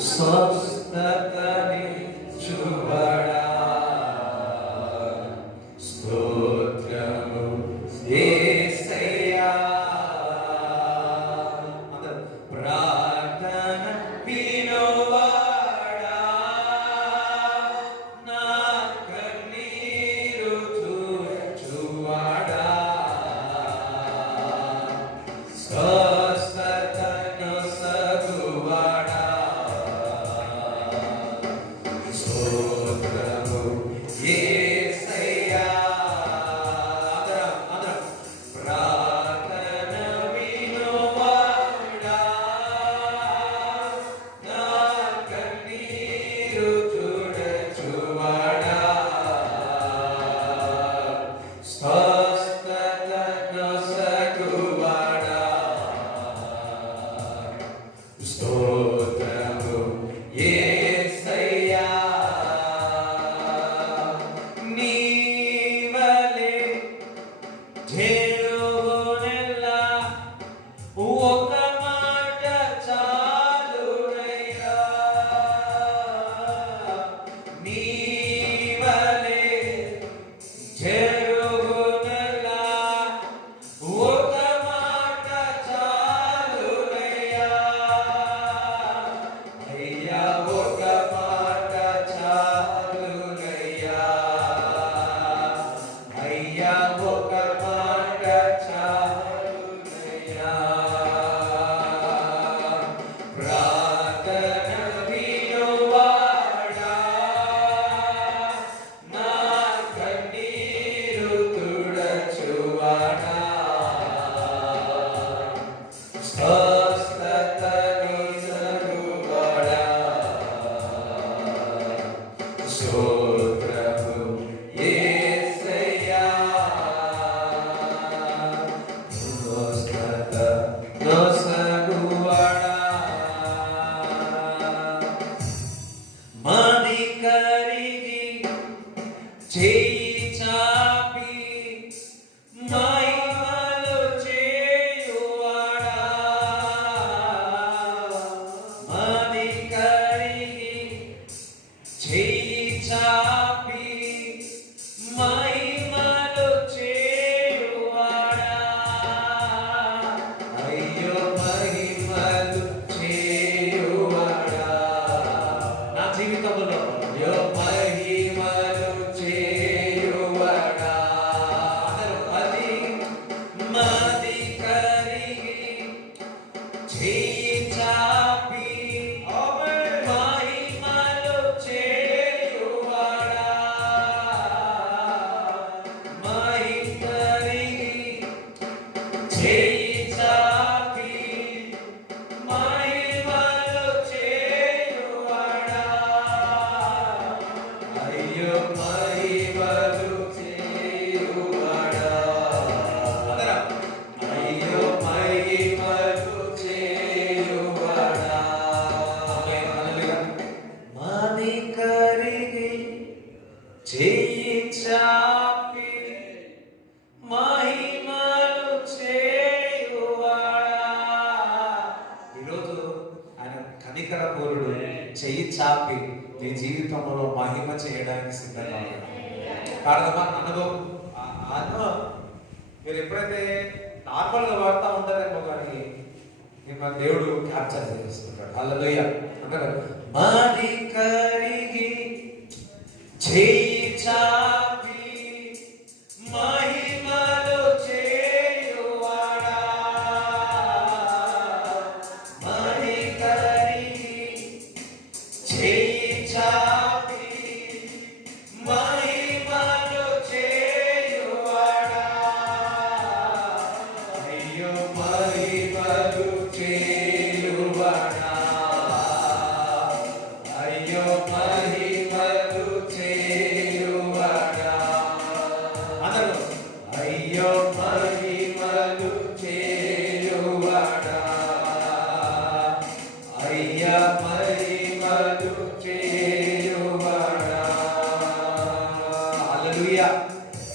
స్వస్థతని చూవడా స్తోత్రము యేసయ్యా. అందరూ ప్రార్థన వినువాడా నా కన్నీరు చూచువాడా స్వస్థతను సగువాడా స్తోత్రము యేసయ్యా. అందరం ప్రార్థన వినువాడా నా కన్నీరు చూచువాడా స్వస్థతను సగువాడా స్తోత్రము యేసయ్యా. నీవలే ధేనువునెల్లా ఒక మాట చాలునయ్యా. నీవలే ధేనువునెల్లా ఒక మాట చాలునయ్యా. అయ్యా ఒక మాట చాలునయ్యా. అయ్యా ఒక మాట చాలునయ్యా. ప్రార్థన వినువాడా నా కన్నీరు తుడచువాడా స్వస్థతను సగువాడా స్తోత్రము యేసయ్యా. స్వస్థతను సగువాడా మది కరిగి చేయి చాపి మహిమలు చేయువాడా. మది కరిగి చేయి చాపి మహిమలు చేయువాడా. అయ్యో మహిమలు చేయువాడా నా జీవితంలో. అయ్యో మహిమలు చేయువాడా. అందరూ అది మది కరిగి చేయి చాపి మహిమలు చేయువాడా. మహి కరిగి చేయి చాపి మహిమలు చేయువాడా. అయ్యో మహిమలు చేయువాడా. అందరం అయ్యో మహిమలు చేయువాడా. మది కరిగి చేయి చాపి మహిమలు చేయువాడా. ఈరోజు ఆయన కనికరపూరుడు చెయ్యి చాపి నీ జీవితంలో మహిమ చేయడానికి సిద్ధంగా ఉన్నాడు. కారణమా అనుభవం అనుభవం మీరు ఎప్పుడైతే నార్మల్గా వాడుతూ ఉంటారేమో కానీ మిమ్మల్ని దేవుడు క్యాప్చర్ చేస్తుంటాడు. హల్లెలూయా. అంటారు మది కరిగి చేయి చాపి మహిమలు చేయువాడా. మది కరిగి చేయి చాపి మహిమలు చేయువాడా. అయ్యో మహిమలు చేయువాడా. అయ్యో మహిమలు చేయువాడా. అందరూ అయ్యో మహిమలు చేయువాడా. అయ్యా మహిమలు చేయువాడా. హల్లెలూయా.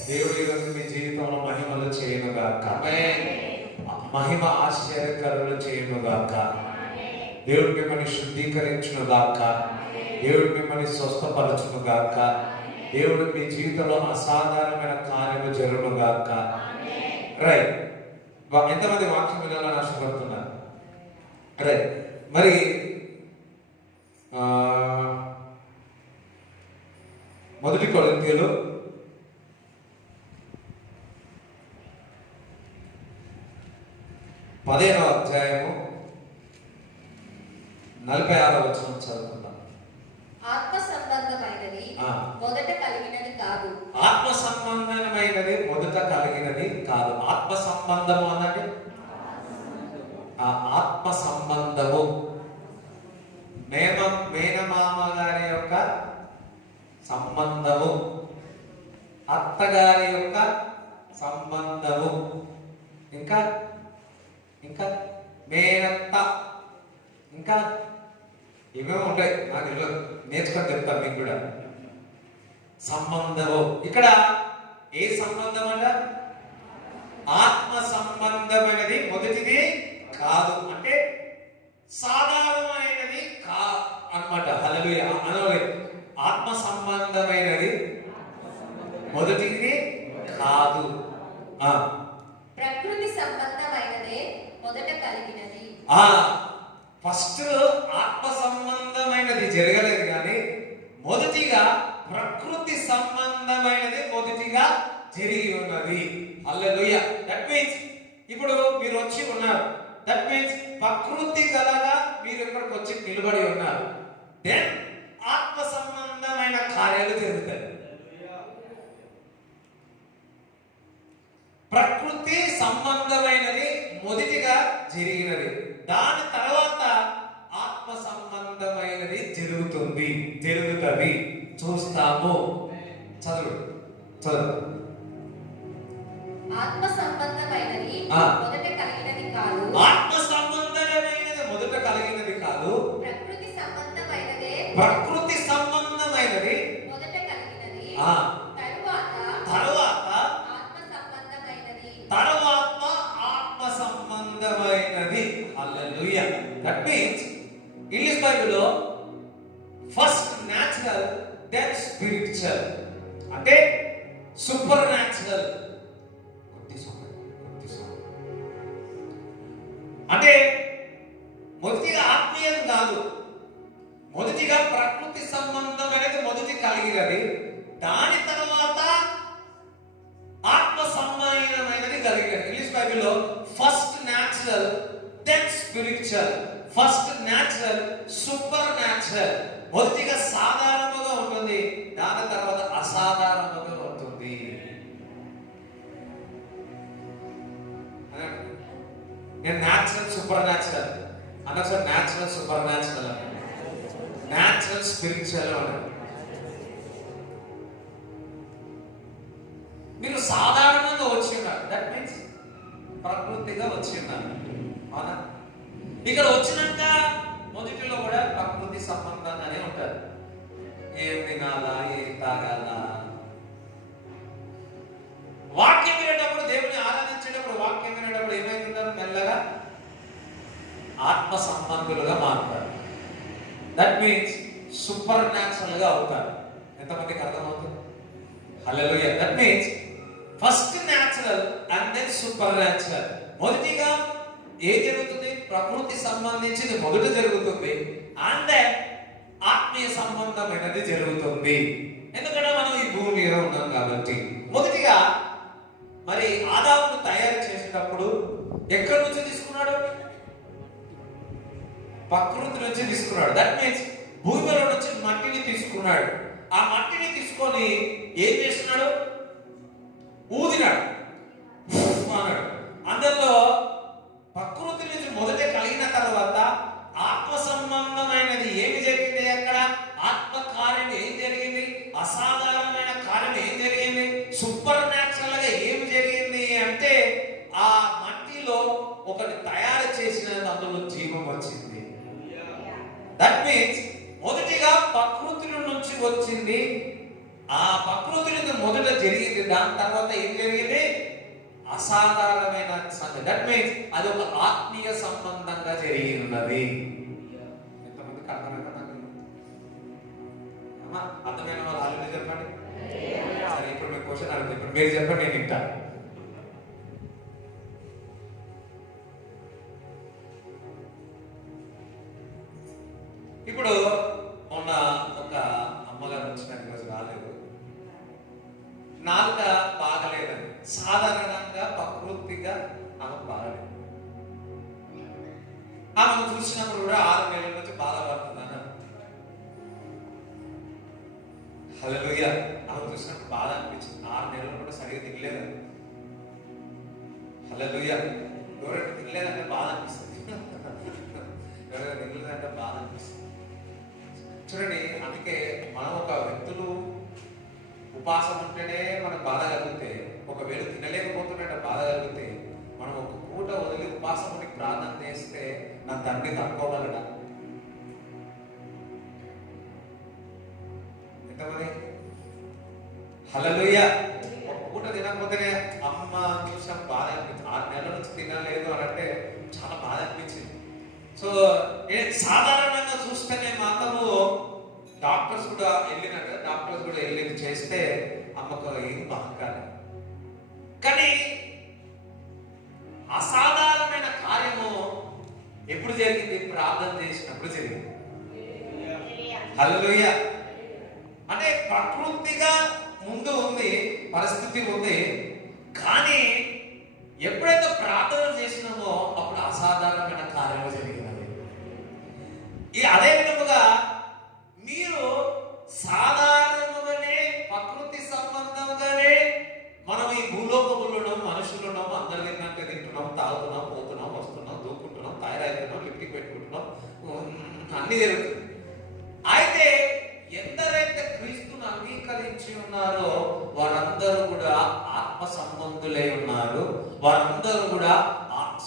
దేవుడు ఈరోజు మీ జీవితంలో మహిమలు చేయనుగాక. మహిమ ఆశ్చర్యకరులు చేయనుగాక. దేవుడికి మిమ్మల్ని శుద్ధీకరించును గాక. దేవుడు మిమ్మల్ని స్వస్థపరచును గాక. దేవుడు మీ జీవితంలో అసాధారణమైన కార్యము జరుగును గాక. రైట్. ఎంతమంది వాక్యం వినాలని ఆశపడుతున్నారు? రైట్. మరి మొదటి కొరింథీయులు 15వ అధ్యాయము 46వ వచనం చదువుకుందాం. ఆత్మ సంబంధమైనది మొదట కలిగినది కాదు. ఆత్మ సంబంధమైనది మొదట కలిగినది కాదు. ఆత్మ సంబంధము అన్నది ఆ ఆత్మ సంబంధము మేనమామ గారి యొక్క సంబంధము, అత్తగారి యొక్క సంబంధము, ఇంకా ఇంకా మేనత్త, ఇంకా ఇవేమో ఉంటాయి. నాకు నేర్చుకొని చెప్తాను మీకు కూడా. సంబంధము ఇక్కడ ఏ సంబంధం అంట? ఆత్మ సంబంధమైనది మొదటిది కాదు, అంటే సాధారణమైనది అన్నమాట. హల్లెలూయా అనవాలి. ఆత్మ సంబంధమైనది మొదటిది కాదు. ప్రకృతి సంబంధమైనదే మొదట కలిగినది. ఫస్ట్ ఆత్మ సంబంధమైనది జరగలేదు, కానీ మొదటిగా ప్రకృతి సంబంధమైనది మొదటిగా జరిగి ఉన్నది. హల్లెలూయా. దట్ మీన్స్ ఇప్పుడు మీరు వచ్చి ఉన్నారు. దట్ మీన్స్ ప్రకృతి గలగా మీరు ఇక్కడికి వచ్చి నిలబడి ఉన్నారు. దెన్ ఆత్మ సంబంధమైన కార్యాలు జరుగుతాయి. ప్రకృతి సంబంధమైనది మొదటిగా జరిగినది, దాని తర్వాత ఆత్మ సంబంధమైనది జరుగుతుంది. చూస్తాము. చదువు. ఆత్మ సంబంధమైనది మొదట కలిగినది కాదు. ఆత్మ సంబంధమైనది మొదట కలిగినది కాదు. ప్రకృతి సంబంధమైనది మొదట కలిగినది. తరువాత ఆత్మ సంబంధమైనది. హల్లెలూయా. దట్ మీన్స్ ఇంగ్లీష్ బైబిల్లో ఫస్ట్ న్యాచురల్ దెన్ స్పిరిచువల్, అంటే సూపర్ న్యాచురల్, అంటే మొదటిగా ఆత్మీయం కాదు, మొదటిగా ప్రకృతి సంబంధమైనది మొదటి కలిగినది, దాని తర్వాత ఆత్మ సంబంధమైనది కలిగినది. ఇంగ్లీష్ బైబిల్లో first natural then spiritual, first natural supernatural. మొదటిగా సాధారణంగా ఉంటుంది, దాని తర్వాత అసాధారణంగా ఉంటుంది. నేను న్యాచురల్ సూపర్ న్యాచురల్ అన్నా సార్. న్యాచురల్ సూపర్ న్యాచురల్ అని, న్యాచురల్ స్పిరిచువల్ అని. మీరు సాధారణంగా వచ్చి ఉన్నారు. దట్ మీన్స్ ప్రకృతిగా వచ్చి ఉన్నారు. అవునా? ఇక్కడ వచ్చినాక మొదటిలో కూడా ప్రకృతి సంబంధంగానే ఉంటారు. ఏం తినాలా, ఏం తాగాలా, వాక్యం వినేటప్పుడు, దేవుని ఆరాధించేటప్పుడు, వాక్యం వినేటప్పుడు ఏమైతుంటారు? మెల్లగా ఆత్మ సంబంధులుగా మారుతారు. దట్ మీన్స్ సూపర్ న్యాచురల్ గా అవుతారు. ఎంతమందికి అర్థమవుతుంది? Hallelujah. That means first natural and then supernatural. మొదటిగా ఏం జరుగుతుంది? ప్రకృతి సంబంధించింది మొదట జరుగుతుంది, అండ్ దెన్ ఆత్మీయ సంబంధమైనది జరుగుతుంది. ఎందుకంటే మనం ఈ భూమి మీద ఉన్నాం కాబట్టి. మొదటిగా మరి ఆదామును తయారు చేసేటప్పుడు ఎక్కడి నుంచి తీసుకున్నాడు? ప్రకృతి నుంచి తీసుకున్నాడు. దట్ మీన్స్ భూమిలో నుంచి మట్టిని తీసుకున్నాడు. ఆ మట్టిని తీసుకొని ఏం చేస్తున్నాడు? ఊదినాడు, అన్నాడు. అందులో ప్రకృతి నుంచి మొదట కలిగిన తర్వాత ఆత్మ సంబంధమైనది ఏమి జరిగింది? అక్కడ ఆత్మ కార్యం ఏం జరిగింది? అసాధారణమైన కార్యం ఏం జరిగింది? సూపర్ న్యాచురల్ గా ఏమి జరిగింది అంటే ఆ మట్టిలో ఒకటి తయారు చేసిన అందులో జీవం వచ్చింది. దట్ మీన్స్ మొదటిగా ప్రకృతి నుంచి వచ్చింది. ఆ ప్రకృతి నుంచి మొదట జరిగింది, దాని తర్వాత ఏం జరిగింది? అసాధారణమైన సంగతి. దట్ మీన్స్ అది ఒక ఆత్మీయ సంబంధంగా జరిగి ఉన్నది. మీరు చెప్పండి, నేను వింటా. ఇప్పుడు మొన్న ఒక అమ్మగారు వచ్చిన ఈరోజు రాలేదు. నాలుక బాగలేదని, సాధారణంగా ప్రకృతిగా ఆమె బాగలేదు. ఆమెను చూసినప్పుడు కూడా 6 నెలల నుంచి బాధపడుతున్నాను. హల్లెలూయా. ఆమె చూసినప్పుడు బాధ అనిపించింది. 6 నెలలు కూడా సరిగ్గా తినలేదని. హల్లెలూయా. ఎవరైనా తినలేదంటే బాధ అనిపిస్తుంది. ఎవరైనా తినలేదంటే బాధ అనిపిస్తుంది. చూడండి, అందుకే మనం ఒక వ్యక్తులు ఉపాసం ఉంటేనే మనకు బాధ కలిగితే, ఒకవేళ తినలేకపోతున్నట్టు బాధ కలిగితే, మనం ఒక పూట వదిలి ఉపాసం ఉండి ప్రార్థన చేస్తే నా తండ్రి తట్టుకోగలడా? ఎంతమంది? హల్లెలూయా. ఒక పూట తినకపోతేనే అమ్మ చూసాం బాధ అనిపించింది. 6 నెలల నుంచి తినలేదు అని అంటే చాలా బాధ అనిపించింది. సో సాధారణంగా చూస్తేనే మాత్రము డాక్టర్స్ కూడా వెళ్ళి చేస్తే అమ్మకు ఏం బాగాలి. కానీ అసాధారణమైన కార్యము ఎప్పుడు జరిగింది? ప్రార్థన చేసినప్పుడు జరిగింది. హల్లెలూయా. అంటే ప్రకృతిగా ముందు ఉంది, పరిస్థితి ఉంది, కానీ ఎప్పుడైతే ప్రార్థన చేసినామో అప్పుడు అసాధారణమైన కార్యము జరిగినది. అదే విధముగా మీరు సాధారణంగానే ప్రకృతి సంబంధంగానే మనం ఈ భూలోకములను మనుషులను అందరు తిన్నట్టు తింటున్నాం, తాగుతున్నాం, పోతున్నాం, వస్తున్నాం, దూకుంటున్నాం, తయారవుతున్నాం, లిప్టిక్ పెట్టుకుంటున్నాం, అన్ని జరుగుతుంది. అయితే ఎందరైతే క్రీస్తును అంగీకరించి ఉన్నారో వారందరూ కూడా ఆత్మ సంబంధులై ఉన్నారు. వారందరూ కూడా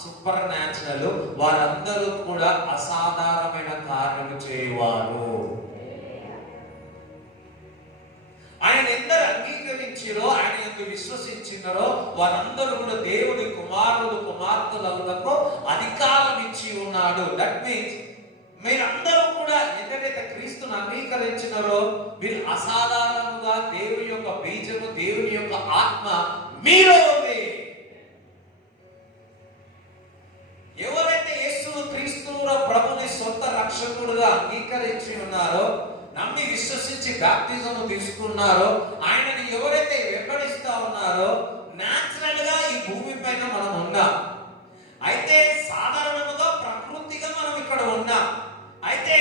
సూపర్ న్యాచురల్, వారందరూ కూడా అసాధారణమైన కార్యము చేయవారు. ఆయన ఎందరు అంగీకరించారో, ఆయన ఎందు విశ్వసించినారో వారందరూ కూడా దేవుని కుమారులు కుమార్తెలకు అధికారం ఇచ్చి ఉన్నాడు. దట్ మీన్స్ మీరందరూ కూడా ఎంతైతే క్రీస్తును అంగీకరించినారో మీరు అసాధారణంగా దేవుని యొక్క బీజము, దేవుని యొక్క ఆత్మ మీలో ఉంది. ఎవరైతే యేసును క్రీస్తును ప్రభుని సొంత రక్షకుడుగా అంగీకరించి ఉన్నారో, నమ్మి విశ్వసించి బాప్తిజము తీసుకున్నారో, ఆయనని ఎవరైతే వెంబడిస్తా ఉన్నారో, న్యాచురల్ గా ఈ భూమి పైన మనం ఉన్నాం. అయితే సాధారణంగా ప్రకృతిగా మనం ఇక్కడ ఉన్నాం. అయితే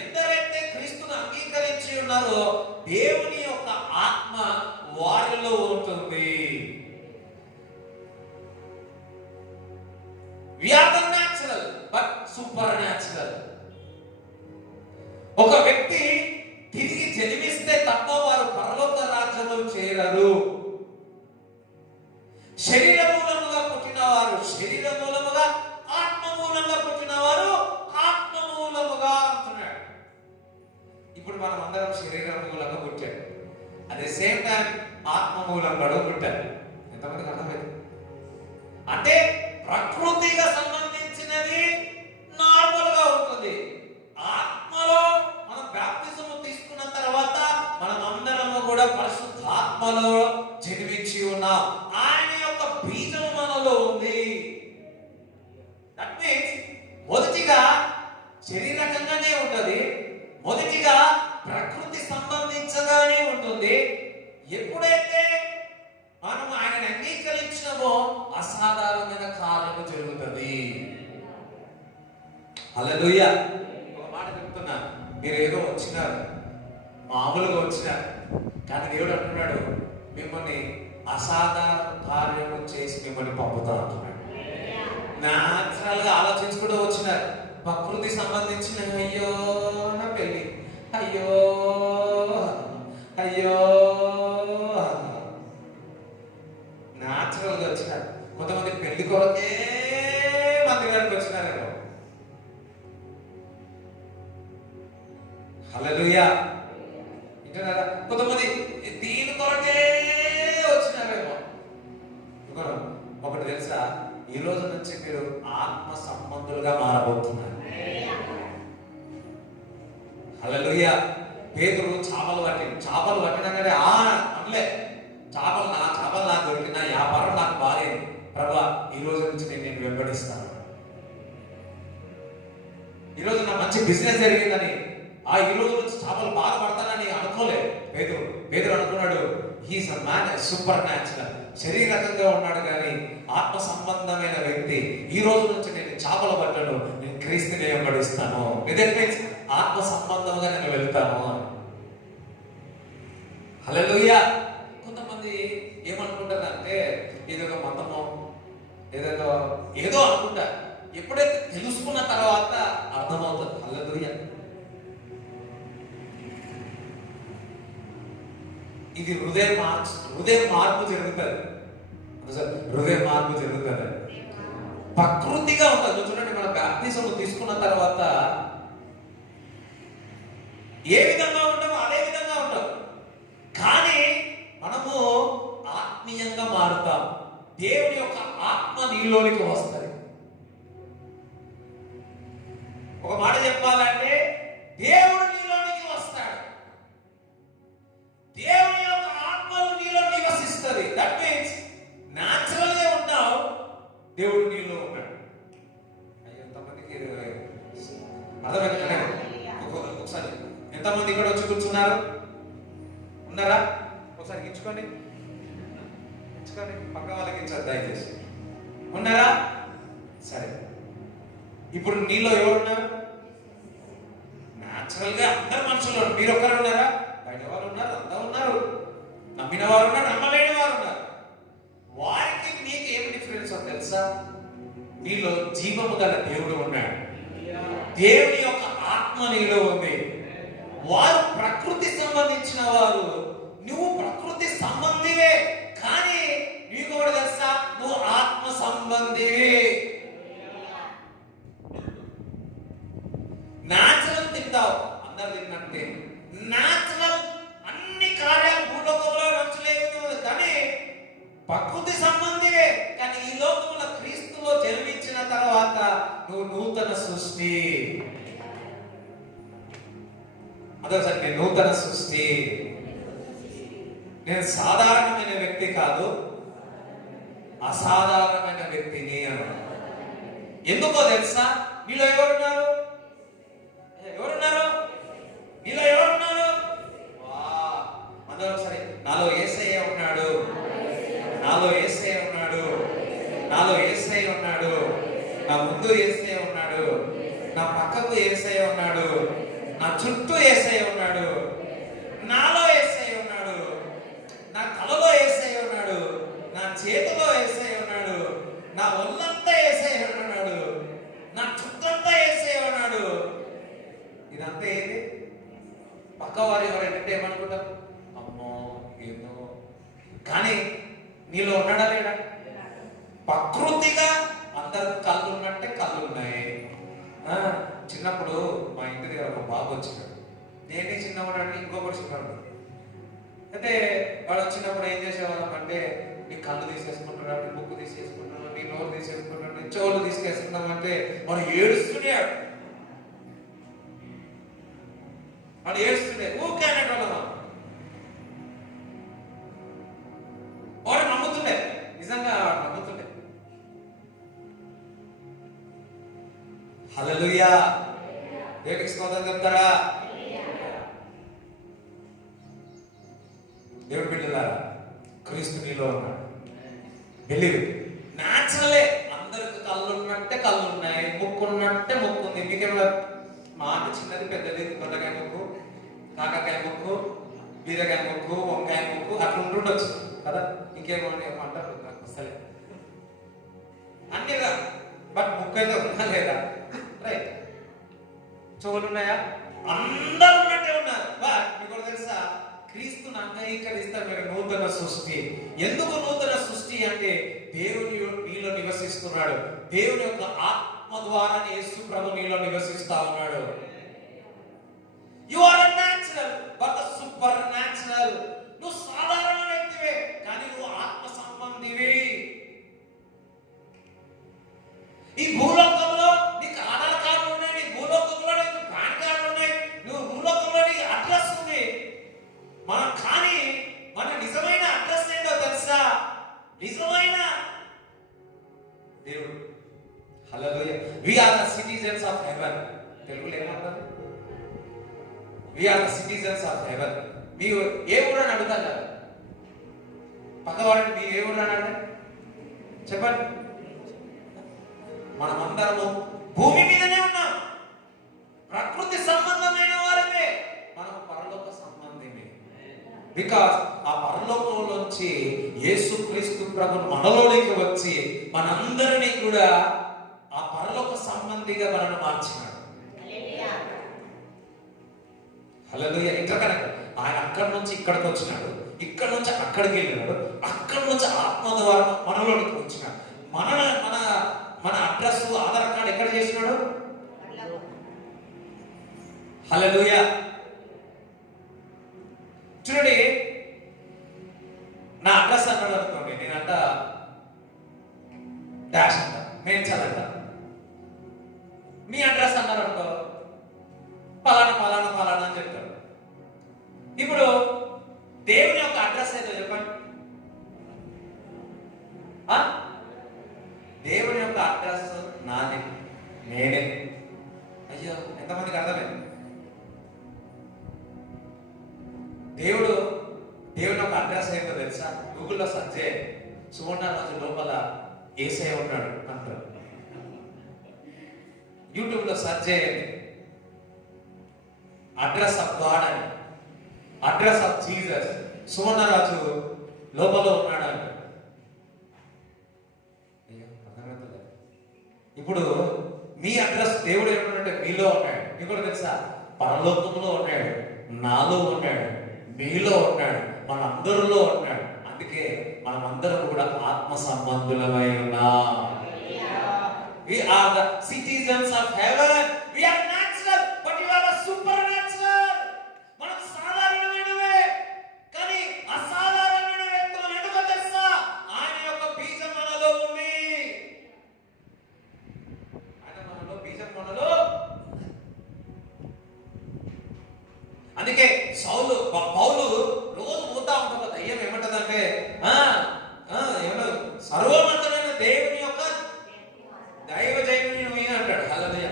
ఎందరైతే క్రీస్తును అంగీకరించి ఉన్నారో దేవుని యొక్క ఆత్మ వారిలో ఉంటుంది. We are the natural but supernatural. ఒక వ్యక్తి తిరిగి జన్మిస్తే తప్ప వారు పరలోక రాజ్యంలో చేరరు. శరీర మూలముగా పుట్టిన వారు శరీర మూలముగా, ఆత్మ మూలంగా పుట్టిన వారు ఆత్మ మూలముగా అంటున్నాడు. ఇప్పుడు మనం అందరం శరీర మూలంగా పుట్టాడు, అదే సేమ్ టైం ఆత్మ మూలంగా పుట్టాడు. ఎంతమందికి అర్థమైంది? అంటే ప్రకృతిగా సంబంధించినది నార్మల్ గా ఉంటుంది. ఆత్మలో మనం బాప్తిజము తీసుకున్న తర్వాత మనం అందరము కూడా పరిశుద్ధాత్మలో జన్మించి ఉన్నాం. ఆయన యొక్క బీజం మనలో ఉంది. దట్ మీన్స్ మొదటిగా శరీరకంగానే ఉంటుంది, మొదటిగా ప్రకృతి సంబంధించగానే ఉంటుంది. ఎప్పుడైతే మనం ఆయనను అంగీకరించినమో అసాధారణమైన కార్యము జరుగుతుంది. హల్లెలూయా. ఒక మాట చెప్తున్నా, మీరు ఏదో వచ్చినారు, మామూలుగా వచ్చినారు, కానీ దేవుడు అంటున్నాడు మిమ్మల్ని అసాధారణ కార్యము చేసి మిమ్మల్ని పంపుతా అంటున్నాడు. న్యాచురల్ గా ఆలోచించుకుంటూ వచ్చినారు, ప్రకృతి సంబంధించిన అయ్యో నా పెళ్ళి, అయ్యో అయ్యో న్యాచురల్ గా వచ్చినారు. కొంతమంది పెళ్లి కొరకే మందిరానికి వచ్చినారు. హల్లెలూయా. ఇంటున్నారా? కొంతమంది దీని కొరకే వచ్చినారేమో. ఒకటి తెలుసా, ఈ రోజు నుంచి మీరు ఆత్మ సంబంధులుగా మారబోతున్నారు. హల్లెలూయా. పేతురు చేపలు పట్టినాగానే అనలే, చేపలు నాకు దొరికిన వ్యాపారం నాకు బాలేదు ప్రభా, ఈ రోజు నుంచి నేను వెంబడిస్తాను. ఈరోజు నా మంచి బిజినెస్ జరిగిందని, ఈ రోజు నుంచి చేపలు బాగా పడతానని అనుకోలేదు పేతురు అనుకున్నాడు. He's a man supernatural. శరీరకంగా ఉన్నాడు కానీ ఆత్మ సంబంధమైన వ్యక్తి. ఈ రోజు నుంచి నేను చేపలు పట్టను, నేను క్రీస్తుని వెంబడిస్తాను. మీన్స్ ఆత్మ సంబంధంగా నేను వెళ్తాను. హల్లెలూయా. కొంతమంది ఏమనుకుంటారంటే ఏదో మతమో ఏదో అనుకుంటారు. ఎప్పుడైతే తెలుసుకున్న తర్వాత అర్థమవుతుంది. హల్లెలూయా. ఇది హృదయ మార్పు జరుగుతుంది. హృదయ మార్పు జరుగుతుంది. ప్రకృతిగా ఉంటుంది. చూడండి, మన బాప్తిజం తీసుకున్న తర్వాత ఏ విధంగా ఉంటామో అదే విధంగా ఉంటాం. కానీ మనము ఆత్మీయంగా మారుతాం. దేవుని యొక్క ఆత్మ నీలోనికి వస్తుంది. ఒక మాట చెప్పాలంటే దేవుడు నీలోనికి వస్తాడు. దేవుని యొక్క ఆత్మను నీలో నివసిస్తుంది. దట్ మీన్స్ న్యాచురల్ గా ఉంటావు, దేవుడు నీలో ఉన్నాడు. ఎంతమందికి అర్థమైంది? ఒకసారి ఎంతమంది ఇక్కడ వచ్చి కూర్చున్నారు? ఉన్నారా? ఒకసారి ఇచ్చుకోండి, పక్క వాళ్ళకి ఇచ్చారు దయచేసి. ఉన్నారా? సరే, ఇప్పుడు నీలో ఎవరున్నారు? న్యాచురల్ గా అందరు మనుషులు. మీరు ఒక్కరు ఉన్నారా? బయట వాళ్ళు ఉన్నారు, అంతా ఉన్నారు. నమ్మిన వారు ఉన్నారు, నమ్మలేని వారు ఉన్నారు. వారికి నీకు ఏం డిఫరెన్స్ తెలుసా? నీలో జీవము గల దేవుడు ఉన్నాడు. దేవుని యొక్క ఆత్మ నీలో ఉంది. వారు ప్రకృతి సంబంధించిన వారు, నువ్వు ప్రకృతి సంబంధివే. కానీ నీకు కూడా తెలుసా, నువ్వు ఆత్మ సంబంధివే. న్యాచురల్ తింటావు, అందరు తిన్నట్టే. న్యాచురల్ అన్ని కార్యాలు భూలోకంలో నచ్చలేదు, కానీ ప్రకృతి సంబంధివే. కానీ ఈ లోకంలో క్రీస్తులో జన్మించిన తర్వాత నువ్వు నూతన సృష్టి. అదొకసారి, నూతన సృష్టి. నేను సాధారణమైన వ్యక్తి కాదు, అసాధారణమైన వ్యక్తిని అన్నాడు. ఎందుకో తెలుసా? మీలో ఎవరున్నారు? నీలో ఎవరున్నారు? అందరూ ఒకసారి, నాలో యేసయ్య ఉన్నాడు, నాలో యేసయ్య ఉన్నాడు, నాలో యేసయ్య ఉన్నాడు, నా ముందు యేసయ్య ఉన్నాడు, నా పక్కకు యేసయ్య ఉన్నాడు, నా చుట్టూ యేసయ్య ఉన్నాడు, నాలో యేసయ్య ఉన్నాడు, నా తలలో యేసయ్య ఉన్నాడు, నా చేతిలో యేసయ్య ఉన్నాడు, నా ఒళ్ళంతా యేసయ్య ఉన్నాడు, నా చుట్టంతా యేసయ్య ఉన్నాడు. ఇదంతా ఏంటి? పక్కవారు ఎవరైతే ఏమనుకుంటారు? అమ్మో ఏదో. కానీ నీలో ఉన్నాడా లేడా? ప్రకృతిగా అందరు కళ్ళు ఉన్నట్టే కళ్ళు ఉన్నాయి. చిన్నప్పుడు మా ఇంటి దగ్గర ఒక బాబు వచ్చినాడు. నేనే చిన్నవాడు, ఇంకొకటి చిన్నవాడు. అయితే వాడు వచ్చినప్పుడు ఏం చేసేవాళ్ళం అంటే, నీ కళ్ళు తీసేసుకుంటున్నాడు, నీ ముక్కు తీసేసుకుంటున్నాడు, నీ నోరు తీసేసుకుంటున్నాడు, నీ చెవులు తీసుకేసుకున్నాం అంటే వాడు ఏడుస్తున్నాడు. వాడు ఏడుస్తుండే, ఊకే అనేటోళ్ళం. వాడు నమ్ముతుండే, నిజంగా నమ్ముతుండే. హల్లెలూయా. దేవునికి స్తోత్రం చెప్తారా? దేవుడి బిడ్డలారా, క్రీస్తు నీలో ఉన్నాడు. బిలీవ్. న్యాచురలే. అందరికి కళ్ళు ఉన్నట్టే కళ్ళు ఉన్నాయి, ముక్కు ఉన్నట్టే ముక్కు ఉంది. మీకేమో మాట చిన్నది పెద్దది, దొండకాయ ముక్కు, కాకరకాయ ముక్కు, బీరకాయ ముక్కు, వంకాయ ముక్కు అట్లా ఉంటుండొచ్చు కదా. ఇంకేమో అంటారు, నాకు వస్తలే అన్నీ రా. బట్ ముక్కు అయితే ఉన్నా లేదా? రైట్. చెవులు ఉన్నాయా? అందరూ ఉన్నట్టే ఉన్నారు. బట్ మీకు తెలుసా, క్రీస్తుని అంగీకరిస్తే మీరు నూతన సృష్టి. ఎందుకు నూతన సృష్టి అంటే దేవుని నీలో నివసిస్తున్నాడు. దేవుని యొక్క ఆత్మ ద్వారా యేసు ప్రభు నీలో నివసిస్తా ఉన్నాడు. You are natural but supernatural. నువ్వు సాధారణ వ్యక్తివే, కానీ నువ్వు ఆత్మ సంబంధివి. ఈ భూలోకంలో నీకు ఆధార్ కార్డు ఉన్నాయి, నీ భూలోకంలో నీకు పాన్ కార్డు ఉన్నాయి, నువ్వు భూలోకంలో నీకు అడ్రస్ ఉంది. మనం కానీ మన నిజమైన అడ్రస్ ఏంటో we are the citizens of heaven. మీరు ఏ ఊరు అని అడుగుతారు కదా, పక్కవాడిని మీ ఏ ఊరు అని అడగండి, చెప్పండి. మనమందరము భూమి మీదనే ఉన్నాం, ప్రకృతి సంబంధమైన వారమే, మనము పరలోక సంబంధమే. బికాస్ ఆ పరలోకంలోంచి యేసుక్రీస్తు ప్రభువు మనలోనికి వచ్చి మనందరినీ కూడా ఆ పరలోక సంబంధిగా మనను మార్చినాడు. హల్లెలూయా. ఇంకా కనుక ఆయన అక్కడి నుంచి ఇక్కడికి వచ్చినాడు, ఇక్కడ నుంచి అక్కడికి వెళ్ళినాడు, అక్కడి నుంచి ఆత్మ ద్వారా మనలోనికి వచ్చినాడు. మన మన మన అడ్రస్ ఆధార్ కార్డు ఎక్కడ చేసినాడు? హల్లెలూయా. చూడండి, నా అడ్రస్ అన్నాడు అనుకోండి, నేనంట డాష్ అంట, మేడ్చల్. మీ అడ్రస్ అన్నారు అనుకో, పలానా పలానా పలానా అని చెప్తాడు. ఇప్పుడు దేవుని యొక్క అడ్రస్ ఏదో చెప్పండి. దేవుని యొక్క అడ్రస్ నాది, నేనే. అయ్యో, ఎంతమందికి అర్థమైంది? దేవుని యొక్క అడ్రస్ ఏంటో తెలుసా? గూగుల్లో సర్చ్ చేయండి, సువర్ణరాజు లోపల యేసయ్య ఉన్నాడు అంటారు. యూట్యూబ్లో సర్చ్ చేయండి, అడ్రస్ ఆఫ్ గాడ్ అని, అడ్రస్ ఆఫ్ జీసస్, సువర్ణరాజు లోపల ఉన్నాడు అంట. ఇప్పుడు మీ అడ్రస్ దేవుడు ఏమంటే మీలో ఉన్నాడు. మీకు కూడా తెలుసా? పరలోకంలో ఉన్నాడు, నాలో ఉన్నాడు, మీలో ఉన్నాడు, మనందరిలో ఉన్నాడు. అందుకే మనమందరం కూడా ఆత్మ సంబంధులమై ఉన్నాం. We are the citizens of heaven. We are natural, but you are the supernatural. మనం సాధారణమైనవే, కానీ అసాధారణమైన వ్యక్తులు. ఎందుకో తెలుసా? ఆయన యొక్క బీజం మనలో ఉంది. ఆయన మనలో బీజం మనలో. అందుకే పౌలు రోజు పోతా ఉంటాడు, దయ్యం ఏమంటదంటే సర్వోన్నతమైన దేవుని యొక్క దైవ జైవుని అంటాడు. హల్లెలూయా.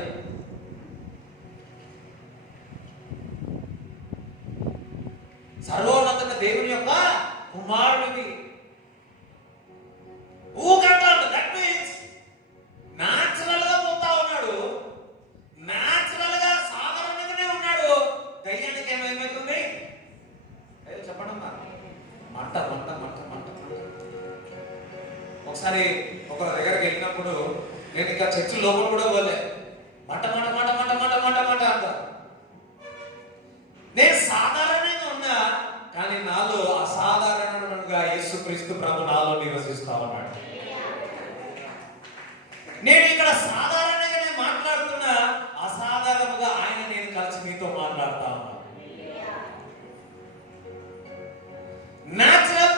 సర్వోన్నత దేవుని యొక్క కుమారుడివి ఊకంటాడు. దట్ మీన్స్ న్యాచురల్ గా పోతా ఉన్నాడు, న్యాచురల్ గా సాధారణంగానే ఉన్నాడు. దయ్యానికి ఏమైతుంది? చెప్పడమ్మా, మంట మంట మంట మంట. ఒకసారి ఒక దగ్గరికి వెళ్ళినప్పుడు, నేను ఇంకా చర్చి లోపల కూడా పోలే, మంట మంట మంట మంట మంట మంట మంట అంట. నేను సాధారణంగా ఉన్నా, కానీ నాలో అసాధారణంగా యేసుక్రీస్తు ప్రభు నాలో నివసిస్తా ఉన్నాడు. నేను ఇక్కడ సాధారణంగానే మాట్లాడుతున్నా, అసాధారణంగా ఆయన నేను కలిసి మీతో మాట్లాడుతా ఉన్నా. న్యాచురల్.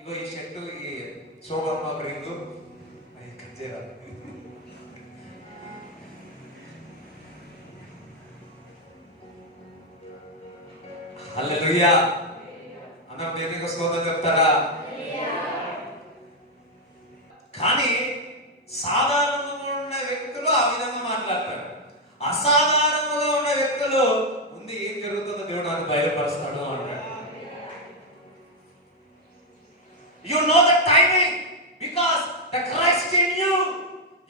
ఇగో ఈ షర్టు, ఈ శోభమ్మ బ్రింగు కచ్చేరా. హల్లెలూయా. అన్నం దేవునికి స్తోత్రం చెప్తారా? కానీ సాధారణంగా ఉన్న వ్యక్తులు ఆ విధంగా మాట్లాడతారు, అసాధారణంగా ఉన్న వ్యక్తులు ముందు ఏం జరుగుతుందో దేవుడు నాకు బయలుపరుస్తాడు అంటాడు. You know the timing, because the Christ in you,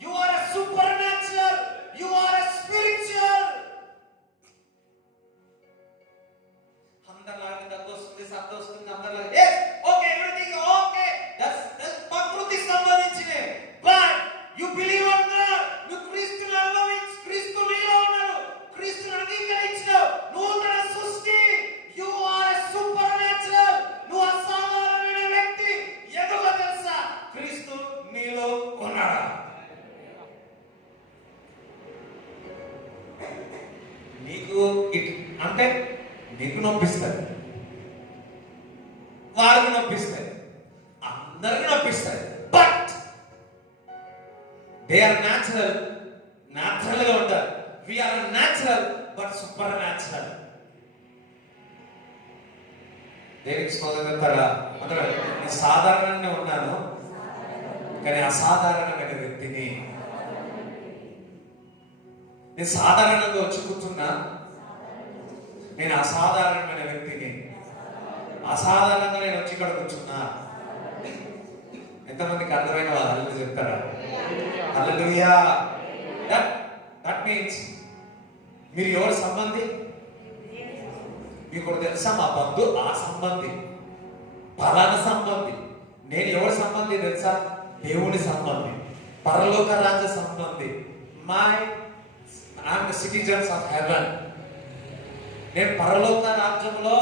you are a supernatural, you are a spiritual. అందరిలాగా దగ్గు వస్తుంది, శబ్దం వస్తుంది, అందరిలాగా yes, okay, everything okay, that's ప్రకృతి సంబంధించినే. But you believe on God, you క్రీస్తుని అనుభవించి, క్రీస్తు నీలో ఉన్నాడు, క్రీస్తుని అంగీకరించావు, నూతన సృష్టి. You are a supernatural, నువ్వు అసాధారణమైన వ్యక్తి. ఎందుకో తెలుసా? క్రీస్తు నీలో ఉన్నాడా? నీకు అంటే నీకు నొప్పిస్తుంది, వారికి నొప్పిస్తుంది, అందరికి నొప్పిస్తుంది. But they are natural, natural గా ఉంటారు. We are natural but supernatural. దేవునికి స్తోత్రం చెప్తారా? అంటే నేను సాధారణంగా ఉన్నాను, కానీ అసాధారణమైన వ్యక్తిని. నేను సాధారణంగా వచ్చి కూర్చున్నా, నేను అసాధారణమైన వ్యక్తిని. అసాధారణంగా నేను వచ్చి ఇక్కడ కూర్చున్నా. ఎంతమందికి అర్థమైన వాళ్ళు హల్లెలూయా చెప్తారా? హల్లెలూయా. దట్ మీన్స్ మీరు ఎవరి సంబంధి? మీకు తెలుసా? మా బంధు ఆ సంబంధి, పలానా సంబంధి. నేను ఎవరి సంబంధి తెలుసా? దేవుని సంబంధి, పరలోక రాజ్య సంబంధి. I'm citizens of haven. నేను పరలోక రాజ్యంలో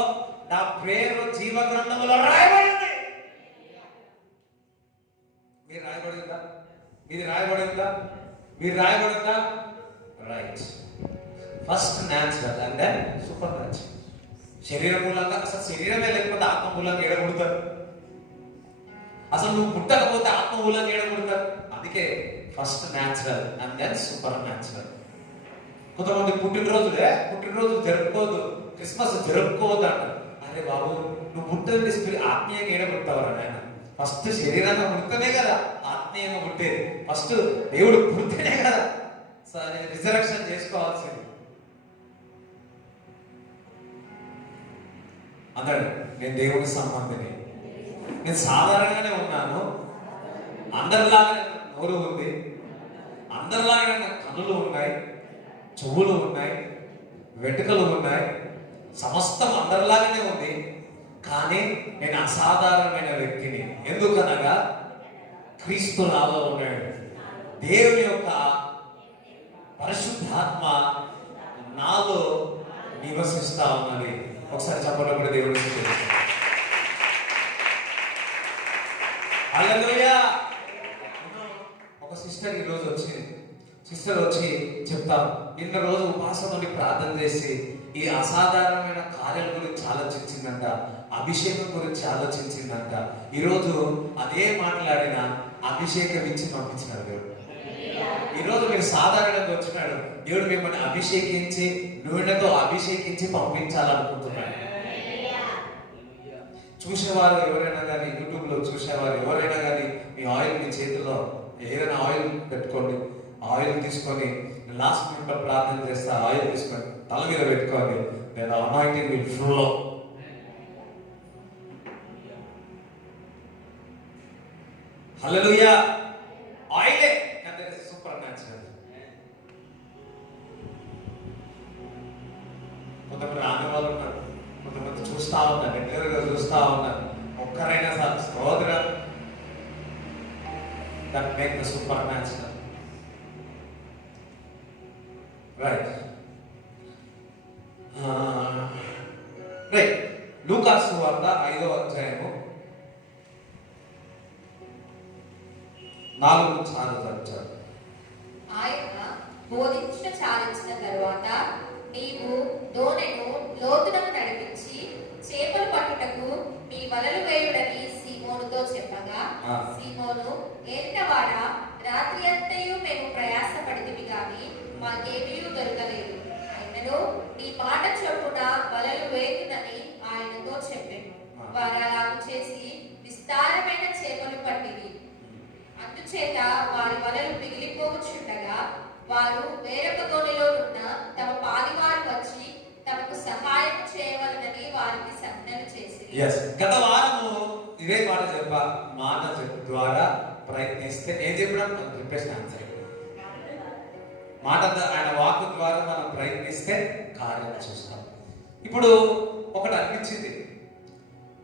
నా పేరు జీవ గ్రంథంలో రాయబడింది. మీరు రాయబడిందా? మీది రాయబడిందా? మీరు రాయబడిందా? Right. First natural and then supernatural. శరీర మూలంగా, అసలు శరీరమే లేకపోతే ఆత్మ మూలంగా ఎడగొడతారు. అసలు నువ్వు పుట్టకపోతే ఆత్మ మూలంగా ఎడగొడతారు. అందుకే first natural and then supernatural. కొంతమంది పుట్టినరోజు జరుపుకోవద్దు, క్రిస్మస్ జరుపుకోవద్దు అంటారు. అరే బాబు, నువ్వు పుట్టిన స్పిరిట్ ఆత్మీయంగా ఏడగొడతావరా నాయన? ఫస్ట్ శరీరంగా పుడితేనే కదా ఆత్మీయంగా పుట్టేది. ఫస్ట్ దేవుడు పుడితేనే కదా రిజరక్షన్ చేసుకోవాల్సింది. అన్నాడు, నేను దేవుని సంబంధిని. నేను సాధారణంగానే ఉన్నాను. అందరిలాగానే నోరు ఉంది, అందరిలాగానే నాకు కన్నులు ఉన్నాయి, చెవులు ఉన్నాయి, వెంట్రుకలు ఉన్నాయి, సమస్తం అందరిలాగానే ఉంది. కానీ నేను అసాధారణమైన వ్యక్తిని. ఎందుకనగా క్రీస్తు నాలో ఉన్నాడు. దేవుని యొక్క పరిశుద్ధాత్మ నాలో నివసిస్తా ఉన్నది. ఒకసారి చెప్పడం దేవుడి హల్లెలూయా. ఒక సిస్టర్ ఈరోజు వచ్చింది. సిస్టర్ వచ్చి చెప్తాం, నిన్న రోజు ఉపాసం నుండి ప్రార్థన చేసి ఈ అసాధారణమైన కార్యాల గురించి ఆలోచించిందంట, అభిషేకం గురించి ఆలోచించిందంట. ఈరోజు అదే మాట్లాడిన అభిషేకం ఇచ్చి పంపించినాడు దేవుడు. ఈరోజు మీరు సాధారణంగా వచ్చినాడు, దేవుడు మిమ్మల్ని అభిషేకించి నూనెతో అభిషేకించి పంపించాలనుకుంటున్నాడు. చూసేవారు ఎవరైనా కానీ, యూట్యూబ్ లో చూసేవారు ఎవరైనా కానీ, మీ ఆయిల్ మీ చేతిలో ఏదైనా ఆయిల్ పెట్టుకోండి. ఆయిల్ తీసుకొని లాస్ట్ మినిట్ లో ప్రార్థన చేస్తే ఆయిల్ తీసుకొని తల మీద పెట్టుకోండి. లేదా అనాయింటింగ్ విల్ ఫ్లో. హల్లెలూయా. ఆయిలే సూపర్ న్యాచురల్. కొంతమంది ఆనవాళ్ళు ఉన్నారు, కొంతమంది చూస్తా ఉన్నారు, రెగ్యులర్గా చూస్తా ఉన్నారు. ఒక్కరైనా సార్ స్తోత్రం. That make the super natural. Right. Right. లూకాసు వార్త 5వ అధ్యాయము 4 ఆయన బోధించిన చాలించిన తరువాత నీవు దోణెను లోతునకు నడిపించి చేపలు పట్టుటకు మీ వలలు వేయుడని సీమోనుతో చెప్పగా, సీమోను, ఏలినవాడా, రాత్రి అంతయు మేము ప్రయాసపడితిమి గాని మాకేమీ దొరకలేదు. ఆయనను నీ మాట చొప్పున వలలు వేయునని ఆయనతో చెప్పాను. వారు అలాగు చేసి విస్తారమైన చేపలు పట్టిరి. అందుచేత వారి వలలు మిగిలిపోవచ్చుండగా వారు వేరొక దోణిలో ఉన్న తమ పాలివారు వచ్చి తమకు సహాయం చేయవలనని వారికి సంజ్ఞలు చేసి. గత వారము ఇదే మాట ద్వారా ప్రయత్నిస్తే ఏం చెప్పడం చెప్పేసిన ఆన్సర్. మాట ఆయన వాక్కు ద్వారా మనం ప్రయత్నిస్తే కార్యం చూస్తాం. ఇప్పుడు ఒకటి అనిపించింది,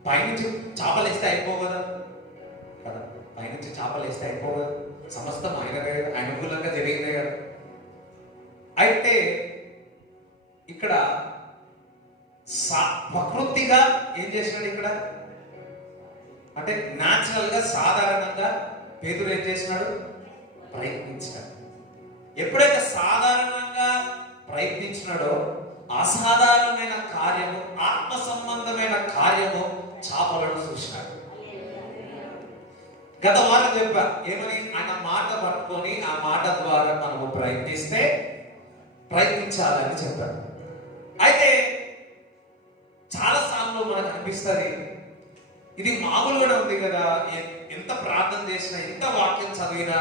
పైనుంచి చేపలు వేస్తే అయిపోగదా కదా, పైనుంచి చేపలు వేస్తే అయిపోగదా, సమస్తం ఆయన అనుకూలంగా జరిగిందే కదా. అయితే ఇక్కడ ప్రకృతిగా ఏం చేసినాడు ఇక్కడ అంటే, న్యాచురల్ గా సాధారణంగా పేతురు ఏం చేసినాడు, ప్రయత్నించినాడు. ఎప్పుడైతే సాధారణంగా ప్రయత్నించినాడో అసాధారణమైన కార్యము, ఆత్మ సంబంధమైన కార్యము చేపలను చూసినాడు. గత వారం చెప్పా ఏమని, ఆయన మాట పట్టుకొని ఆ మాట ద్వారా మనము ప్రయత్నించాలని చెప్పారు. అయితే చాలా సార్లు మనకు అనిపిస్తుంది ఇది మామూలుగా ఉంది కదా, ఎంత ప్రార్థన చేసినా ఎంత వాక్యం చదివినా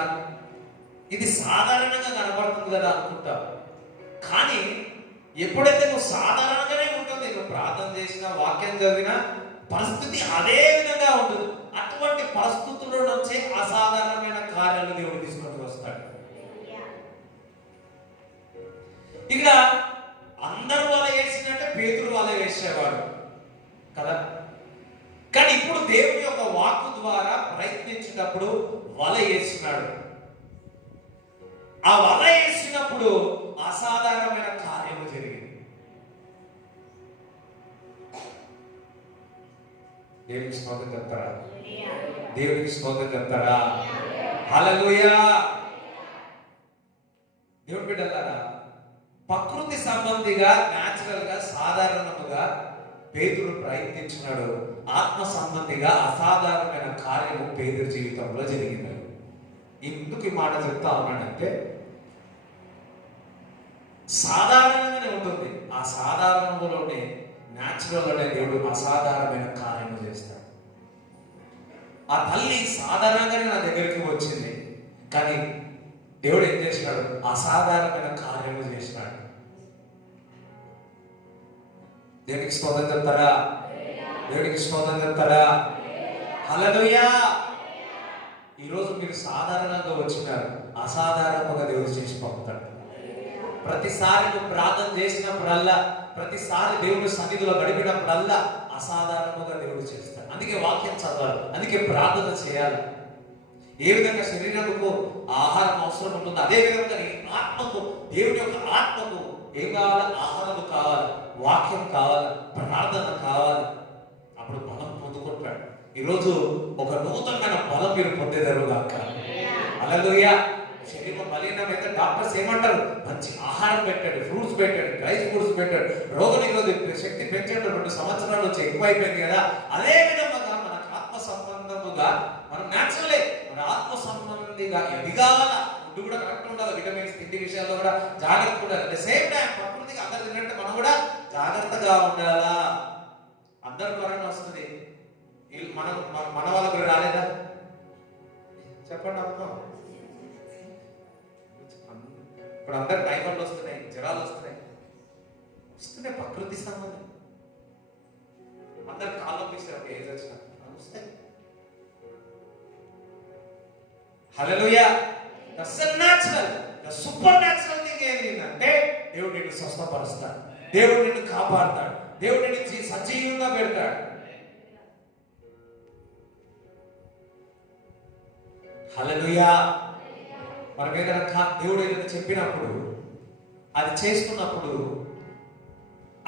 ఇది సాధారణంగా కనబడుతుంది కదా అనుకుంటా. కానీ ఎప్పుడైతే నువ్వు సాధారణంగానే ఉంటుంది, ప్రార్థన చేసిన, వాక్యం చదివిన పరిస్థితి అదే విధంగా ఉంటుంది. అటువంటి పరిస్థితుల నుంచి అసాధారణమైన కార్యాలు దేవుడు తీసుకొని వస్తాడు. ఇక్కడ అందరూ వల వేసినట్టే పేతురు వల వేసేవాడు కదా. కానీ ఇప్పుడు దేవుని యొక్క వాక్కు ద్వారా ప్రయత్నించినప్పుడు వల వేస్తున్నాడు. ఆ వల వేసినప్పుడు అసాధారణమైన కార్యము జరిగింది. దేవునికి స్తోత్రం చెప్తారా? దేవునికి స్తోత్రం చెప్తారా? హల్లెలూయా. దేవుని బిడ్డలారా, ప్రకృతి సంబంధిగా, న్యాచురల్ గా, సాధారణముగా పేతురు ప్రయత్నించినాడు. ఆత్మ సంబంధిగా అసాధారణమైన కార్యము పేతురు జీవితంలో జరిగింది. ఎందుకు ఈ మాట చెప్తా ఉన్నాడంటే, సాధారణంగానే ఉంటుంది. ఆ సాధారణంలోనే న్యాచురల్ అనే దేవుడు అసాధారణమైన కార్యము చేస్తాడు. ఆ తల్లి సాధారణంగానే నా దగ్గరికి వచ్చింది, కానీ దేవుడు ఏం చేసినాడు? అసాధారణమైన కార్యము చేసినాడు. దేవునికి స్తోత్రం చెప్తారా? దేవునికి స్తోత్రం చెప్తారా? హల్లెలూయా. ఈరోజు మీరు సాధారణంగా వచ్చినారు, అసాధారణంగా దేవుడు చేసి పంపుతాడు. ప్రతిసారి నువ్వు ప్రార్థన చేసినప్పుడల్లా, ప్రతిసారి దేవుని సన్నిధిలో గడిపినప్పుడల్లా అసాధారణంగా దేవుడు చేస్తాడు. అందుకే వాక్యం చదవాలి, అందుకే ప్రార్థన చేయాలి. ఏ విధంగా శరీరముకు ఆహారం అవసరం ఉంటుందో అదే విధంగా నీ ఆత్మకు, దేవుని యొక్క ఆత్మకు ఏం కావాలి? ఆహారం కావాలి, వాక్యం కావాలి, ప్రార్థన కావాలి. అప్పుడు బలం పొందుకుంటాడు. ఈరోజు ఒక నూతనమైన బలం మీరు పొందేదారు కాక. హల్లెలూయా. శరీరం బలీనమైతే డాక్టర్స్ ఏమంటారు? మంచి ఆహారం పెట్టాడు, ఫ్రూట్స్ పెట్టాడు, డ్రై ఫ్రూట్స్ పెట్టాడు, రోగనిరోధక శక్తి పెంచాడు. 2 సంవత్సరాలు వచ్చి ఎక్కువైపోయింది కదా. అదే విధంగా మన ఆత్మ సంబంధముగా మనం న్యాచురలే, మన ఆత్మ సంబంధిగా ఎదిగాల. ఫుడ్ కూడా కరెక్ట్ ఉండాలి, విటమిన్స్ తిండి విషయాల్లో కూడా జాగ్రత్త కూడా. అట్ ద సేమ్ టైం ప్రకృతికి అందరు తిన్నట్టు మనం కూడా జాగ్రత్తగా ఉండాలా. అందరు కరోనా వస్తుంది, మన వాళ్ళకు రాలేదా? చెప్పండి అర్థం. ఇప్పుడు అందరు టైఫాయిడ్ వస్తున్నాయి, జ్వరాలు వస్తున్నాయి, ప్రకృతి సంబంధం. అందరు కాళ్ళు పిస్తారు, ఏజ్ వచ్చిన వస్తాయి. Hallelujah. The supernatural, the supernatural thing ఏంటంటే దేవుడు నిన్ను స్వస్థపరుస్తాడు, దేవుడు నిన్ను కాపాడుతాడు, దేవుడు నిన్ను సజీవంగా పెడతాడు. హల్లెలూయా. మనకు ఏదైనా దేవుడు ఏదైనా చెప్పినప్పుడు, అది చేస్తున్నప్పుడు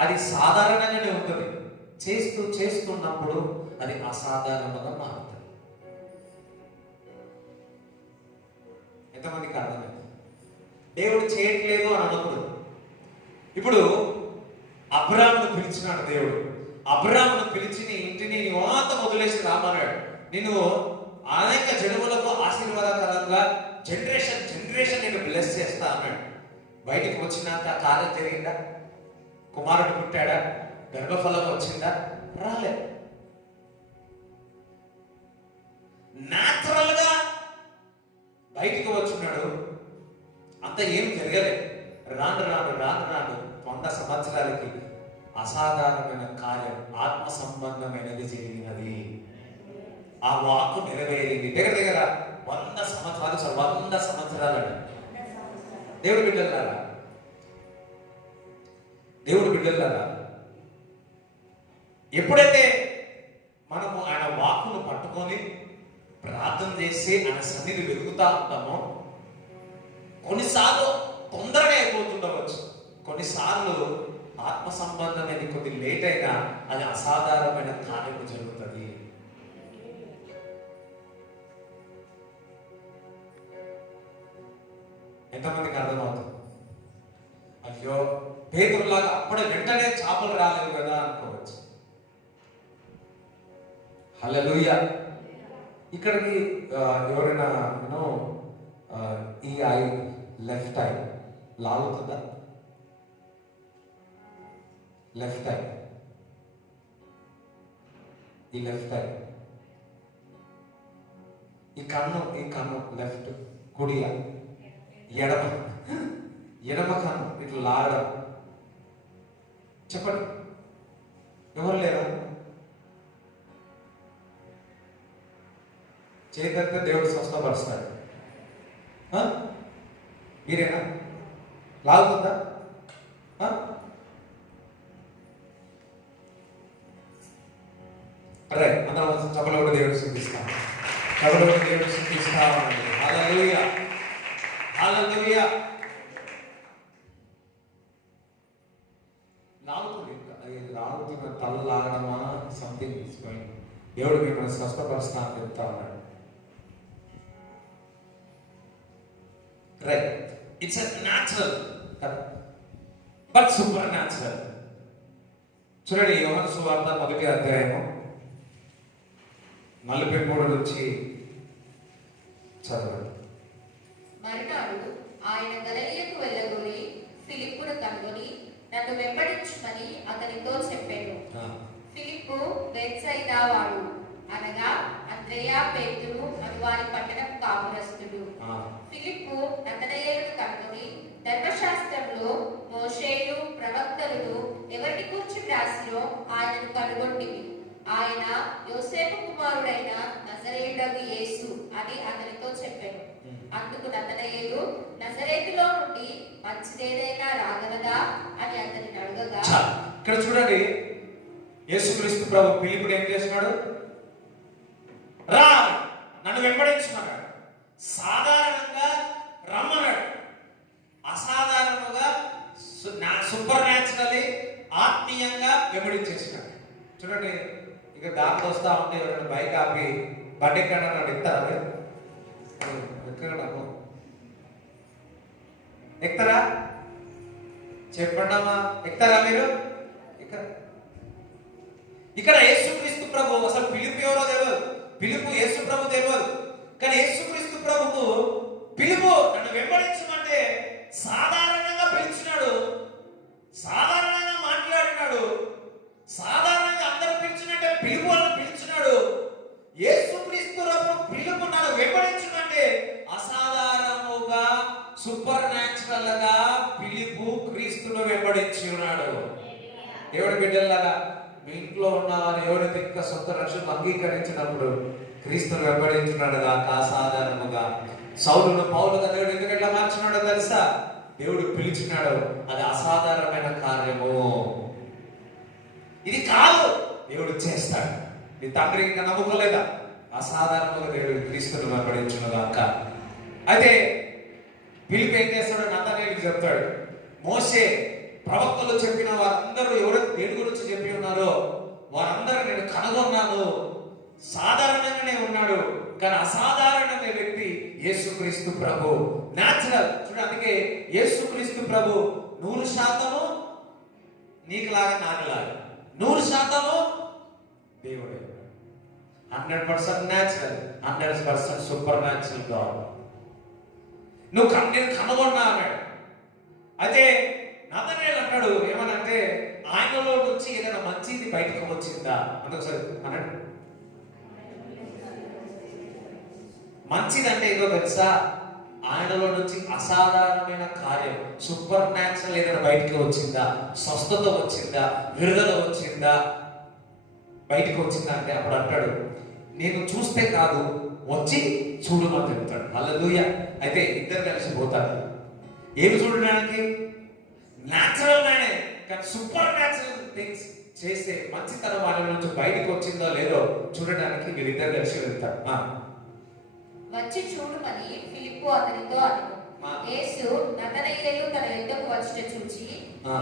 అది సాధారణంగానే ఉంటుంది. చేస్తున్నప్పుడు అది అసాధారణంగా మారుతుంది. ఎంతమందికి అర్థమైంది? దేవుడు చేయట్లేదు అని అనకూడదు. ఇప్పుడు అబ్రాహామును పిలిచినాడు దేవుడు. అబ్రాహామును పిలిచి నీ ఇంటిని నీ మొత్తం వదిలేసి రామన్నాడు. నేను అనేక జనములకు ఆశీర్వాదకరంగా జనరేషన్ నేను బ్లెస్ చేస్తా అన్నాడు. బయటికి వచ్చినాక కార్యం జరిగిందా? కుమారుడు పుట్టాడా? గర్భఫలం వచ్చిందా? రాలేదు. న్యాచురల్ గా బయటికి వచ్చున్నాడు, అంత ఏం జరగలేదు. రాను 100 సంవత్సరాలకి అసాధారణమైన కార్యం, ఆత్మ సంబంధమైనది జరిగినది. ఆ వాక్కు నెరవేరింది. దగ్గర 100 సంవత్సరాలు, 100 సంవత్సరాలు. దేవుడు బిడ్డలారా, ఎప్పుడైతే మనము ఆయన వాక్కును పట్టుకొని ప్రార్థన చేసి ఆయన సన్నిధి వెతుకుతా ఉంటామో, కొన్నిసార్లు తొందరగా అయిపోతుండవచ్చు, కొన్నిసార్లు ఆత్మ సంబంధమైనది కొద్ది లేట్ అయినా అది అసాధారణమైన కార్యం జరుగుతుంది. ఎంతమందికి అర్థమవుతుంది? అయ్యో, పేతురులాగా అప్పుడే వెంటనే చేపలు రాలేదు కదా అనుకోవచ్చు. హల్లెలూయా. ఇక్కడికి ఎవరైనా ఈ ఐ లెఫ్ట్ ఐ లాగుతుందా? లెఫ్ట్ ఐ, ఈ లెఫ్ట్ ఐ, ఈ కన్ను లెఫ్ట్, కుడియా, ఎడమ కన్ను ఇట్లా లాగడం. చెప్పండి, ఎవరు లేరా? చేతడితే దేవుడు స్వస్థపరుస్తాడు. మీరేనా? లాగుతుందా? అరే అందరం చప్పలు కూడా దేవుడు స్థుతిస్తాం. చప్పలు కూడా దేవుడు స్థుతిస్తాం. హల్లెలూయా, హల్లెలూయా. లాగుతున్న తల లాగడమా సంథింగ్ తీసుకొని దేవుడు మిమ్మల్ని స్వస్థపరుస్తా అని చెప్తా ఉన్నాడు. Right, it's natural but supernatural. చూడండి, యోహాను సువార్త 1వ అధ్యాయము 43 నుంచి చదవండి. మరునాడు ఆయన గలిలయకు వెళ్ళగోరి ఫిలిప్పును కనుగొని నన్ను వెంబడించుమని అతనితో చెప్పాను. ఫిలిప్పు బెత్సయిదా వాడు, అనగా అంద్రెయ, పేతురు అను వారి పట్టణం కాపురస్తుడు. ఫిలిప్పు నతనయేలును కనుగొని ధర్మశాస్త్రంలో మోషేయు ప్రవక్తలను ఎవరిని గూర్చి వ్రాసిరో ఆయనను కనుగొంటివి. ఆయన యోసేపు కుమారుడైన నజరేయుడగు యేసు అని అతనితో చెప్పాను. అందుకు నతనయేలు, నజరేతులో నుండి మంచిదేదైనా రాగలదా అని అతనిని అడగగా, ఇక్కడ చూడండి, యేసుక్రీస్తు ప్రభు ఫిలిప్పుడు ఏం చేస్తున్నాడు? రా, నన్ను వెంబడించమన్నాడు. సాధారణంగా రమ్మన్నాడు, అసాధారణంగా సూపర్ న్యాచురల్లీ ఆత్మీయంగా వెంబడించేసినాడు. చూడండి, ఇక దాంట్లో వస్తా ఉంటే ఎవరైనా బైక్ ఆపి బండి ఎక్కడన్నా ఎక్కుతారా? ఎక్కుతారా? చెప్పండమ్మా, ఎక్కుతారా మీరు? ఇక్కడ యేసుక్రీస్తు ప్రభు, అసలు పిలుపు ఎవరో తెలియదు, పిలుపు యేసు ప్రభు తెలియదు. కానీ యేసుక్రీస్తు ప్రభుకు పిలుపు నన్ను వెంబడించమంటే సాధారణంగా పిలిచినాడు, సాధారణంగా మాట్లాడినాడు, సాధారణంగా అందరూ పిలిచినట్టే పిలుపు అని పిలిచినాడు. యేసుక్రీస్తు ప్రభు పిలుపు నన్ను వెంబడించమంటే అసాధారణముగా సూపర్ న్యాచురల్ గా పిలుపు క్రీస్తును వెంబడించి ఉన్నాడు. దేవుడి బిడ్డలాగా మీ ఇంట్లో ఉన్నవారు ఎవరైతే ఇంకా సొంత రక్షణ అంగీకరించినప్పుడు క్రీస్తును వెంబడించున్నాడు కాక అసాధారణముగా. సౌలును పౌలుగా దేవుడు ఎందుకంటే మార్చున్నాడో తెలుసా? దేవుడు పిలిచినాడు, అది అసాధారణమైన కార్యము. ఇది కాదు, దేవుడు చేస్తాడు. నీ తండ్రి ఇంకా నమ్ముకోలేదా? అసాధారణంగా దేవుడు క్రీస్తును వెంబడించును గాక. అయితే పిలిపి ఏం చేస్తాడు? నతనేయుడికి చెప్తాడు, మోషే ప్రవక్తలు చెప్పిన వారందరూ ఎవరైతే దేని గురించి చెప్పి ఉన్నారో వారందరూ నేను కనుగొన్నాను. సాధారణంగానే ఉన్నాడు, కానీ అసాధారణమైన వ్యక్తి యేసుక్రీస్తు ప్రభు. న్యాచురల్. చూడ, అందుకే యేసుక్రీస్తు ప్రభు 100% నీకులాగా నాకులాగా, 100% దేవుడే. 100% న్యాచురల్, 100% సూపర్ న్యాచురల్ గాడ్. నువ్వు నేను కనుగొన్నా అన్నాడు. అయితే నతనేయులు అంటాడు ఏమనంటే, ఆయనలో నుంచి ఏదైనా మంచిది బయటకు వచ్చిందా అంటే అన్నాడు. మంచిదంటే ఏదో తెలుసా? ఆయనలో నుంచి అసాధారణమైన కార్యం, సూపర్ న్యాచురల్ ఏదైనా బయటకు వచ్చిందా, స్వస్థత వచ్చిందా, విడుదల వచ్చిందా, బయటకు వచ్చిందా అంటే అప్పుడు అంటాడు, నేను చూస్తే కాదు వచ్చి చూడమని చెప్తాడు. హల్లెలూయా. అయితే ఇద్దరు కలిసి పోతారు. ఏమి చూడడానికి? న్యాచురల్ మ్యానే, కానీ సూపర్ న్యాచురల్ థింగ్స్ చేసే మంచితనం వాళ్ళ నుంచి బయటకు వచ్చిందో లేదో చూడడానికి వీళ్ళిద్దరు కలిసి వెళ్తారు. వచ్చి చూడమని ఫిలిప్పు అతనితో అనెను. యేసు నతనయేలు తన యొద్దకు వచ్చుట చూచి,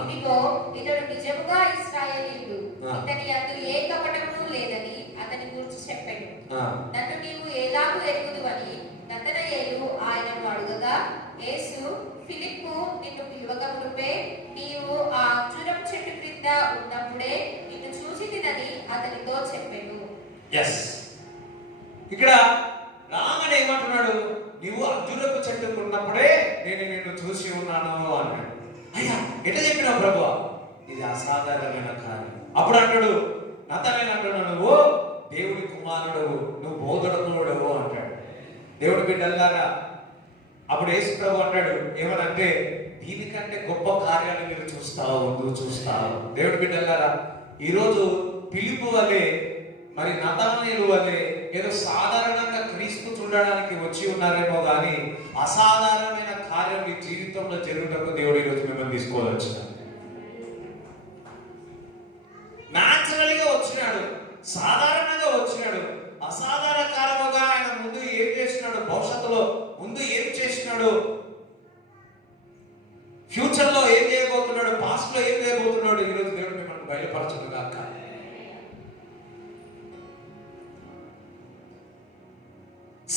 ఇదిగో ఇతడు నిజముగా ఇశ్రాయేలీయుడు, ఇతని యందు ఏ కపటమును లేదని అతని గురించి చెప్పాడు. నన్ను నీవు ఎలాగూ ఎరుగుదువని నతనయేలు ఆయనను అడుగగా, యేసు, ఫిలిప్పు నిన్ను పిలువక మునుపే నీవు ఆ అంజూరపు చెట్టు క్రింద ఉన్నప్పుడే నిన్ను చూసి తినని అతనితో చెప్పాడు. ఇక్కడ రాగానే ఏమంటున్నాడు? నీవు అంజూరపు చెట్టు ఉన్నప్పుడే నేను నిన్ను చూసి ఉన్నాను అన్నాడు. అయ్యా, ఎట్లా చెప్పినావు ప్రభువా? ఇది అసాధారణమైన కార్యం. అప్పుడు అంటాడు, నతనేయులు అంటున్నాడు, నువ్వు దేవుడి కుమారుడు, నువ్వు బోధకుడు అంటాడు. దేవుడి బిడ్డలారా, అప్పుడు యేసు ప్రభు అంటాడు ఏమనంటే, దీనికంటే గొప్ప కార్యాలు మీరు చూస్తావు, నువ్వు చూస్తావు. దేవుడి బిడ్డలారా, ఈరోజు పిలుపు వలె మరి నతానేలు వలె ఏదో సాధారణంగా క్రీస్తు చూడడానికి వచ్చి ఉన్నారేమో కానీ అసాధారణమైన కార్యం మీ జీవితంలో జరుగుటకు దేవుడు ఈరోజు మిమ్మల్ని తీసుకోవచ్చు. న్యాచురల్ గా వచ్చినాడు, సాధారణంగా వచ్చినాడు. అసాధారణ కారణంగా ఆయన ముందు ఏం చేసినాడు, భవిష్యత్తులో ముందు ఏం చేసినాడు, ఫ్యూచర్ లో ఏం చేయబోతున్నాడు, పాస్ట్ లో ఏం చేయబోతున్నాడు, ఈరోజు దేవుడు మిమ్మల్ని బయలుపరచను గాక.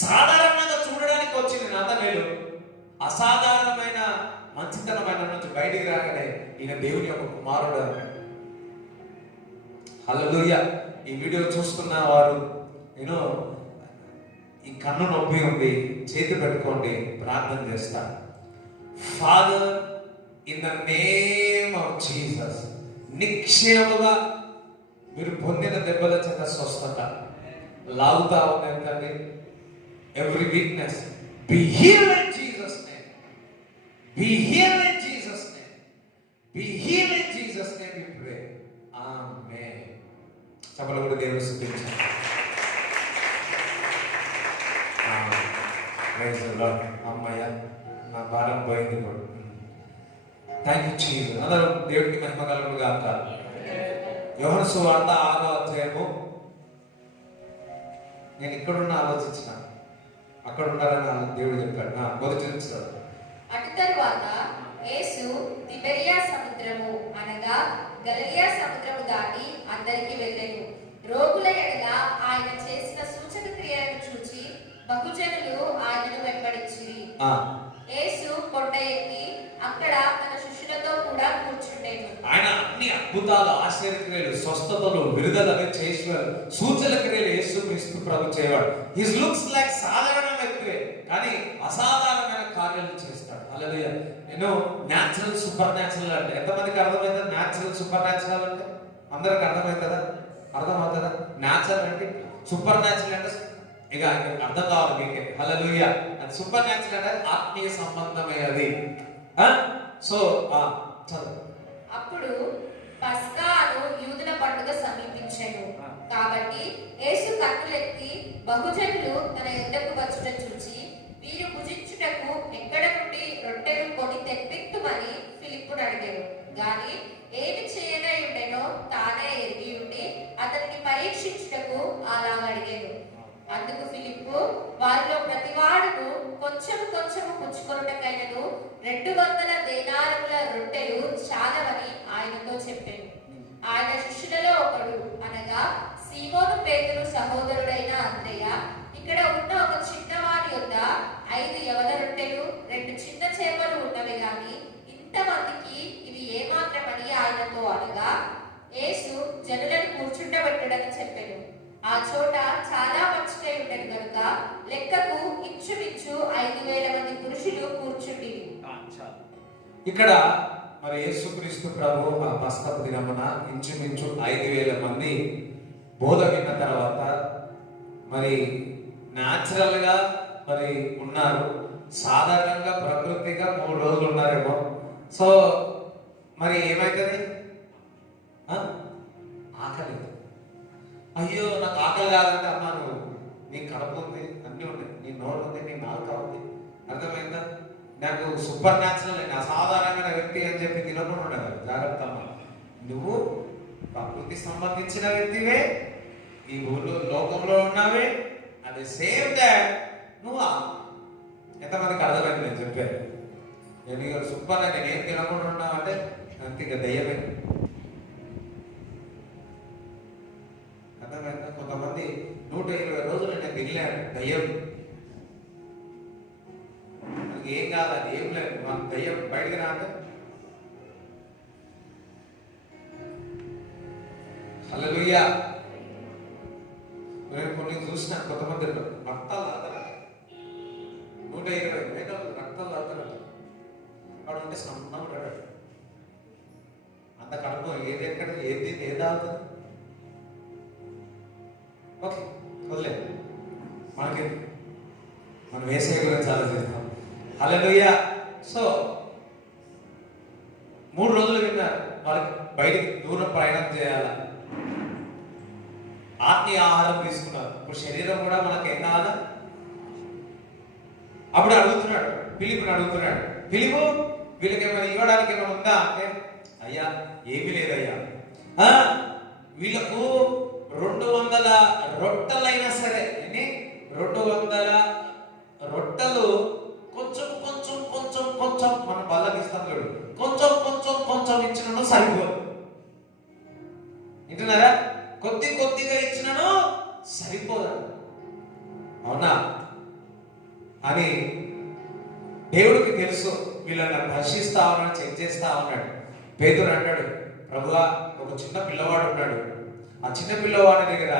సాధారణంగా చూడడానికి వచ్చింది నతనేలు అసాధారణమైన మంచితనమైన నుంచి బయటికి రాగానే ఈయన దేవుని యొక్క కుమారుడు అన్నాడు. హల్లెలూయా. ఈ వీడియో చూస్తున్న వారు నేను ఈ కన్ను నొప్పి ఉంది, చేతి పెట్టుకోండి, ప్రార్థన చేస్తాను. Father, in the name of Jesus, నిక్షేమముగా మీరు పొందిన దెబ్బల చేత స్వస్థత లాగుతా ఉన్నాయి తండ్రి. Every weakness be healed in Jesus name, be healed in Jesus name, be healed in Jesus name we pray. Amen. చప్పట్లు కూడా దేవుని స్తుతించండి. Praise the lord. అమ్మయ్య, నా భారం పోయింది కూడా. Thank you Jesus. అందరూ దేవుడికి మహిమ కలుగును గాక. యోహాను సువార్త 6వ అధ్యాయము. నేను ఇక్కడున్న ఆలోచించిన అక్కడ ఉండాలని దేవుడు చెప్పాడు. మొదటి నుంచి అటు తరువాత యేసు తిబెరియా సముద్రము అనగా గలిలయ సముద్రము దాటి అందరికి వెళ్ళెను. రోగుల ఎడల ఆయన చేసిన సూచక క్రియలను చూచి బహుజనులు ఆయనను వెంబడించిరి. యేసు కొండ ఎక్కి అక్కడ తన శిష్యులతో కూడా కూర్చుండెను. ఆయన అన్ని అద్భుతాలు, ఆశ్చర్యక్రియలు, స్వస్థతలు, విడుదలను చేసేవాడు. సూచన క్రియలు యేసు క్రీస్తు ప్రభు చేయవాడు. హిస్ లుక్స్ లైక్ సాధారణ వ్యక్తివే, కానీ అసాధారణమైన కార్యాలు చేస్తాడు. హల్లెలూయా. నేను న్యాచురల్ సూపర్ న్యాచురల్ అంటే ఎంతమందికి అర్థమవుతుంది? న్యాచురల్ సూపర్ న్యాచురల్ అంటే అందరికి అర్థమవుతుందా? అర్థమవుతుందా? న్యాచురల్ అంటే సూపర్ న్యాచురల్ అంటే ఇక అర్థం కావాలి మీకే. హల్లెలూయా. అది సూపర్ న్యాచురల్ అంటే ఆత్మీయ సంబంధమైనది. సో చదువు. అప్పుడు పస్కా అను యూదుల పండుగ సమీపించెను. కాబట్టి యేసు కన్నులెత్తి బహుజనులు తన యొద్దకు వచ్చుట చూచి వీరు భుజించుటకు ఎక్కడ నుండి రొట్టెలు కొని తెప్పిట్టుమని ఫిలిప్పును అడిగాడు. గాని ఏమి చేయనై ఉండెనో తానే ఎరిగి ఉండి అతన్ని పరీక్షించుటకు అలాగా అడిగాడు. అందుకు ఫిలిప్పు వారిలో ప్రతివాడును కొంచెం కొంచెము పుచ్చుకొనుటకైనను 200 దేనారముల రొట్టెలు చాలవని ఆయనతో చెప్పాను. ఆయన శిష్యులలో ఒకడు అనగా సీమోను పేతురు సహోదరుడైన అంద్రెయ ఇక్కడ ఉన్న ఒక చిన్నవాడి యొద్ద 5 యవన రొట్టెలు 2 చిన్న చేపలు ఉన్నవి గాని ఇంతమందికి ఇవి ఏమాత్రమని ఆయనతో అనగా యేసు జనులను కూర్చుండబెట్టుడని చెప్పాను. ఆ చోట చాలా పచ్చికై ఉండేది కనుక లెక్కకు ఇంచుమించు 5,000 మంది పురుషులు కూర్చుండి. ఇక్కడ మరి యేసుక్రీస్తు ప్రభు ఆ పస్కపు దినమున ఇంచుమించు 5,000 మంది బోధ విన్న తర్వాత మరి న్యాచురల్ గా మరి ఉన్నారు. సాధారణంగా ప్రకృతిగా 3 రోజులు ఉన్నారేమో. సో మరి ఏమైతుంది? ఆకలి. అయ్యో నాకు ఆకలి కాదంటే అమ్మా, నువ్వు నీ కడుపు ఉంది, అన్నీ ఉన్నాయి, నీ నోరు ఉంది, నీ నాలుక ఉంది, అర్థమైందా? నాకు సూపర్ న్యాచురల్, నేను అసాధారణమైన వ్యక్తి అని చెప్పి తినకుండా ఉండదు. జాగ్రత్త అమ్మా, నువ్వు ప్రకృతి సంబంధించిన వ్యక్తివే, ఈ ఊళ్ళో లోకంలో ఉన్నావే, అట్ ది సేమ్ టైం నువ్వు ఎంతమందికి అర్థమైంది నేను చెప్పాను? నేను ఇక సూపర్, నేను ఏం తినకుండా ఉన్నావంటే అంతే, ఇక దయ్యమే. అర్థమైందా? కొంతమంది 120 రోజులు నేను తినలేను, దయ్యం. మనకి ఏం కాదు, ఏం లేదు, మన దయ్యం బయటకు రాంటే. హల్లెలూయా. నేను కొన్ని చూసిన కొంతమంది రక్తాలు తాగుతారట, 120 మేకలు రక్తాలు తాగుతారట. వాడు ఉంటే సన్నం ఉంటాడు, అంత కడుపు ఏది ఎక్కడ ఏది ఏది తాగుతుంది. ఓకే, వదిలేదు, మనకి మనం వేసే గురించి ఆలోచిస్తాం. హల్లెలూయా. సో 3 రోజులు విన్నారు, వాళ్ళకి బయటికి దూరం ప్రయాణం చేయాలి. ఆత్మీయ ఆహారం తీసుకున్నారు. ఇప్పుడు శరీరం కూడా మనకి ఏం కావాలా? అప్పుడు అడుగుతున్నాడు, ఫిలిప్పుని అడుగుతున్నాడు, ఫిలిపు వీళ్ళకి ఏమైనా ఇవ్వడానికి ఏమైనా ఉందా అంటే, అయ్యా ఏమీ లేదయ్యా, వీళ్ళకు 200 రొట్టెలైనా సరే, 200 రొట్టెలు కొంచెం కొంచెం కొంచెం కొంచెం మన బల్లకి ఇస్తాం చూడు, కొంచెం కొంచెం కొంచెం ఇచ్చినను సరిపోదు. వింటున్నారా? కొద్ది కొద్దిగా ఇచ్చినను సరిపోదు, అవునా అని దేవుడికి తెలుసు. వీళ్ళని దర్శిస్తా ఉన్నాడు, చెక్ చేస్తా ఉన్నాడు. పేతురు అంటాడు, ప్రభువా ఒక చిన్న పిల్లవాడు ఉన్నాడు, ఆ చిన్న పిల్లవాడి దగ్గర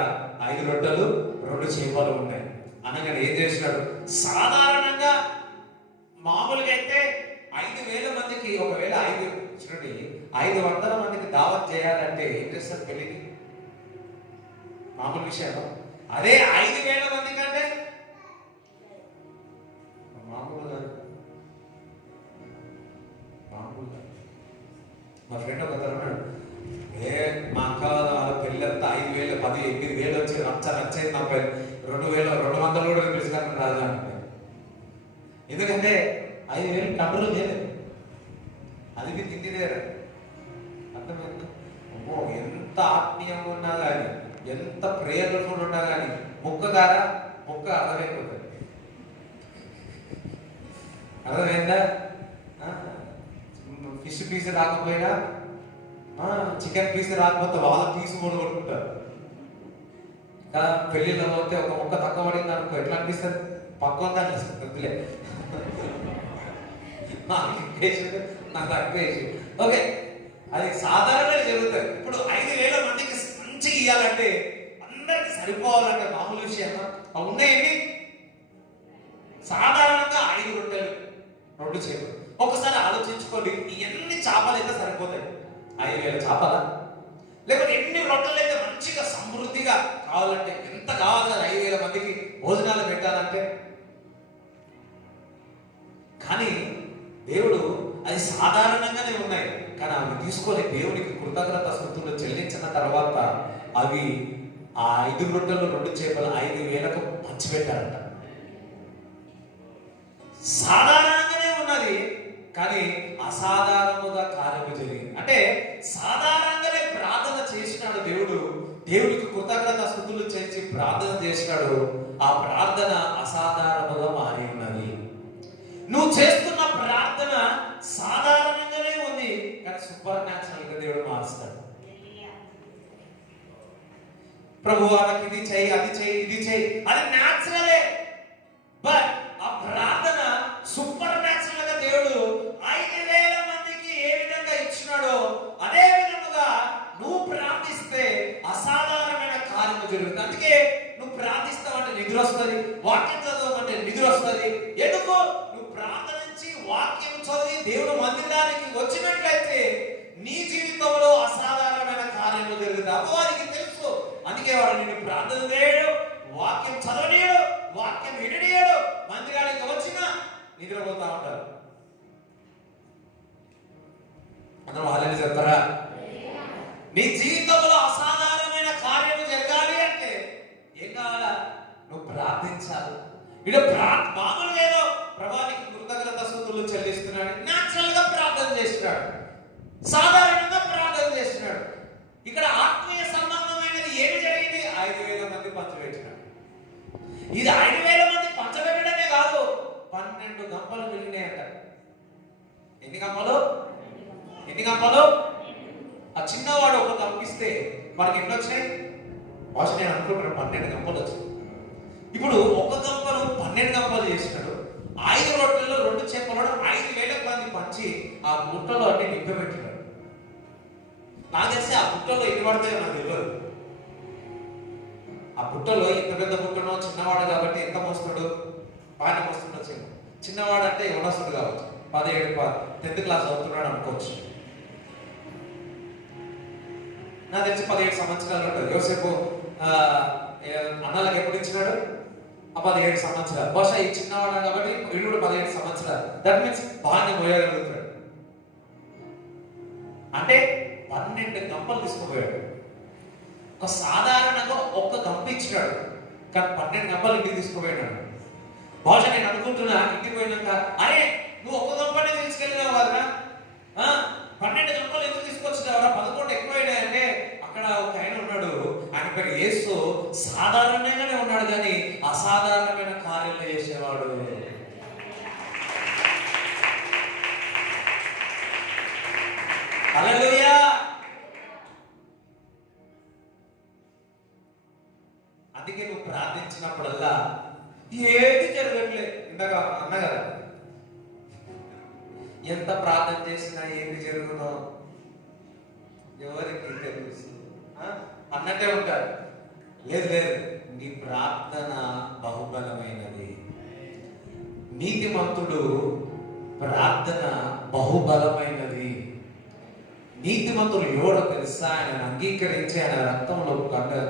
5 రొట్టెలు 2 చేపలు ఉన్నాయి అనగానే ఏం చేసినాడు? సాధారణంగా మామూలుగా అయితే 5,000 మందికి, ఒకవేళ 500 మందికి దావత్ చేయాలంటే ఏం చేస్తారు పెళ్లికి? మామూలు విషయం. అదే 5,000 మంది కంటే మామూలుగా మా ఫ్రెండ్ ఒక అన్నాడు, మా అక్క వాళ్ళ పెళ్ళి అంతా 5,000 10 8,000 వచ్చి రచ్చయింది, నా 2,200 కూడా పిలుచుకొని రాదు అంటే. ఎందుకంటే 5,000 కంట్రోల్ చేయలేదు, అది మీ తిండిదేరా. అర్థమైంది? అమ్మో ఎంత ఆత్మీయంగా ఉన్నా కానీ, ఎంత ప్రేయర్ఫుల్ ఉన్నా కానీ ముక్కగారా ముక్క అర్థమైపోతుంది. అర్థమైందా? ఫిష్ పీస్ రాకపోయినా, చికెన్ పీస్ రాకపోతే వాళ్ళ పీస్ కూడా కొట్టుకుంటారు కదా. పెళ్లిలో పోతే ఒక ముక్క తక్కువ పడింది అనుకో ఎట్లా అనిపిస్తుంది? పక్కన అనిపిస్తుంది, వద్దులే నాకు తక్కువ వేసి. ఓకే, అది సాధారణంగా జరుగుతుంది. ఇప్పుడు 5,000 మందికి మంచిగా ఇవ్వాలంటే, అందరికి సరిపోవాలంటే మామూలు విషయం ఉన్నాయండి. సాధారణంగా 5 రొట్టెలు 2 చేపలు. ఒకసారి ఆలోచించుకోండి, ఎన్ని చేపలు అయితే సరిపోతాయి? 5,000 చేపలా? లేకపోతే ఎన్ని రొట్టెలు అయితే మంచిగా సమృద్ధిగా కావాలంటే ఎంత కావాలి? 5,000 మందికి భోజనాలు పెట్టాలంటే. కానీ దేవుడు అది సాధారణంగానే ఉన్నాయి, కానీ అవి తీసుకొని దేవునికి కృతజ్ఞత స్తుతులు చెల్లించిన తర్వాత అవి ఆ 5 రొట్టెలు 2 చేపలు 5,000కు పంచిపెట్టారంట. సాధారణంగానే ఉన్నది, కానీ అసాధారణముగా కార్యము జరిగింది. అంటే సాధారణంగానే ప్రార్థన చేసినాడు దేవుడు, దేవుడికి కృతజ్ఞత స్తుతులు చేసి ప్రార్థన చేసినాడు. ఆ ప్రార్థన అసాధారణముగా మారి ఉన్నది. నువ్వు చేస్తున్న ప్రార్థన సాధారణంగానే ఉంది, కానీ సూపర్ న్యాచురల్ గా దేవుడు మారుస్తాడు. ప్రభువా నాకు ఇది చేయి, అది చేయి, ఇది చేయి, అది న్యాచురలే. బట్ ఆ ప్రార్థన సూపర్ న్యాచురల్ గా దేవుడు 5,000 మందికి ఏ విధంగా ఇచ్చినాడో అదే విధముగా నువ్వు ప్రార్థిస్తే అసాధారణమైన కార్యము జరుగుతుంది. అందుకే నువ్వు ప్రార్థిస్తావంటే నిద్ర వస్తుంది, వాక్యం చదవమంటే నిద్ర వస్తుంది. ఎందుకు? నువ్వు ప్రార్థనించి వాక్యం చదివి దేవుడు మందిరానికి వచ్చినట్లయితే నీ జీవితంలో అసాధారణమైన కార్యము జరుగుతుంది. అపవాదికి తెలుసు, అందుకే వాడు నిన్ను ప్రార్థన చేయడు, వాక్యం చదవనీయడు, వాక్యం విననీయడు. మందిరానికి వచ్చినా నిద్రపోతా ఉంటారు. అందరూ హల్లెలూయా చెప్తారా? నీ జీవితంలో అసాధారణమైన కార్యము జరగాలి అంటే ఏం కావాలా? నువ్వు ప్రార్థించాలి. ఇడు మామూలుగా ఏదో ప్రభానికి కృతజ్ఞత స్తుతులు చెల్లిస్తున్నాడు, న్యాచురల్ గా ప్రార్థన చేస్తున్నాడు, సాధారణంగా ప్రార్థన చేస్తున్నాడు. ఇక్కడ ఆత్మీయ సంబంధమైనది ఏమి జరిగింది? 5,000 మంది పంచబెట్టినాడు. ఇది 5,000 మంది పంచబెట్టడమే కాదు, 12 గంపలు మిగిలినాయంట. ఎన్ని గంపలు? ఆ చిన్నవాడు ఒక గంపిస్తే మనకి ఎన్ని వచ్చినాయి? ఫస్ట్ నేను అనుకుంటున్నాను 12 గంపలు వచ్చాయి. ఇప్పుడు ఒక గంపను 12 గంపలు చేసినాడు. 5 రొట్టెల్లో 2 చేపలు 5,000 మంది పంచి ఆ బుట్టలో అన్ని నింపబెట్టినాడు. నాకు తెలిసి ఆ బుట్టలో ఎన్ని పడతాయో నాకు తెలియదు. ఆ బుట్టలో ఎంత పెద్ద బుట్టనో, చిన్నవాడు కాబట్టి ఎంత మోస్తాడు? బాగా మోస్తుండొచ్చు. చిన్నవాడు అంటే ఎవడొస్తుంది కావచ్చు, 17 10th క్లాస్ అవుతున్నాడు అనుకోవచ్చు. నాకు తెలిసి 17 సంవత్సరాలు ఉంటుంది. యోసేపు అన్నలకు ఎప్పుడు ఇచ్చినాడు? 17 సంవత్సరాలు. బహుశా ఈ చిన్నవాడు కాబట్టి వీడు కూడా 17 సంవత్సరాలు. దట్ మీన్స్ బాగా మోయగలుగుతాడు. అంటే 12 గంపలు తీసుకుపోయాడు. ఒక సాధారణంగా ఒక్క గంప ఇచ్చినాడు, కానీ 12 గంపలు ఇంటికి తీసుకుపోయినాడు. బహుశా నేను అనుకుంటున్నా ఇంటికి పోయినాక, అరే నువ్వు ఒక్క గంపనే తీసుకెళ్ళినావు కదరా, 12 గంపలు ఎందుకు తీసుకొచ్చినావురా, 11 ఎక్కువైనాయంటే అక్కడ ఒక ఆయన ఉన్నాడు, ఆయన పేరు యేసు. సాధారణంగానే ఉన్నాడు కానీ అసాధారణమైన కార్యాలు చేసేవాడు. హల్లెలూయా. అందుకే నువ్వు ప్రార్థించినప్పుడల్లా ఏది జరగట్లేదు, ఇందాక అన్న కదా, ఎంత ప్రార్థన చేసినా ఏది జరుగునో ఎవరికి తెలుసు అన్నట్టే ఉంటారు. లేదు లేదు, నీ ప్రార్థన బహుబలమైనది. నీతిమంతుడు ప్రార్థన బహుబలమైనది. నీతిమంతులు ఎవడో తెలుసా? ఆయన అంగీకరించి ఆయన రక్తంలో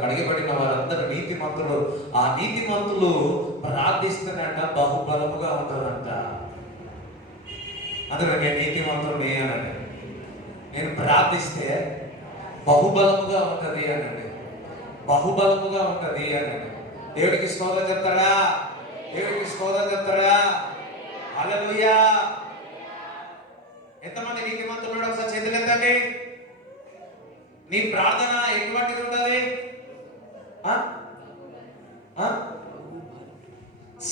కడిగబడిన వారందరూ నీతిమంతులు. ఆ నీతిమంతులు ప్రార్థిస్తున్నట్ట బహుబలముగా ఉంటారంట. అందులో నేను నీతిమంతుడిని అనండి, నేను ప్రార్థిస్తే బహుబలముగా ఉంటది అనండి, బహుబలముగా ఉంటది అనండి. దేవుడికి స్తోత్రం చెప్తారా? దేవుడికి స్తోత్రం చెప్తారా? హల్లెలూయా. ఎంతమంది నీతిమంతులు ఉన్నాడు? ఒకసారి చేతులు ఎత్తండి. నీ ప్రార్థన ఎటువంటిది ఉంటది?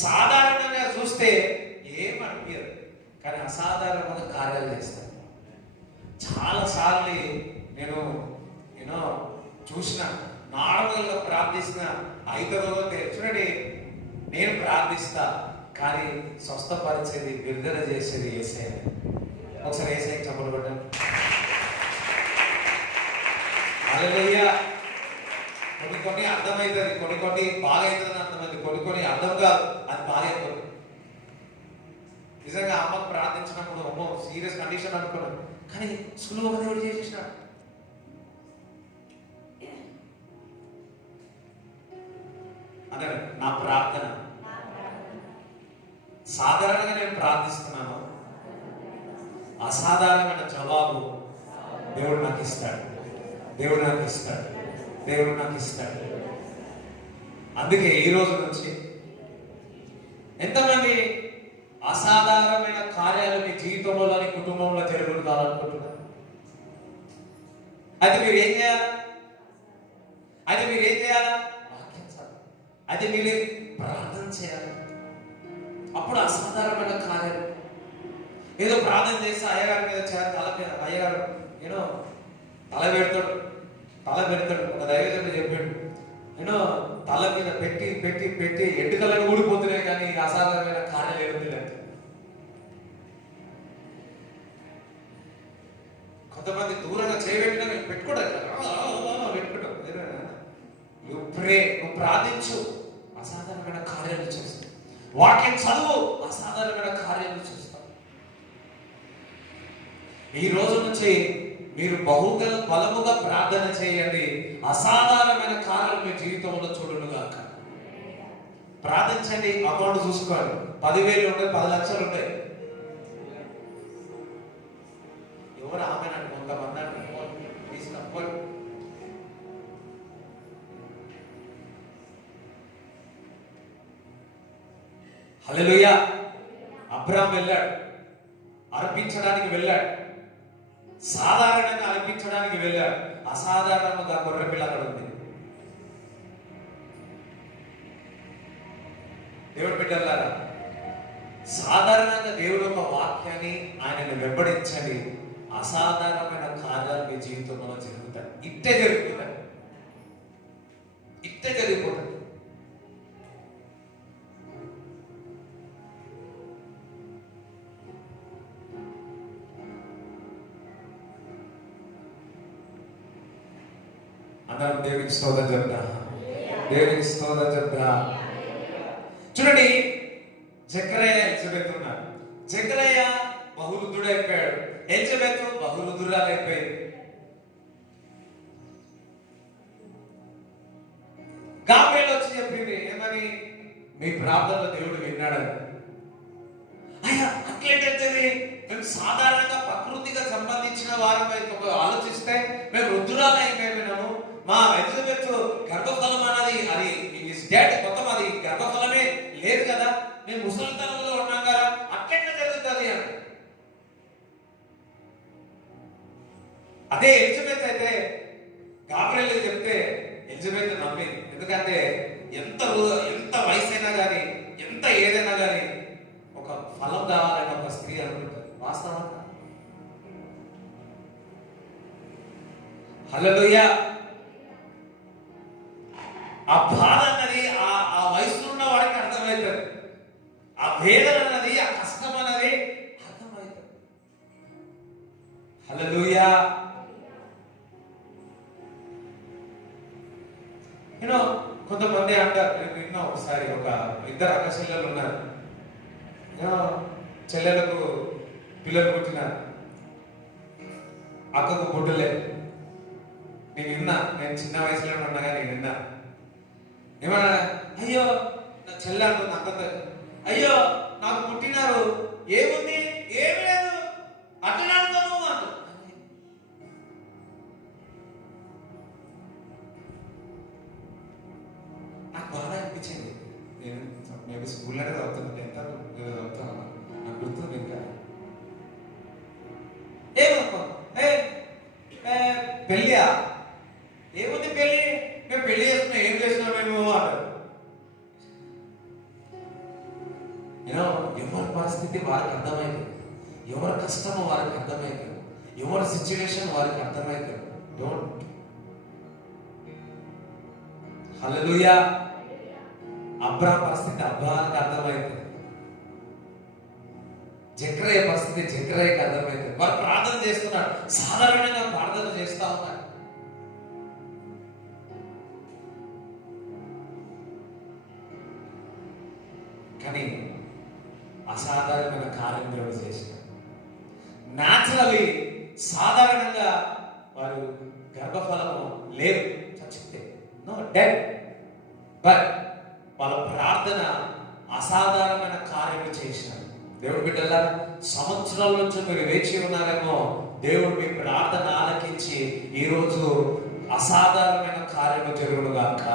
సాధారణంగా చూస్తే ఏమనిపించదు, కానీ అసాధారణంగా కార్యాలు చేస్తాను. చాలా సార్లు నేను చూసిన, నార్మల్గా ప్రార్థిస్తున్న 5 రోజులు చూడండి, నేను ప్రార్థిస్తా కానీ స్వస్థపరిచేది, విడుదల చేసేది యేసయ్య. ఒకసారి యేసయ్యకి చప్పట్లు కొట్టండి. హల్లెలూయా. కొన్ని అర్థమవుతుంది, కొన్ని బాగా అవుతుంది అర్థమైంది, కొన్ని అర్థం కాదు, అది బాగా అయిపోతుంది. నిజంగా అమ్మకు ప్రార్థించినప్పుడు అమ్మో సీరియస్ కండిషన్ అనుకున్నాను, కానీ సులువుగా దేవుడు చేసేసినాడు. అంటే నా ప్రార్థన సాధారణంగా నేను ప్రార్థిస్తున్నాను, అసాధారణమైన జవాబు దేవుడు నాకు ఇస్తాడు, దేవుడు నాకు ఇస్తాడు, దేవుడు నాకు ఇస్తాడు. అందుకే ఈ రోజు నుంచి ఎంతమంది అసాధారణమైన కార్యాలు మీ జీవితంలో, నీ కుటుంబంలో జరుగును కావాలనుకుంటున్నారు? అయితే మీరు ఏం చేయాలా? వాక్యం చదవాలి. అయితే మీరు ప్రార్థన చేయాలి. అప్పుడు అసాధారణమైన కార్యాలు. ఏదో ప్రార్థన చేస్తే అయ్యగారి మీద తల మీద అయ్యగారు తల పెడతాడు. ఒక దైవజనుడు చెప్పాడు, తల మీద పెట్టి పెట్టి పెట్టి ఎంటుకలను ఊడిపోతున్నాయి, కానీ అసాధారణమైన కార్యాలు ఏముంది. కొంతమంది దూరంగా చేయబెట్టినా పెట్టుకోవడం నువ్వు ప్రార్థించు, అసాధారణమైన కార్యాలు చేస్తావు. వాక్యం చదువు, అసాధారణమైన కార్యాలు చేస్తావు. ఈ రోజు నుంచి మీరు బలముగా ప్రార్థన చేయండి, అసాధారణమైన కార్యాలు మీ జీవితంలో చూడునుగాక. ప్రార్థించండి. అకౌంట్ చూసుకోండి, 10,000 ఉంటాయి, 10 లక్షలు ఉంటాయి. ఎవరు ఆమె కొంతమంది తీసుకపోయి హల్లెలూయా. అబ్రాహాం వెళ్ళాడు, అర్పించడానికి వెళ్ళాడు, సాధారణంగా అర్పించడానికి వెళ్ళాడు, అసాధారణంగా గొర్రెపిల్ల అక్కడ ఉంది. దేవుడు బిడ్డలారా, సాధారణంగా దేవుడు ఒక వాక్యాన్ని ఆయనను వెంబడించండి, అసాధారణమైన కార్యాలు మీ జీవితంలో జరుగుతాయి. ఇట్టే జరిగిపోతాయి. అందరం దేవునికి స్తోత్రం చెప్తా, దేవునికి స్తోత్రం చెప్తా. చూడండి, జకరియా ఎలిజబెత్ ఉన్నారు. జకరియా బహురుద్ధుడైపోయాడు, ఎలిజబెత్ బహురుద్ధురాలైపోయింది. గాబ్రియల్ వచ్చి చెప్పింది ఏమని? మీ ప్రార్థనలో దేవుడు విన్నాడని. అయ్యా అట్లేటది, మేము సాధారణంగా ప్రకృతిగా సంబంధించిన వారమై ఆలోచిస్తే మేము రుద్దురాలు అయిపోయినాము. మా ఎలిజబెత్ గాబ్రియెల్ చెప్తే ఎలిజబెత్ నమ్మింది. ఎందుకంటే ఎంత వయసు అయినా కానీ, ఎంత ఏదైనా కానీ ఒక ఫలం కావాలని ఒక స్త్రీ అనుకుంటారు. వాస్తవం. హల్లెలూయా. ఆ బాధ అన్నది ఆ వయసులో ఉన్న వాడికి అర్థమవుతుంది. ఆ వేదన అన్నది, ఆ కష్టం అన్నది అర్థమవుతుంది. హల్లెలూయా. యూనో కొంతమంది అంటారు, నేను విన్నా ఒకసారి, ఒక ఇద్దరు అక్క చెల్లెలు ఉన్నారు. చెల్లెలకు పిల్లలు పుట్టినారు, అక్కకు పుట్టలేదు. నేను చిన్న వయసులో ఉండగా నేను విన్నా. ఏమన్నా, అయ్యో నా చెల్లె అంటుంది అక్కతో, అయ్యో నాకు పుట్టినారు, ఏముంది, ఏమి లేదు, అట్లా అంటాను అంటు. నాకు బాగా అనిపించింది. నేను మేము స్కూల్లోనే చదువుతున్నాను, ఎంత చదువుతున్నాను నాకు గుర్తుంది. ఇంకా ఏమనుకో, పెళ్ళియా, ఏముంది పెళ్ళి, మేము పెళ్లి చేస్తున్నాం, ఏం చేసినాం మేము అంటారు. ఎవరి పరిస్థితి వారికి అర్థమైంది, ఎవరి కష్టము వారికి అర్థమైంది, ఎవరి సిచ్యువేషన్ వారికి అర్థమైంది. డోంట్. హల్లెలూయా. అబ్రాహాం పరిస్థితి అబ్రాహాంకి అర్థమైంది, జకరియా పరిస్థితి జకరియకి అర్థమైంది. వారు ప్రార్థన చేస్తున్నారు, సాధారణంగా ప్రార్థన చేస్తా ఉన్నారు. కానీ అసాధారణమైన కార్యం దేవుడు చేశారు. న్యాచురలీ సాధారణంగా వారు గర్భఫలము లేదు, చచ్చితే, నో డెడ్. బట్ వాళ్ళ ప్రార్థన అసాధారణమైన కార్యము చేసినారు. దేవుడు బిడ్డల, సంవత్సరాల నుంచి మీరు వేచి ఉన్నారేమో, దేవుడు మీ ప్రార్థన ఆలకించి ఈరోజు అసాధారణమైన కార్యము జరుగునుగాక.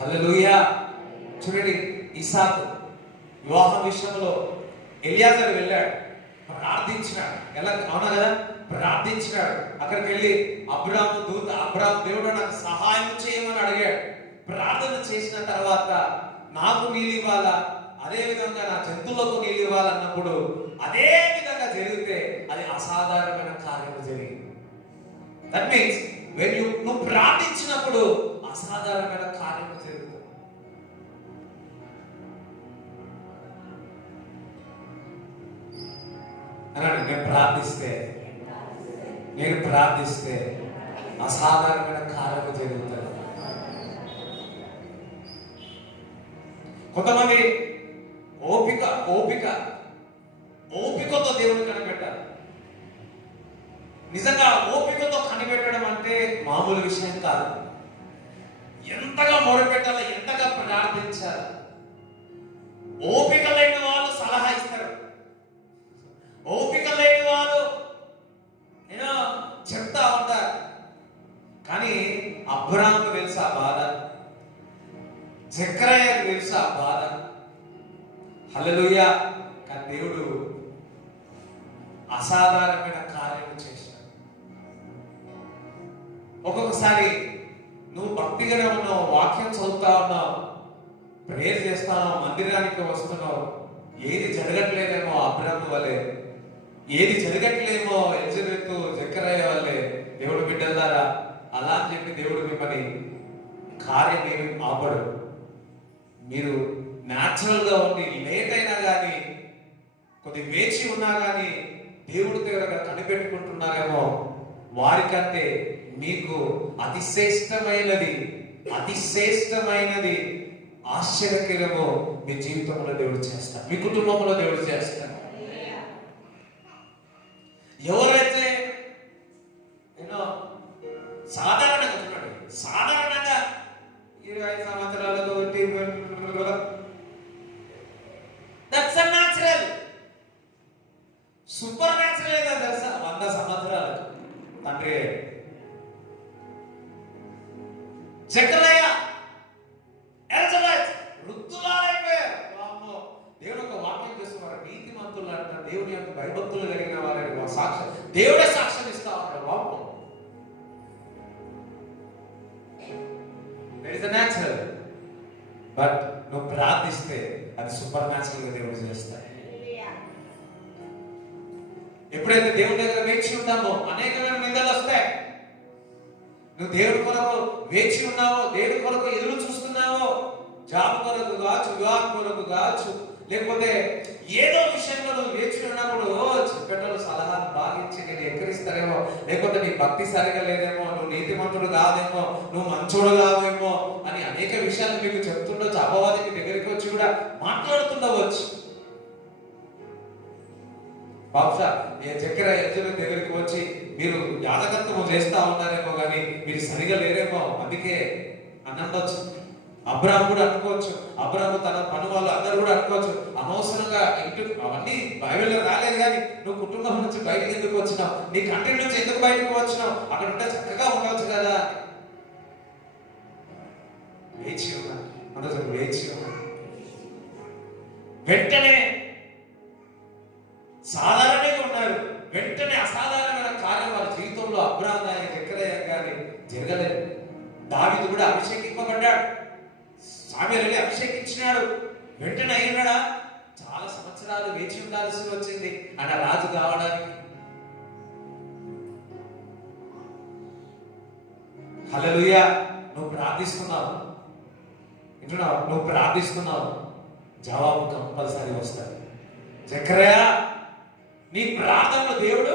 హల్లెలూయా. చూడండి, ఇసాకు వివాహం విషయంలో ఎలియాజరు వెళ్ళాడు, ప్రార్థించినాడు. ఎలా, అవునా కదా, ప్రార్థించినాడు. అక్కడికి వెళ్ళి అబ్రాహాము దేవుడు నాకు సహాయం చేయమని అడిగాడు. ప్రార్థన చేసిన తర్వాత నాకు నీళ్ళు ఇవ్వాలా, అదే విధంగా నా జంతువులకు నీళ్ళు ఇవ్వాలన్నప్పుడు అదే విధంగా జరిగితే అది అసాధారణమైన కార్యం జరిగింది. దట్ మీన్స్ నువ్వు ప్రార్థించినప్పుడు అసాధారణమైన కార్యం జరుగుతుంది. అన్నాడు, నేను ప్రార్థిస్తే అసాధారణమైన కార్యము జరుగుతుంది. కొంతమంది ఓపికతో దేవుని కనిపెట్టాలి. నిజంగా ఓపికతో కనిపెట్టడం అంటే మామూలు విషయం కాదు. ఎంతగా మొరపెట్టాలి, ఎంతగా ప్రార్థించాలి. ఓపిక లేని వాళ్ళు సలహా ఇస్తారు, ఓపిక లేని వాళ్ళు చెప్తా ఉంటారు. కానీ అబ్రాహాముకు తెలుసు ఆ బాధ, జకరియకు తెలుసు ఆ బాధ. హల్లెలూయా. కానీ దేవుడు అసాధారణమైన కార్యం చేశాడు. ఒక్కొక్కసారి నువ్వు భక్తిగానే ఉన్నావు, వాక్యం చదువుతా ఉన్నావు, ప్రేయర్ చేస్తావు, మందిరానికి వస్తున్నావు, ఏది జరగట్లేదేమో అబ్రాహాము వలె, ఏది జరగట్లేమో ఎలిజబెత్ జకరియా వల్లే, దేవుడు బిడ్డలారా, అలా అని చెప్పి దేవుడు మిమ్మల్ని కార్యం ఏమి ఆపడు. మీరు న్యాచురల్ గా ఉండి లేట్ అయినా కానీ, కొద్ది వేచి ఉన్నా కానీ దేవుడి దగ్గర కనిపెట్టుకుంటున్నారేమో, వారికంటే మీకు అతిశ్రేష్టమైనది ఆశ్చర్యకరమో మీ జీవితంలో దేవుడు చేస్తాడు, మీ కుటుంబంలో దేవుడు చేస్తాడు. ఎవరైతే సాధారణంగా చూడండి, సాధారణంగా 25 సంవత్సరాలకు దట్స్ అన్యాచురల్. సూపర్ న్యాచురల్ ఏదో తెలుసా, 100 సంవత్సరాలకు తండ్రి జకరియా, ఎలిజబెత్ వృద్ధులైపోయారు. దేవుడు ఒక వాక్యం చేస్తున్నారు, నీతిమంతులు అంట దేవుని యొక్క భయభక్తులు కలిగిన వారని సాక్ష్యం దేవుడే సాక్ష్యం ఇస్తా ఉన్నాడు. బాబు that is the natural. But నువ్వు ప్రార్థిస్తే అది సూపర్ న్యాచురల్ గా దేవుడు చేస్తాడు. ఎప్పుడైతే దేవుడి దగ్గర వేచి ఉంటామో అనేకమైన నిందలు వస్తాయి. నువ్వు దేవుడి కొరకు వేచి ఉన్నావో, దేవుడి కొరకు ఎదురు చూస్తున్నావో, జాబ్ కొరకు కావచ్చు, వివాహం కొరకు కావచ్చు, లేకపోతే ఏదో విషయంలో నువ్వు వేచి ఉన్నప్పుడు చెప్పేటోళ్ళు సలహాలు బాగించి నేను ఎక్కరిస్తారేమో, లేకపోతే నీ భక్తి సరిగా లేదేమో, నువ్వు నీతిమంతుడు కాదేమో, నువ్వు మంచోడు కాదేమో అని అనేక విషయాలు మీకు చెప్తుండొచ్చు. అపవాదికి దగ్గరికి వచ్చి కూడా మాట్లాడుతుండవచ్చు. బహుశా ఏ చక్కెర యజ్ఞం దగ్గరికి వచ్చి మీరు యాదకత్వం చేస్తా ఉన్నారేమో కానీ మీరు సరిగా లేరేమో అందుకే అని అనొచ్చు. అబ్రాహాము కూడా అనుకోవచ్చు, అబ్రాహాము తన పని వాళ్ళు అందరూ కూడా అనుకోవచ్చు, అనవసరంగా ఇంటి అవన్నీ బైబిల్లో రాలేదు కానీ నువ్వు కుటుంబం నుంచి బయటకు ఎందుకు వచ్చినావు, నీ కంట్రీ నుంచి ఎందుకు బయటకు వచ్చినావు, అక్కడ ఉంటే చక్కగా ఉండవచ్చు కదా. వేచి ఉన్నా అందరూ వేచి ఉన్నా. వెంటనే సాధారణంగా ఉన్నారు, వెంటనే అసాధారణమైన కార్యం వారి జీవితంలో అబ్రాహాము గాని జకర్యా గాని జరగలేదు. దావీదు కూడా అభిషేకింపబడ్డాడు, సామ్యూయేలుని అభిషేకించినాడు, వెంటనే అయినాడా? చాలా సంవత్సరాలు వేచి ఉండాల్సి వచ్చింది ఆయన రాజు కావడానికి. హల్లెలూయా. నువ్వు ప్రార్థిస్తున్నావు, వింటున్నావు, నువ్వు ప్రార్థిస్తున్నావు, జవాబు కంపల్సరీ వస్తుంది. జకర్యా నీ ప్రార్థనలో దేవుడు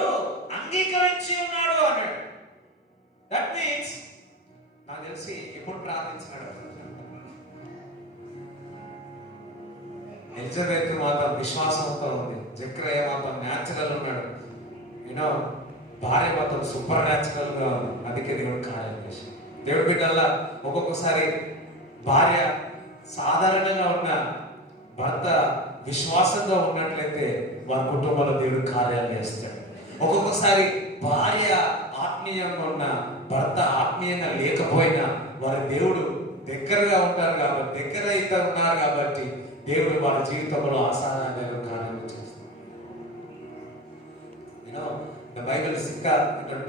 అంగీకరించి ఉన్నాడు అన్నాడు. దట్ మీన్స్ నాకు తెలిసి ఎప్పుడు ప్రార్థించినాడు. ఎలిజబెత్ మాత్రం విశ్వాసంతో ఉంది, జకర్యా మాత్రం న్యాచురల్ ఉన్నాడు, యూనో భార్య మాత్రం సూపర్ న్యాచురల్ గా ఉంది. అందుకే దేవుడు కార్యం చేసి దేవుడి బిడ్డల్లా ఒక్కొక్కసారి భార్య సాధారణంగా ఉన్న భర్త విశ్వాసంగా ఉన్నట్లయితే వారి కుటుంబంలో దేవుడు కార్యాలు చేస్తాడు. ఒక్కొక్కసారి భార్య ఆత్మీయంగా ఉన్న భర్త ఆత్మీయంగా లేకపోయినా వారి దేవుడు దగ్గరగా ఉంటారు కాబట్టి, దగ్గర అయితే ఉన్నారు కాబట్టి దేవుడు వారి జీవితంలో అసాధారణమైన కార్యాలు చేస్తాడు. ద బైబిల్ ఇంకా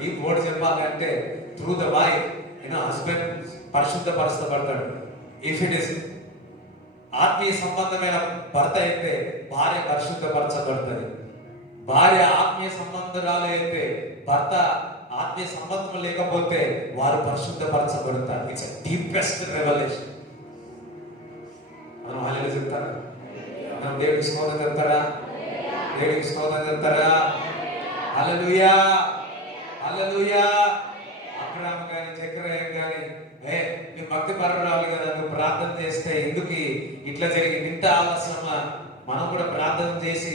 డీప్ వర్డ్ చెప్పాలంటే త్రూ ద వైఫ్ హస్బెండ్ పరిశుద్ధపరచబడతాడు. ఇఫ్ ఇట్ ఇస్ ఆత్మీయ సంబంధమైన భర్త అయితే భార్య పరిశుద్ధపరచబడుతుంది. భార్య ఆత్మీయ సంబంధరాలు అయితే భర్త ఆత్మీయ సంబంధం లేకపోతే వారు పరిశుద్ధపరచబడతారు. It's deepest revolution. మనం హల్లెలూయా చెప్తారా? మనం దేవుడికి స్తోత్రం చెప్తారా? దేవుడికి స్తోత్రం చెప్తారా? హల్లెలూయా, హల్లెలూయా. అబ్రాహాము గాని జకర్యా గాని నీ భక్తి పరురాలు కదా, నువ్వు ప్రార్థన చేస్తే ఎందుకు ఇట్లా జరిగింది, ఇంత ఆలస్యమా? మనం కూడా ప్రార్థన చేసి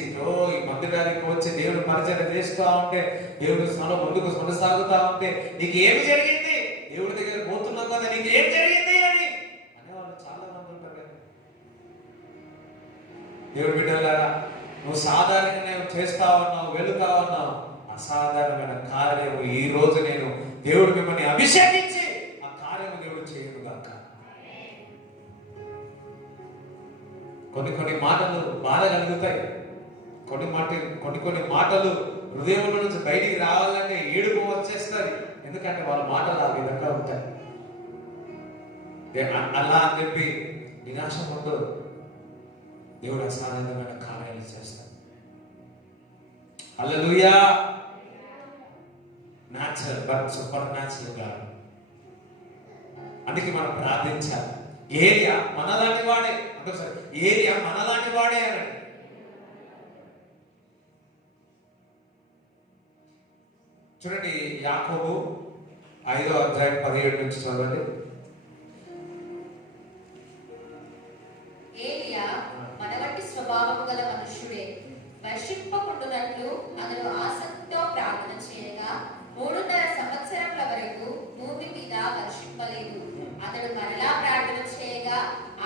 ఈ మందిరానికి వచ్చి దేవుడు పరిచయం చేస్తూ ఉంటే, దేవుడి స్థలం ముందుకు కొనసాగుతా ఉంటే నీకు ఏమి జరిగింది, దేవుడి దగ్గర పోతున్నావు కదా నీకు ఏం జరిగింది అని అనేవాళ్ళు చాలా మంది ఉంటారు. దేవుడి బిడ్డలారా, నువ్వు సాధారణంగా చేస్తా ఉన్నావు, వెళుతా ఉన్నావు, అసాధారణమైన కార్యము ఈ రోజు నేను దేవుడు మిమ్మల్ని అభిషేకించి ఆ కార్యము దేవుడు చేయను గాక. కొన్ని మాటలు బాధ కలుగుతాయి, కొన్ని మాటలు హృదయంలో నుంచి బయటికి రావాలంటే ఏడుపు వచ్చేస్తుంది. ఎందుకంటే వాళ్ళ మాటలు ఆ విధంగా ఉంటాయి. అలా అని చెప్పి నిరాశ ఉండదు, దేవుడు అసాధారణమైన కార్యాలు చేస్తాడు. హల్లెలూయా. న్యాచురల్ బట్ సూపర్ న్యాచురల్ కాదు. అందుకే మనం ప్రార్థించాలి. ఏరియా మనలాంటి వాడే, ఏరియా మనలాంటి వాడే అనండి. చూడండి, యాకోబు 5వ అధ్యాయం 17 నుంచి చదవండి. ఏలియా మన వంటి స్వభావము గల మనుష్యుడే. వర్షింపకుండునట్లు అతడు ఆసక్తితో ప్రార్థన చేయగా 3.5 సంవత్సరముల వరకు భూమి మీద వర్షింపలేదు. అతడు మరలా ప్రార్థన చేయగా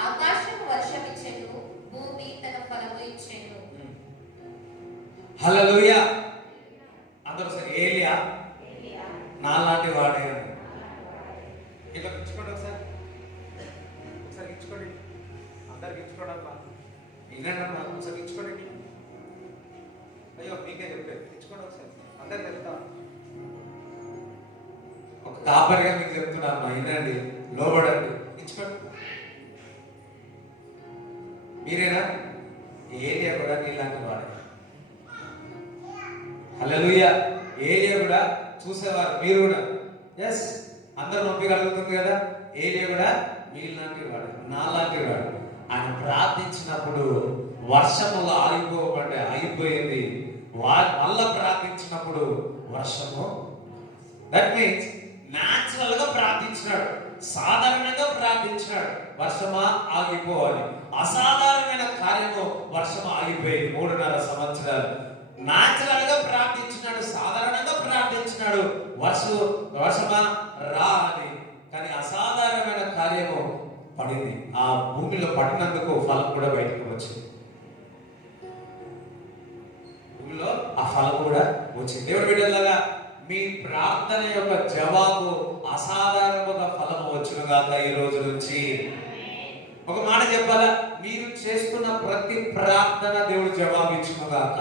ఆకాశము వర్షమిచ్చెను, భూమి తన ఫలము ఇచ్చెను. హల్లెలూయా. అందరూ సరే ఏలియా నాలాంటి వాడే. ఇట్లా ఇచ్చుకోండి, ఒకసారి ఇచ్చుకోండి, అందరికి ఇచ్చుకోవడం వినండి, ఒకసారి ఇచ్చుకోండి. అయ్యో ఇదిగో మీకే చెప్పే తెచ్చుకోండి ఒకసారి అందరు చెప్తా. ఒక కాపరిగా మీకు చెప్తున్నాను, అయినండి, లోబడండి, ఇచ్చుకోండి. మీరేనా? ఏలియా కూడా నీలాంటి వాడే. హల్లెలూయా. ఏలియా కూడా చూసేవారు, మీరు కూడా. ఎస్, అందరూ నొప్పిగలుగుతుంది కదా. ఏలియా కూడా మీలాంటి వాడు, నాలాంటి వాడు. ఆయన ప్రార్థించినప్పుడు వర్షములో ఆగిపోయింది. మళ్ళా ప్రార్థించినప్పుడు వర్షము. దట్ మీన్స్ న్యాచురల్ గా ప్రార్థించినాడు, సాధారణంగా ప్రార్థించినాడు, వర్షమా ఆగిపోవాలి. అసాధారణమైన కార్యము, వర్షం ఆగిపోయింది. 3.5 సంవత్సరాలు న్యాచురల్ గా ప్రార్థించినాడు, సాధారణంగా ప్రార్థించినాడు, వర్షమా రా అని. కానీ అసాధారణమైన కార్యము పడింది. ఆ భూమిలో పడినందుకు ఫలం కూడా బయటకు వచ్చింది. భూమిలో ఆ ఫలం కూడా వచ్చింది. దేవుడి బిడ్డలాగా మీ ప్రార్థన యొక్క జవాబు అసాధారణంగా ఫలము వచ్చునుగాక ఈ రోజు నుంచి. ఒక మాట చెప్పాలా, మీరు చేస్తున్న ప్రతి ప్రార్థన దేవుడు జవాబు ఇచ్చునుగాక.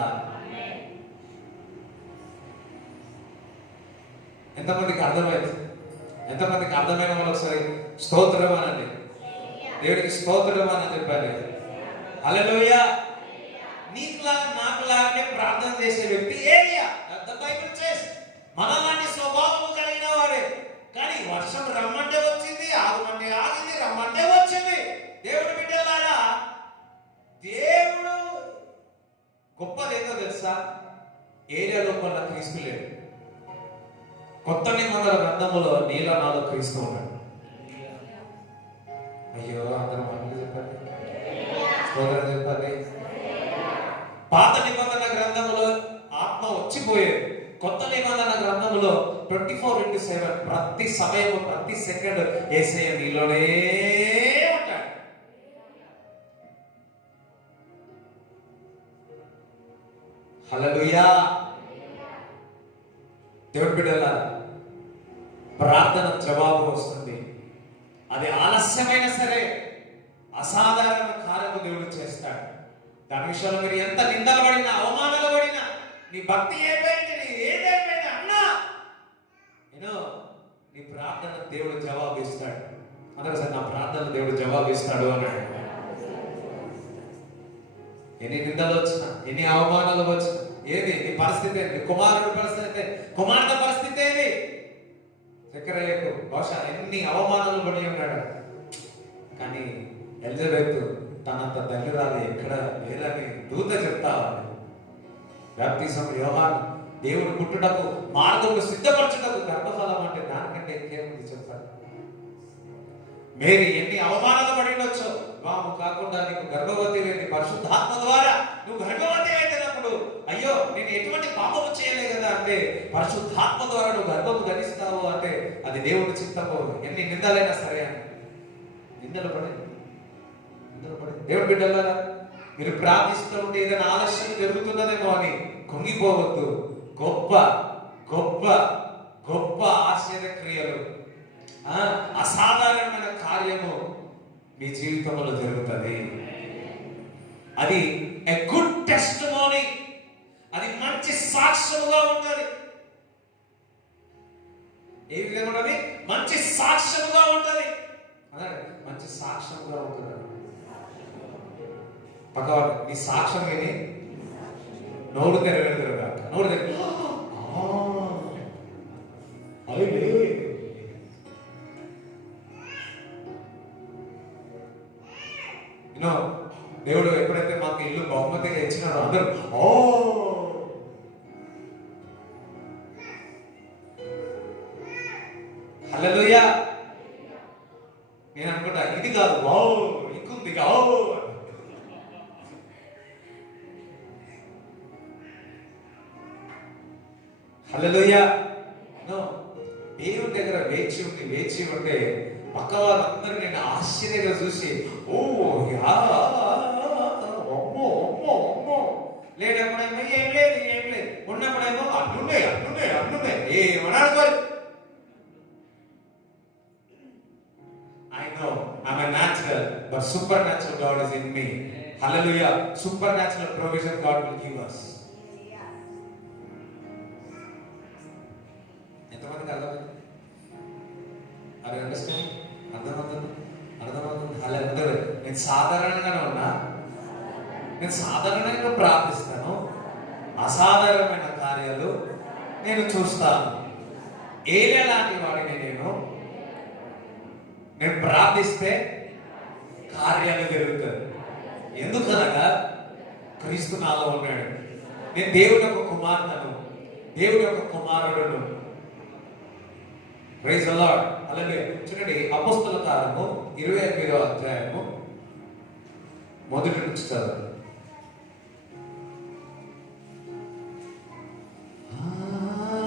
ఎంతమందికి అర్థమైంది? ఎంతమందికి అర్థమైన వాళ్ళు ఒకసారి స్తోత్రం అనండి. దేవుడికి స్తోత్రం అని చెప్పాలి. హల్లెలూయా. నీకులాగా నాకులాగానే ప్రార్థన చేసే వ్యక్తి ఏలియా. బైబిల్ సేస్ మనలాంటి స్వభావం కలిగిన వాడే. కానీ వర్షం రమ్మంటే వచ్చింది, ఆగమంటే ఆగింది, రమ్మంటే వచ్చింది. దేవుడి బిడ్డలారా, దేవుడు గొప్పదేదో తెలుసా? ఏలియా లోపల క్రీస్తు లేడు. కొత్త నిబంధన గ్రంథములో నీలో నాలో క్రీస్తు ఉన్నాడు. అయ్యో, అందరూ మనకి చెప్పండి, సోదరు చెప్పండి. పాత నిబంధన గ్రంథములో ఆత్మ వచ్చిపోయేది. కొత్త నిబంధన గ్రంథములో 24/7 ప్రతి సమయము, ప్రతి సెకండ్ యేసయ్య నీలోనే ఉంటాడు. హల్లెలూయా. దేవుడి బిడ్డలారా, ప్రార్థన జవాబు వస్తుంది. అది ఆలస్యమైనా సరే అసాధారణ కార్యము దేవుడు చేస్తాడు. దాని విషయంలో మీరు ఎంత నిందలు పడినా, అవమానాలు పడినా, నీ భక్తి ఏమైంది, నీ ఏదైపోయింది అన్నా, నీ ప్రార్థన దేవుడు జవాబు ఇస్తాడు. అందరూ సార్, నా ప్రార్థన దేవుడు జవాబు ఇస్తాడు అన్నాడు. ఎన్ని నిందలు వచ్చినా, ఎన్ని అవమానాలు వచ్చినా, ఏది నీ పరిస్థితి ఏంటి, కుమారుడి పరిస్థితి, కుమార్తె పరిస్థితి ఏది, సెకరయ్యకు బహుశా ఎన్ని అవమానాలు పడి ఉన్నాడు. కానీ ఎలిజబెత్ తనంత తల్లిరాలు ఎక్కడ లేదని దూత చెప్తా. బాప్తిజం యోహాను దేవుడు పుట్టుటకు మార్గము సిద్ధపరచుటకు గర్భఫలం అంటే దానికంటే ఇంకేముంది చెప్పాలి. మేరీ ఎన్ని అవమానాలు పడినొచ్చో, వాము కాకుండా నీకు గర్భవతి లేని పరిశుద్ధాత్మ ద్వారా నువ్వు గర్భవతి అయినప్పుడు, అయ్యో నేను ఎటువంటి పాపము చేయలే కదా అంటే, పరిశుద్ధాత్మ ద్వారా నువ్వు గర్భము ధరిస్తావు అంటే అది దేవుడి చిత్తము. ఎన్ని నిందలైనా సరే అని నిందలు పడి దేవుడి బిడ్డలారా, మీరు ప్రార్థిస్తూ ఉంటే ఏదైనా ఆలస్యం జరుగుతున్నదేమో అని కుంగిపోవద్దు. గొప్ప గొప్ప గొప్ప ఆశ్చర్యక్రియలు, అసాధారణమైన కార్యము మీ జీవితంలో జరుగుతుంది. అది ఎ గుడ్ టెస్టిమోనీ, అది మంచి సాక్ష్యముగా ఉంటుంది. ఏ విధంగా ఉంటుంది? మంచి సాక్ష్యముగా ఉంటుంది. మంచి సాక్ష్యముగా ఉంటుంది. పక్కవాడు నీ సాక్ష్యం విని నోరు తెరవేరు కాక, నోరు తెర దేవుడు ఎప్పుడైతే మాకు ఇల్లు బహుమతిగా ఇచ్చినారో అందరూ ఓ హల్లెలూయా. నేను అనుకుంటా ఇది కాదు, ఓ ఇంకుంది, ఓ హల్లెలూయా. దేవుని దగ్గర వేచి ఉంటే పక్క వాళ్ళందరూ నేను ఆశ్చర్యంగా చూసి ఓ యా అమ్మో అమ్మో అమ్మో, లేనప్పుడేమో ఏం లేదు ఉన్నప్పుడేమో అన్నున్నాయి ఏమనుకోరు. I know I'm a natural, but supernatural God is in me. Hallelujah. Supernatural provision God will give us. Understand? అర్థమవుతుంది? అలా నేను సాధారణంగానే ఉన్నా, నేను సాధారణంగా ప్రార్థిస్తాను, అసాధారణమైన కార్యాలు నేను చూస్తాను. ఏలే లాంటి వాడిని నేను ప్రార్థిస్తే కార్యాలు జరుగుతాయి. ఎందుకనగా క్రీస్తు నాలో ఉన్నాడు. నేను దేవుడి యొక్క కుమార్తెను, దేవుడి యొక్క కుమారుడును. Praise the lord. అలాగే చూడండి, అపోస్తల కార్యము 28వ అధ్యాయము మొదటి నుంచి చదవండి.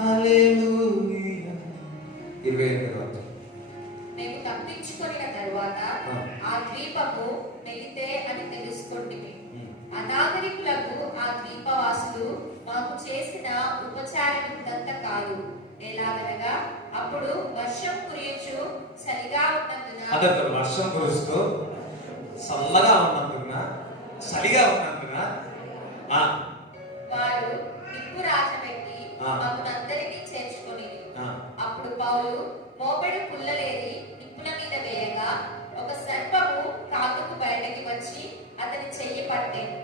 హల్లెలూయా. 28వ అధ్యాయం. మేము తప్పించుకొనిన తరువాత ఆ ద్వీపము నెలితే అని తెలుసుకొంటిమి. అనాగరికులకు ఆ ద్వీపవాసులు మాకు చేసిన ఉపచారం ఇంతంత కాదు. ఎలాగనగా అప్పుడు వర్షం కురియుచు చలిగా ఉన్నందున, అదే వర్షం కురుస్తూ చల్లగా ఉన్నందున, చలిగా ఉన్నందున వారు నిప్పు రాజబెట్టి మమ్మల్నందరినీ చేర్చుకొని, అప్పుడు పౌలు మోపెడు పుల్లలేరి నిప్పుల మీద వేయగా ఒక సర్పము కాకుకు బయటకి వచ్చి అతని చెయ్యి పట్టేను.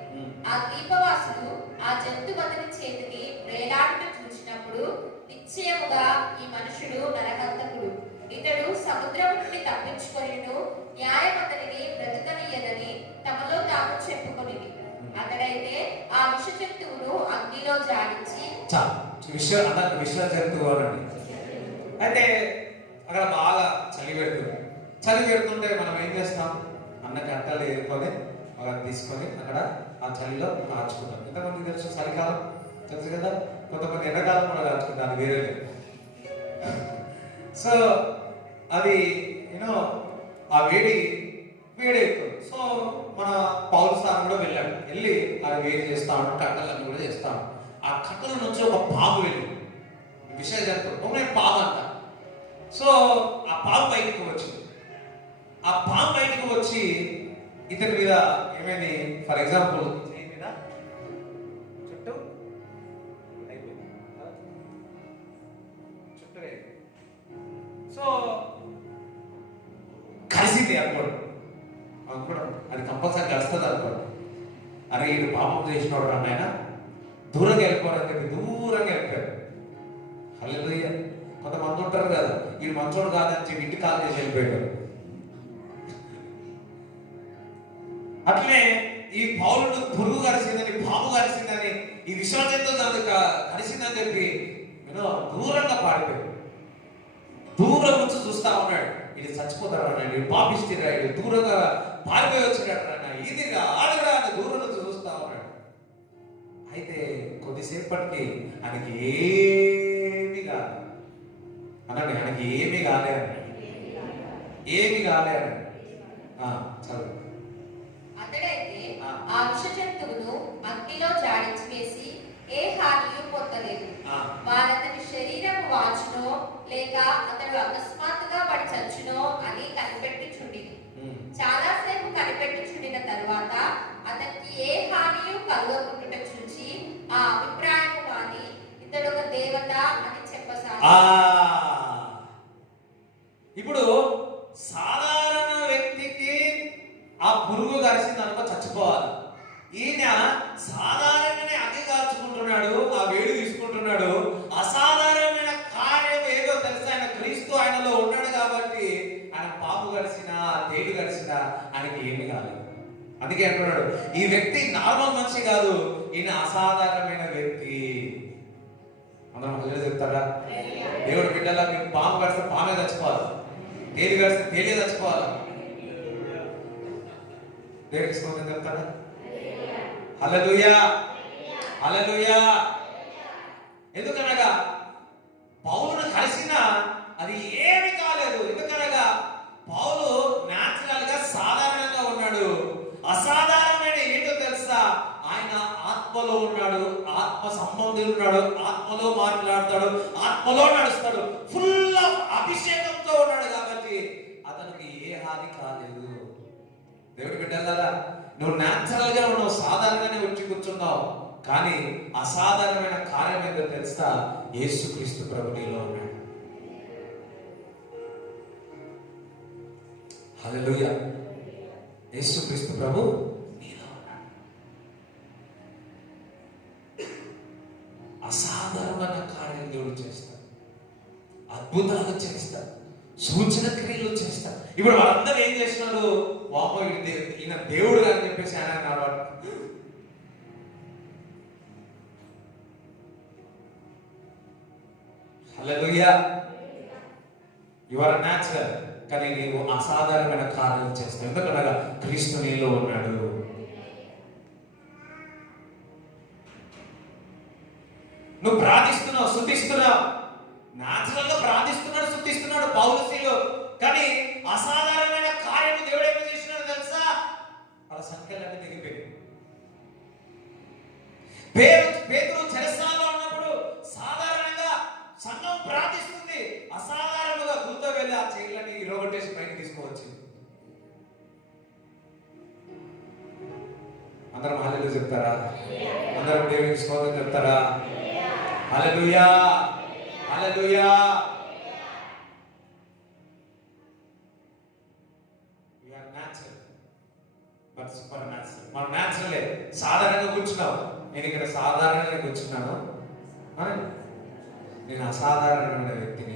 ఆ ద్వీపవాసులు ఆ జంతువు అతని చేతికి వేలాడుతూ చూసినప్పుడు నిశ్చయముగా ఈ మనుషుడు నరహంతకుడు, ఇతడు సముద్రం నుండి తప్పించుకొనిను, న్యాయం అతనిని బ్రతకనీయదని తమలో తాము చెప్పుకొని, అతడైతే ఆ విష జంతువును అగ్నిలో జాడించి విష జంతువు అనండి. అయితే అక్కడ బాగా చలి పెడుతుంటే మనం ఏం చేస్తాం? అన్న గంటలు ఏరుకొని అక్కడ తీసుకొని అక్కడ ఆ చలిలో కాచుకుంటాం. ఎంతమంది తెలుసు? చలికాలం తెలుసు కదా, కొంతమంది ఎండాకాలం కూడా కాచుకుంటారు, వేరే. సో అది ఆ వేడి ఎక్కుతుంది. సో మన పౌలు స్థానం కూడా వెళ్ళి అది వేడి చేస్తా ఉంటాం, కట్టలన్నీ కూడా చేస్తాం. ఆ కట్టల నుంచి ఒక పాము వెళ్ళి విషయ జంతువు పాము అంట. సో ఆ పాము బయటకు వచ్చింది. ఆ పాము బయటకు వచ్చి ఇతని మీద ఏమైంది? ఫర్ ఎగ్జాంపుల్ మీద చుట్టూ సో కలిసింది అనుకోండి, అది కంపల్సరీ కలుస్తుంది అనుకోండి. అరే ఇది పాపం చేసినోడు రా నాయన, దూరంగా వెళ్ళిపోరని చెప్పి దూరంగా వెళ్ళిపోయారు. హల్లెలూయా. కొంతమంది ఉంటారు కదా, వీడు మంచోడు కాదని చెప్పి ఇంటి కాల్ చేసి వెళ్ళిపోయాడు. అట్లే ఈ పౌలుడు పురుగు కలిసిందని, పాము కలిసిందని, ఈ విశ్వజంతో కలిసిందని చెప్పి దూరంగా పాడిపోయాడు. దూరం నుంచి చూస్తా ఉన్నాడు, ఇది చచ్చిపోతాడు అన్నాడు, ఇది పాపిస్తే ఇది దూరంగా పారిపోయి వచ్చినాడు అన్న, ఇదిగా ఆడగా అని దూరం నుంచి చూస్తా ఉన్నాడు. అయితే కొద్దిసేపటికి ఆయనకి ఏమి కాదు అన్నాడు. ఆయనకి ఏమి కాలేదు, ఏమి కాలేదు. చదువు. అతడైతే ఆ విష జంతువును అగ్నిలో జాడించి వేసి ఏ హానియు పొందలేదు. వారతని శరీరం వాచునో లేక అతడు అకస్మాత్తుగా పడి చచ్చునో అని కనిపెట్టుచుండిరి. చాలాసేపు కనిపెట్టుచుండిన తరువాత అతనికి ఏ హానియు కలుగకుండుట చూచి ఆ అభిప్రాయం మాని ఇతడు ఒక దేవత అని చెప్పసాగాడు. ఇప్పుడు సాధారణ వ్యక్తికి ఆ పురుగు కలిసింది అనుకో చచ్చిపోవాలి. ఈయన సాధారణనే అగ్గి కాల్చుకుంటున్నాడు, ఆ వేడి తీసుకుంటున్నాడు. అసాధారణమైన కార్యం ఏదో తెలుసు, ఆయన క్రీస్తు ఆయనలో ఉన్నాడు కాబట్టి ఆయన పాము కలిసినా తేడు కలిసినా ఆయనకి ఏమి కాలేదు. అందుకే అంటున్నాడు, ఈ వ్యక్తి నార్మల్ మనిషి కాదు, ఈయన అసాధారణమైన వ్యక్తి. అందరం చెప్తారా? దేవుడు బిడ్డలా మీకు పాము కలిస్తే పామే చచ్చిపోవాలి, తేలి కలిస్తే తేలి చచ్చిపోవాలి. దేవుడికి స్తోత్రం చెప్తారా? హల్లెలూయా, హల్లెలూయా. ఎందుకనగా పౌలును కలిసినా అది ఏమి కాలేదు. ఎందుకనగా పౌలు న్యాచురల్ గా సాధారణంగా ఉన్నాడు. అసాధారణమైన ఏంటో తెలుసా? ఆయన ఆత్మలో ఉన్నాడు, ఆత్మ సంబంధులు ఉన్నాడు, ఆత్మలో మాట్లాడతాడు, ఆత్మలో నడుస్తాడు, ఫుల్ ఆఫ్ అభిషేకంతో ఉన్నాడు కాబట్టి అతనికి ఏ హాని కాలేదు. దేవుడి బిడ్డలారా, నువ్వు న్యాచురల్ గా ఉన్నావు, సాధారణంగానే వచ్చి కూర్చున్నావు, కానీ అసాధారణమైన కార్యం ఏంటో తెలుసా? యేసుక్రీస్తు ప్రభు నీలో ఉన్నాడు. హల్లెలూయా. యేసుక్రీస్తు ప్రభు నీలో ఉన్నాడు. అసాధారణమైన కార్యం దేవుడు చేస్తాడు, అద్భుతాలు చేస్తాడు, సూచన క్రియలు చేస్తాడు. ఇప్పుడు వాళ్ళందరూ ఏం చేస్తున్నారు? వామో ఈయన దేవుడు అని చెప్పేసి ఆయన అన్నారు. హల్లెలూయా. యు ఆర్ న్యాచురల్, కానీ నీవు అసాధారణమైన కార్యం చేస్తావు. ఎందుకనగా క్రీస్తు నీలో ఉన్నాడు. నువ్వు ప్రార్థిస్తున్నావు, స్తుతిస్తున్నావు, న్యాచురల్ గా ప్రార్థిస్తున్నాడు, స్తుతిస్తున్నాడు పౌలుసీలో. కానీ అసాధారణమైన కార్యం దేవుడు ఏమి చేసినాడు తెలుసా? వాళ్ళ సంఖ్యలన్నీ దిగిపోయి. పేతురు చెరసాలలో ఉన్నప్పుడు సాధారణంగా సంఘం ప్రార్థిస్తుంది, అసాధారణంగా దూత వెళ్ళి ఆ చైర్లని ఇరగొట్టేసి పైకి తీసుకోవచ్చు. అందరం హల్లెలూయా చెప్తారా? అందరం దేవునికి స్తోత్రం చెప్తారా? Hallelujah, hallelujah. We are natural but supernatural. మనం న్యాచురలే, సాధారణంగా కూర్చున్నావు. నేను ఇక్కడ సాధారణంగా కూర్చున్నాను, నేను అసాధారణమైన వ్యక్తిని.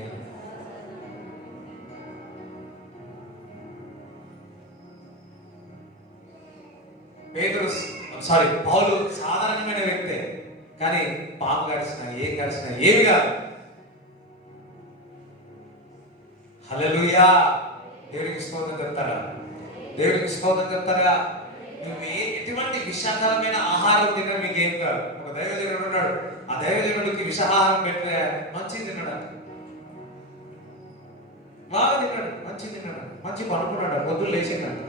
పౌలు సాధారణమైన వ్యక్తే, కానీ పాము గడిచిన ఏమి కాదు. హల్లెలూయా. దేవుడికి స్తోత్రం చెప్తారా? దేవుడికి స్తోత్రం చెప్తారా? నువ్వు ఎటువంటి విషాకరమైన ఆహారం తిన్నా మీకు ఏం కాదు. ఒక దైవజనుడు ఉన్నాడు, ఆ దైవజనుడికి విషాహారం పెట్టే మంచి తిన్నాడు, బాగా తిన్నాడు, మంచి తిన్నాడు, మంచి పడుకున్నాడు, పొద్దులు లేచినాడు,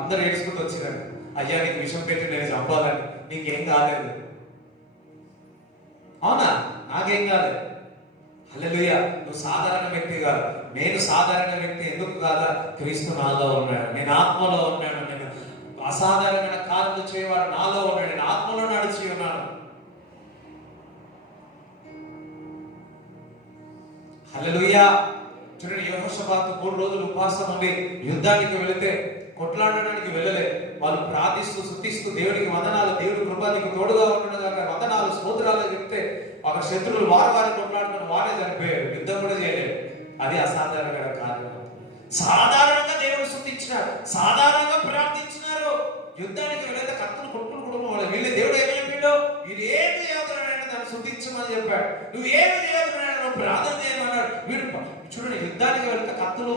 అందరు ఏడుచుకుంటూ వచ్చినాడు, అయ్యా నీకు విషం పెట్టి నేను చంపాలని, నీకేం కాలేదు. అవునా? నాకేం కాలేదు. హల్లెలూయా. నువ్వు సాధారణ వ్యక్తి కాదు, నేను సాధారణ వ్యక్తి. ఎందుకు కాదా? క్రీస్తు నాలో ఉన్నాడు, నేను ఆత్మలో ఉన్నాడు, నేను అసాధారణమైన కార్యాలు చేయవాడు నాలో ఉన్నాడు, నేను ఆత్మలో నడిచి ఉన్నాను. హల్లెలూయా. చూడండి, యెహోషాపాతు 3 రోజులు ఉపవాసం ఉండి యుద్ధానికి వెళితే కొట్లాడడానికి వెళ్ళలే. వాళ్ళు ప్రార్థిస్తూ స్తుతిస్తూ దేవుడికి వందనాలు, దేవుడి కృప నీకు తోడుగా ఉండగా వందనాలు స్తోత్రాలు చెప్తే ఒక శత్రువులు వారి కొట్లాడుకుని వారే చనిపోయారు, యుద్ధం కూడా చేయలేదు. అది అసాధారణమైన కార్యం. సాధారణంగా దేవుడు స్తుతించినాడు, సాధారణంగా ప్రార్థించినారు. యుద్ధానికి వెళ్ళేది కత్తులు కొట్టుకుని వాళ్ళు వీళ్ళు దేవుడు ఏమైపోయాడు, వీడు ఏమి చేయవుతున్నాడు, దాన్ని స్తుతించమని చెప్పాడు. నువ్వు ఏమి చేయవుతున్నాడు, నువ్వు ప్రార్థన చేయమన్నాడు. వీడు చూడండి, యుద్ధానికి వెళ్తే కత్తులు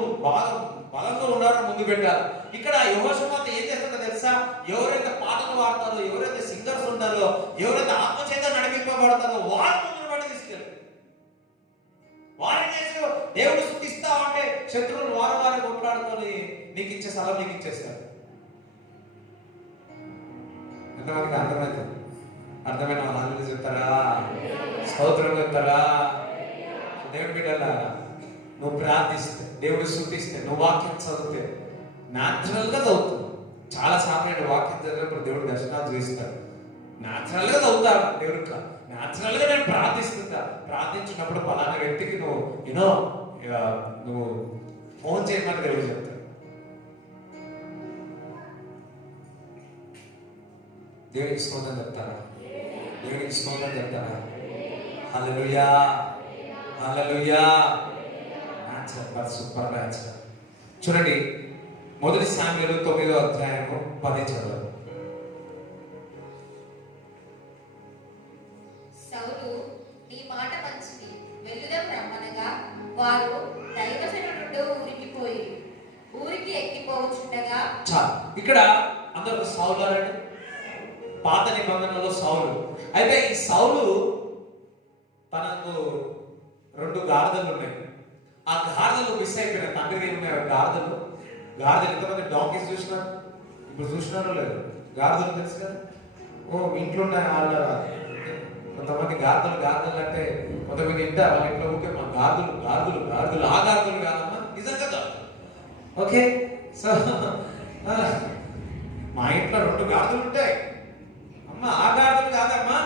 బలంగా ఉన్నారో ముందు పెట్టారు. ఇక్కడ యెహోషాపాతు ఏం చేస్తారో తెలుసా? ఎవరైతే పాటలు పాడతారో, ఎవరైతే సింగర్స్ ఉంటారో, ఎవరైతే ఆత్మచేత నడిపింపబడతారో వారి ముందు బట్టి తీసుకెళ్ళి వారిని చేసి దేవుడు స్తుతిస్తా ఉంటే శత్రువులు వారి కొట్లాడుకొని నీకు ఇచ్చే స్థలం నీకు ఇచ్చేస్తారు. ఎంతమందికి అర్థమవుతుంది? అర్థమైన వాళ్ళు చెప్తారా? స్తోత్రం చెప్తారా? దేవుడి బిడ్డలా, నువ్వు ప్రార్థిస్తే, దేవుడు స్తుతిస్తే, నువ్వు వాక్యం చదివితే న్యాచురల్ గా చదువుతావు. చాలా సార్లు నేను వాక్యం చదివినప్పుడు దేవుడు దర్శనాలు చూపిస్తాడు. న్యాచురల్ గా చదువుతాడు దేవుడికి. న్యాచురల్ గా నేను ప్రార్థిస్తుంటా. ప్రార్థించినప్పుడు పలానా వ్యక్తికి నువ్వు ఫోన్ చేయమని దేవుడు చెప్తాడు. దేవునికి స్తోత్రం చెప్తారా? దేవునికి స్తోత్రం చెప్తారా? Hallelujah, hallelujah. Supernatural. చూడండి, 1 సామ్యుయేలు 9వ అధ్యాయము 10 చదవండి. సౌలు నీ మాట మంచిది, వెళ్లుదాం రమ్మనగా వారు దైవజనుడు ఊరికి ఎక్కిపోవచ్చుండగా. ఇక్కడ అందరూ సౌలు అనండి. పాత నిబంధనలో సౌలు. అయితే ఈ సౌలు తనకు 2 గాడిదలు ఉన్నాయి. ఆ గాడిదలు మిస్ అయిపోయిన తండ్రి ఉన్నాయి. గాడిదలు ఎంతమంది డాంకీస్ చూసినారు? ఇప్పుడు చూసినారో లేదు? గాడిదలు తెలుసు కదా. మీ ఇంట్లో ఉన్నాయి వాళ్ళ కొంతమంది గాడిదలు అంటే కొంతమంది ఇంట వాళ్ళ ఇంట్లో ఊకే మా గాడిదలు ఆ గాడిదలు కాదమ్మా, నిజంగా కాదు. ఓకే, సో మా ఇంట్లో 2 గాడిదలు ఉంటాయి అమ్మ, ఆ గాడిదలు కాదమ్మా,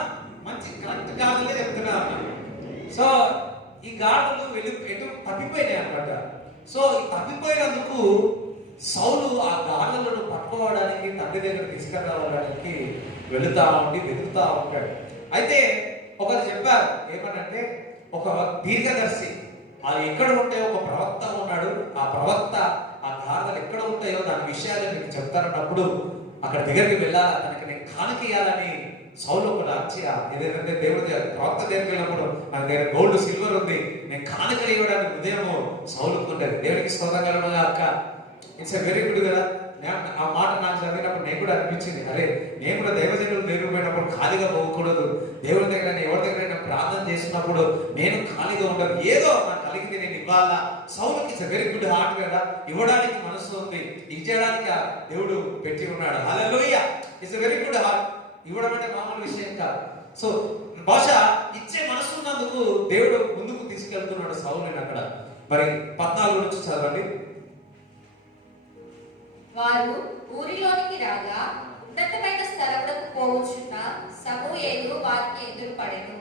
మంచి కరెక్ట్ గాడిదలే చెప్తున్నా అమ్మ. సో ఈ గాడిదలు ఎటు తప్పిపోయినాయి అన్నమాట. సో ఈ తప్పిపోయినందుకు సౌలు ఆ గాళ్ళలను పట్టుకోవడానికి తండ్రి దగ్గర తీసుకురావడానికి వెళుతా ఉండి వెతుకుతా ఉంటాడు. అయితే ఒకరు చెప్పారు ఏమనంటే, ఒక దీర్ఘదర్శి అది ఎక్కడ ఉంటాయో ఒక ప్రవక్త ఉన్నాడు, ఆ ప్రవక్త ఆ గాథలు ఎక్కడ ఉంటాయో దాని విషయాలు మీకు చెప్తారన్నప్పుడు అక్కడ దగ్గరికి వెళ్ళాలా, తనకి నేను కానుకేయాలని సౌలు ఒక ఏదైతే దేవుడి ప్రవక్త దగ్గరికి వెళ్ళినప్పుడు మన దగ్గర గోల్డ్ సిల్వర్ ఉంది, నేను కానుక ఇవ్వడానికి ఉదయము సౌలుకు ఉండేది. దేవుడికి స్తోత్రం కలగడం అక్క, ఇట్స్ ఎ వెరీ గుడ్ కదా. ఆ మాట నాకు చదివినప్పుడు నేను కూడా అనిపించింది, అరే నేను కూడా దైవజనులు దగ్గర పోయినప్పుడు ఖాళీగా పోకూడదు, దేవుడి దగ్గర ఎవరి దగ్గర ప్రార్థన చేస్తున్నప్పుడు నేను ఖాళీగా ఉండదు, ఏదో నాకు కలిగితే నేను ఇవ్వాలా. సౌలుకి ఇట్స్ వెరీ గుడ్ హార్ట్ కదా, ఇవ్వడానికి మనసు ఉంది, ఇచ్చేయడానికి ఆ దేవుడు పెట్టి ఉన్నాడు. హల్లెలూయా, ఇట్స్ వెరీ గుడ్ హార్ట్. ఇవ్వడం అంటే మామూలు విషయం కాదు. సో బహుశా ఇచ్చే మనసు ఉన్నందుకు దేవుడు ముందుకు తీసుకెళ్తున్నాడు సౌలుని అక్కడ. మరి 14 నుంచి చదవండి. వారు ఊరిలోనికి రాగా ఉన్నతమైన స్థలములకు పోవచ్చున్న సమూయేలు వారికి ఎదురుపడెను.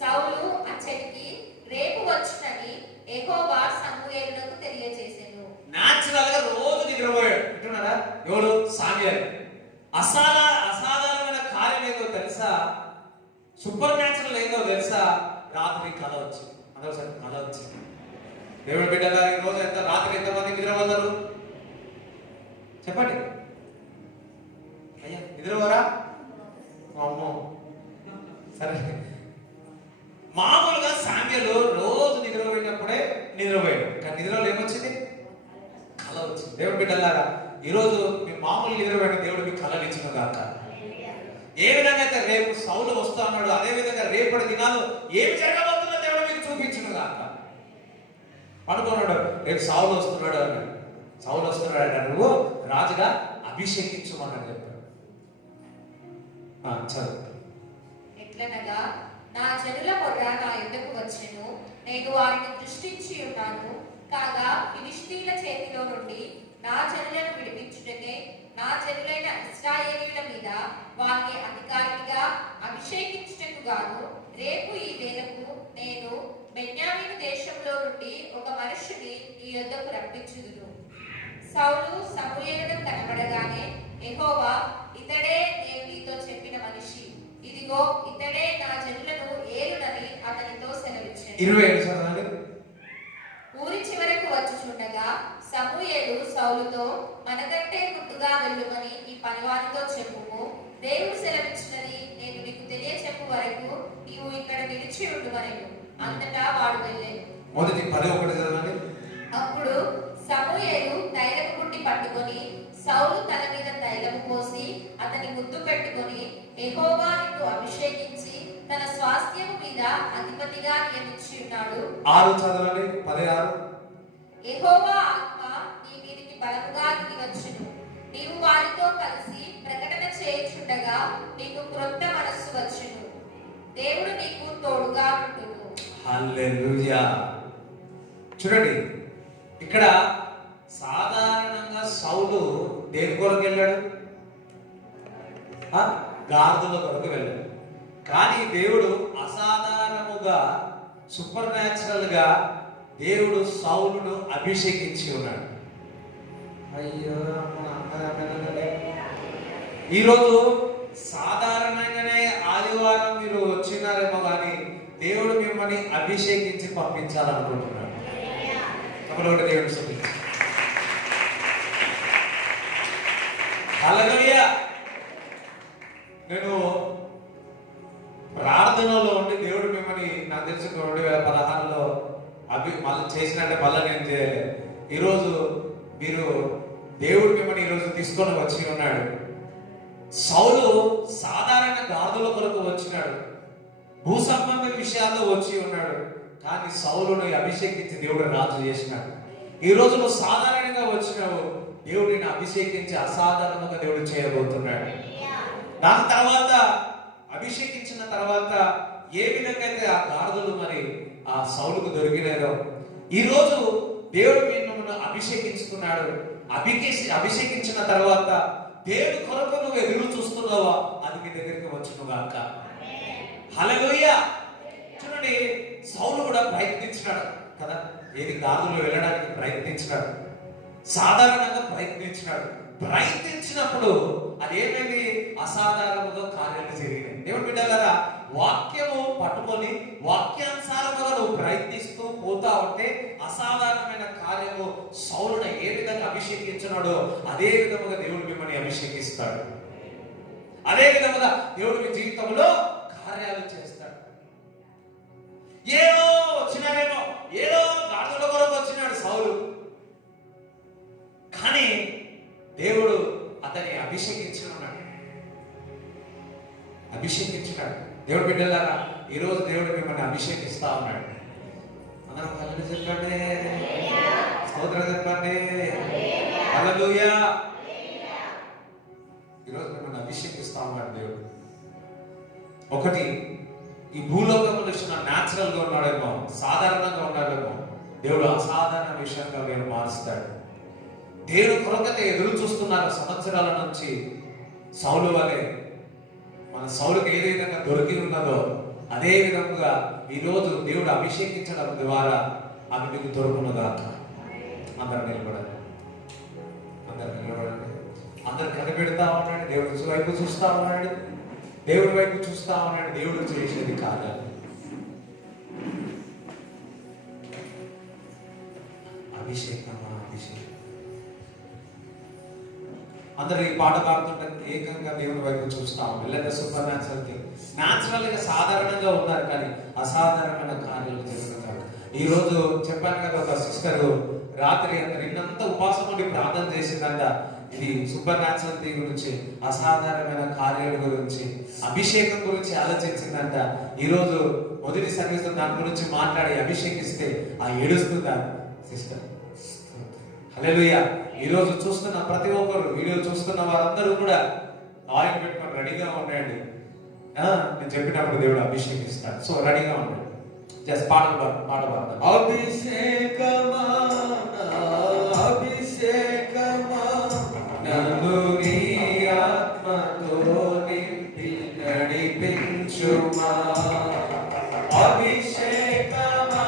సౌలు అచ్చటికి రేపు వచ్చునని యెహోవా సమూయేలునకు తెలియజేసెను. నాచురల్ గా రోజు నిద్రపోయాడు వింటున్నారా? ఎవరు? సామ్యూయేలు. అసాధారణమైన కార్యం ఏదో తెలుసా? సూపర్ న్యాచురల్ ఏదో తెలుసా? రాత్రి కళ వచ్చింది. అదొకసారి కళ వచ్చింది. దేవుడి బిడ్డగా ఈ రోజు రాత్రి ఎంతమంది నిద్రపోతారు చెప్పండి? అయ్యా నిద్రపోరా? అమ్మో సరే. మామూలుగా సామ్యూయేలు రోజు నిద్రపోయినప్పుడే నిద్రపోయాడు, కానీ నిద్రలో ఏమొచ్చింది? కళ వచ్చింది. దేవుడి బిడ్డలారా, ఈరోజు మీ మామూలు నిద్రపోయిన దేవుడు మీకు కళలు ఇచ్చిన కాక. ఏ విధంగా అయితే రేపు సౌలు వస్తా ఉన్నాడు, అదే విధంగా రేపటి దినాలు ఏమి జరగబోతుందో దేవుడు మీకు చూపించిన కాక. పడుకున్నాడు, రేపు సౌలు వస్తున్నాడు అన్నాడు. సౌలు వస్తున్నాడు, నువ్వు రాజుగా అభిషేకించమని చెప్పాడు. చదువు. ఎట్లనగా నా జనుల మొర్ర నా యుద్ధకు వచ్చెను, నేను వారిని దృష్టించి ఉన్నాను. కాగా ఫిలిష్తీయుల చేతిలో నుండి నా జనులను విడిపించుటకే నా జనులైన ఇశ్రాయేలీయుల మీద వారిని అధికారిగా అభిషేకించుటకు గాను రేపు ఈ వేళకు నేను బెన్యామీను దేశంలో నుండి ఒక మనుష్యుని ఈ యుద్ధకు రప్పించుదును. సౌలు సమూయేలును కనబడగానే యెహోవా, ఇతడే నేను నీతో చెప్పిన మనిషి, ఇదిగో ఇతడే నా జనులను ఏలునని అతనితో సెలవిచ్చాడు. 27 ఊరి చివరకు వచ్చుచుండగా సమూయేలు సౌలుతో, మనకంటే ముందుగా వెళ్ళుమని ఈ పనివానితో చెప్పుము, దేవుడు సెలవిచ్చినది నేను నీకు తెలియచెప్పు వరకు నీవు ఇక్కడ నిలిచి ఉండుమనెను. అంతటా వాడు వెళ్ళెను. మొదటి 11 చదవండి. అప్పుడు సమూయేలు తైలపు బుడ్డి పట్టుకొని సౌలు తల మీద తైలము పోసి అతని ముద్దు పెట్టుకొని, యెహోవా నిన్ను అభిషేకించి తన స్వాస్థ్యము మీద అధిపతిగా నియమించి ఉన్నాడు. 6 చదవండి. 16. యెహోవా ఆత్మ నీ మీదికి బలముగా దిగి వచ్చును, నీవు వారితో కలిసి ప్రకటన చేయుచుండగా నీకు క్రొత్త మనస్సు వచ్చును, దేవుడు నీకు తోడుగా ఉండును. హల్లెలూయా. చూడండి, ఇక్కడ సాధారణంగా సౌలు దేని కొరకు వెళ్ళాడు? గాడిదల కొరకు వెళ్ళాడు. కానీ దేవుడు అసాధారణముగా సూపర్ న్యాచురల్ గా దేవుడు సౌలును అభిషేకించి ఉన్నాడు. అయ్యో, ఈరోజు సాధారణంగానే ఆదివారం మీరు వచ్చినారేమో కానీ దేవుడు మిమ్మల్ని అభిషేకించి పంపించాలనుకుంటున్నాడు. దేవుడు హల్లెలూయా. నేను ప్రార్థనలో ఉండి దేవుడు మిమ్మల్ని నాకు తెలిసి 2016లో మళ్ళీ చేసినట్టే మళ్ళీ నేను చేయలేదు. ఈరోజు మీరు దేవుడు మిమ్మల్ని ఈరోజు తీసుకొని వచ్చి ఉన్నాడు. సౌలు సాధారణ గాదుల కొరకు వచ్చినాడు, భూ సంబంధ విషయాల్లో వచ్చి ఉన్నాడు. కానీ సౌలును అభిషేకించి దేవుడు రాజు చేసినాడు. ఈ రోజు నువ్వు సాధారణంగా వచ్చినావు, దేవుడు నిన్ను అభిషేకించి అసాధారణంగా దేవుడు చేయబోతున్నాడు. దాని తర్వాత అభిషేకించిన తర్వాత ఏ విధంగా అయితే ఆ గాడిదలు మరి ఆ సౌలుకు దొరికినారో, ఈ రోజు దేవుడు నిన్ను అభిషేకించుకున్నాడు. అభిషేకించిన తర్వాత దేవుడి కొరకు నువ్వు ఎదురు చూస్తున్నావా, అది మీ దగ్గరికి వచ్చును గాక. హల్లెలూయా. చూడండి, సౌలు కూడా ప్రయత్నించినాడు కదా, ఏది గాదులో వెళ్ళడానికి ప్రయత్నించినాడు. సాధారణంగా ప్రయత్నించినాడు. ప్రయత్నించినప్పుడు అదేమైంది? అసాధారణంగా కార్యాలు జరిగినాయి. దేవుని బిడ్డలారా, వాక్యము పట్టుకొని వాక్యానుసారముగా నువ్వు ప్రయత్నిస్తూ పోతా ఉంటే అసాధారణమైన కార్యము సౌలుని ఏ విధంగా అభిషేకించినాడో అదే విధముగా దేవుడు మిమ్మల్ని అభిషేకిస్తాడు. అదే విధముగా దేవుడు మీ జీవితంలో కార్యాలు చేస్తాడు. ఏదో వచ్చినాడేమో, ఏదో గాడుల కొరకు వచ్చినాడు సౌలు, కానీ దేవుడు అతన్ని అభిషేకించినాడు. దేవుడు బిడ్డలారా, ఈరోజు దేవుడు మిమ్మల్ని అభిషేకిస్తా ఉన్నాడు. అందరం హల్లెలూయా చెప్పండి, స్తోత్రం చెప్పండి, హల్లెలూయా. ఈరోజు మిమ్మల్ని అభిషేకిస్తా ఉన్నాడు దేవుడు. ఒకటి, ఈ భూలోకంలో ఇచ్చిన న్యాచురల్ గా ఉన్నాడేమో, సాధారణంగా ఉన్నాడేమో, దేవుడు అసాధారణ విషయంగా నేను మారుస్తాడు. దేవుడు కొరకతే ఎదురు చూస్తున్నారు సంవత్సరాల నుంచి. సౌలు వలె మన సౌలుకి ఏ విధంగా దొరికి ఉన్నదో అదే విధంగా ఈరోజు దేవుడు అభిషేకించడం ద్వారా అది మీకు దొరుకునుగాక. అందరు నిలబడండి, అందరు కనిపెడతా ఉన్నాడు. దేవుడి వైపు చూస్తా ఉన్నాడు, దేవుడి వైపు చూస్తా ఉన్నాడు. దేవుడు చేసేది కార్యాలు. అభిషేకమా అభిషేకం. అందరూ ఈ పాట పాడుతుంటే ఏకంగా దేవుని వైపు చూస్తాం. లేదా సూపర్ న్యాచురల్ థింగ్. న్యాచురల్ గా సాధారణంగా ఉన్నారు, కానీ అసాధారణమైన కార్యాలు జరుగుతారు. ఈ రోజు చెప్పాను కదా, ఒక సిస్టర్ రాత్రి నిన్నంతా ఉపాసం ఉండి ప్రార్థన చేసిందంట. ఇది సూపర్ న్యాచురల్ థింగ్ గురించి, అసాధారణమైన కార్యాల గురించి, అభిషేకం గురించి ఆలోచించిందంట. ఈ రోజు మొదటి సర్వీస్ దాని గురించి మాట్లాడి అభిషేకిస్తే ఆ ఏడుస్తుందా సిస్టర్? హల్లెలూయా. ఈ రోజు చూస్తున్న ప్రతి ఒక్కరు, వీడియో చూస్తున్న వారందరూ కూడా ఆయిల్ పెట్టుకొని రెడీగా ఉండండి. నేను చెప్పినప్పుడు దేవుడు అభిషేకిస్తాడు. సో రెడీగా ఉండండి. జస్ట్ పాట పాడదాం. అభిషేకమా అభిషేకమా నన్ను నీ ఆత్మతో నింపి నడిపించుమా. అభిషేకమా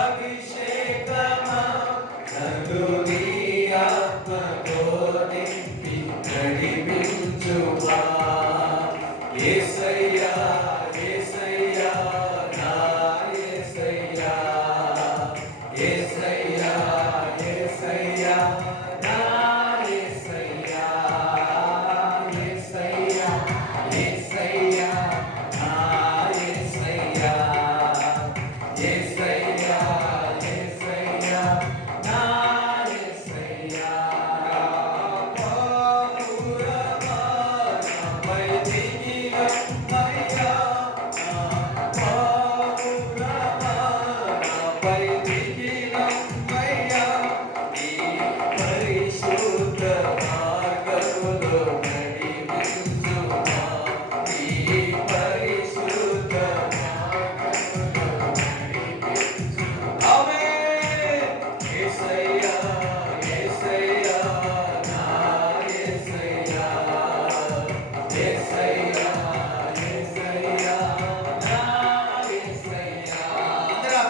అభిషేకమా నన్ను నీ ఆత్మతో నింపి నడిపించుమా. యేసయ్యా యేసయ్యా నా యేసయ్యా, యేసయ్యా యేసయ్యా నా యేసయ్యా, యేసయ్యా యేసయ్యా నా యేసయ్యా, యేసయ్యా యేసయ్యా నా యేసయ్యా. పావురమానపై దిగిరమ్మయ్యా, పావురమానపై దిగిరమ్మయ్యా, నీ పరిశుద్ధ మార్గములో నడిపించుమా, నీ పరిశుద్ధ మార్గములో నడిపించుమా. ఆమేన్. యేసయ్యా యేసయ్యా నా యేసయ్యా, యేసయ్యా యేసయ్యా నా యేసయ్యా. అందరం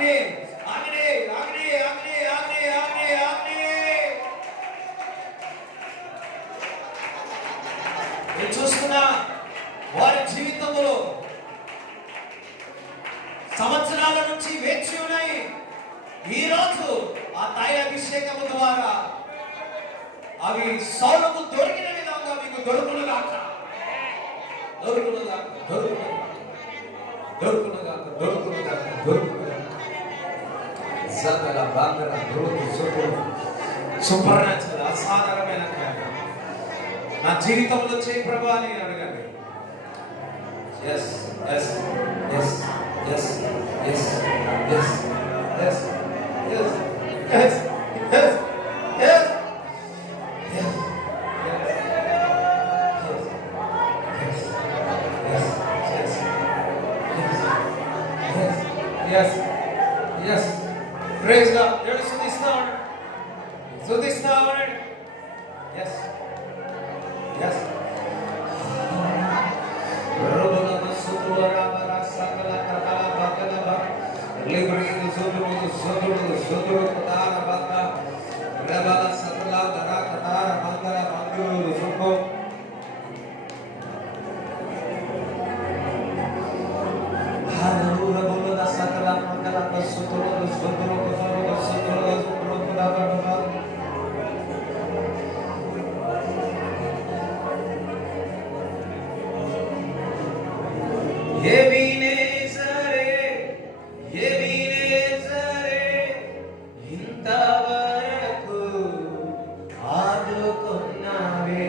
ఆగినే ఆగినే ఆగినే ఆగినే ఆగినే ఆగినే ఆగినే. నేను చూస్తున్నా వారి జీవితంలో సంవత్సరాల నుంచి వేచి ఉన్నాయి. ఈ రోజు ఆ తైలాభిషేకము ద్వారా అవి సౌలుకు దొరికిన విధంగా మీకు దొరుకునుగాక, దొరుకునుగాక, దొరుకునుగాక, దొరుకునుగాక, దొరుకునుగాక, దొరుకునుగాక. సకల బాంధన దొరుకు సూపర్ సూపర్నాచురల్ అసాధారణమైన కార్యం నా జీవితంలో చేయి ప్రభా అని అడగండి. yes yes yes yes yes yes yes yes yes yes yes yes yes praise God. దేవుని స్తుతిస్తున్నాడు, స్తుతిస్తున్నాడు. yes yes ఇంతవరకు ఆదుకున్నావే.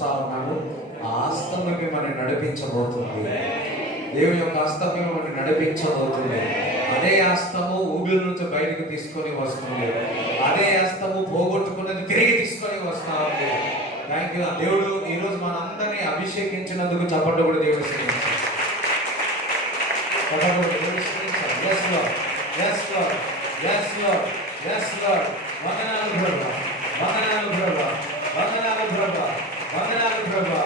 చూస్తా ఉన్నాము. ఆ హస్తం మిమ్మల్ని నడిపించబోతుంది. దేవుని యొక్క హస్తం మిమ్మల్ని నడిపించబోతుంది. అదే హస్తము ఊబిల నుంచి బయటకు తీసుకొని వస్తుంది. అదే హస్తము పోగొట్టుకున్నది తిరిగి తీసుకొని వస్తా ఉంది. Thank you. దేవుడు ఈరోజు మనందరినీ అభిషేకించినందుకు చప్పట్లు కూడా దేవుడు శ్రేయించారు. Yes Lord, yes Lord, yes Lord, yes Lord. వందనాలు ప్రభువా, వందనాలు ప్రభువా, వందనాలు ప్రభువా, వందనాలు ప్రభువా.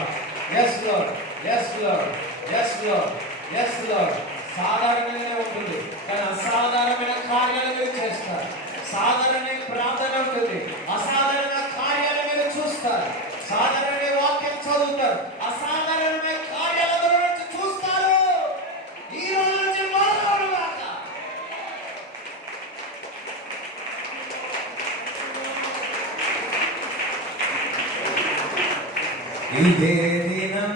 Yes Lord, yes Lord, yes Lord, yes Lord. సాధారణంగానే ఉంటుంది కానీ అసాధారణమైన కార్యాలు మీరు చేస్తారు. సాధారణమైన ప్రార్థన ఉంటుంది, అసాధారణ కార్యాలు మీరు చూస్తారు. సాధారణమైన వాక్యం చదువుతారు, అసాధారణమైన కార్యాల గురించి చూస్తారు. ఈ రోజు నుంచి మొదలవుగాక. ఇదే దినం,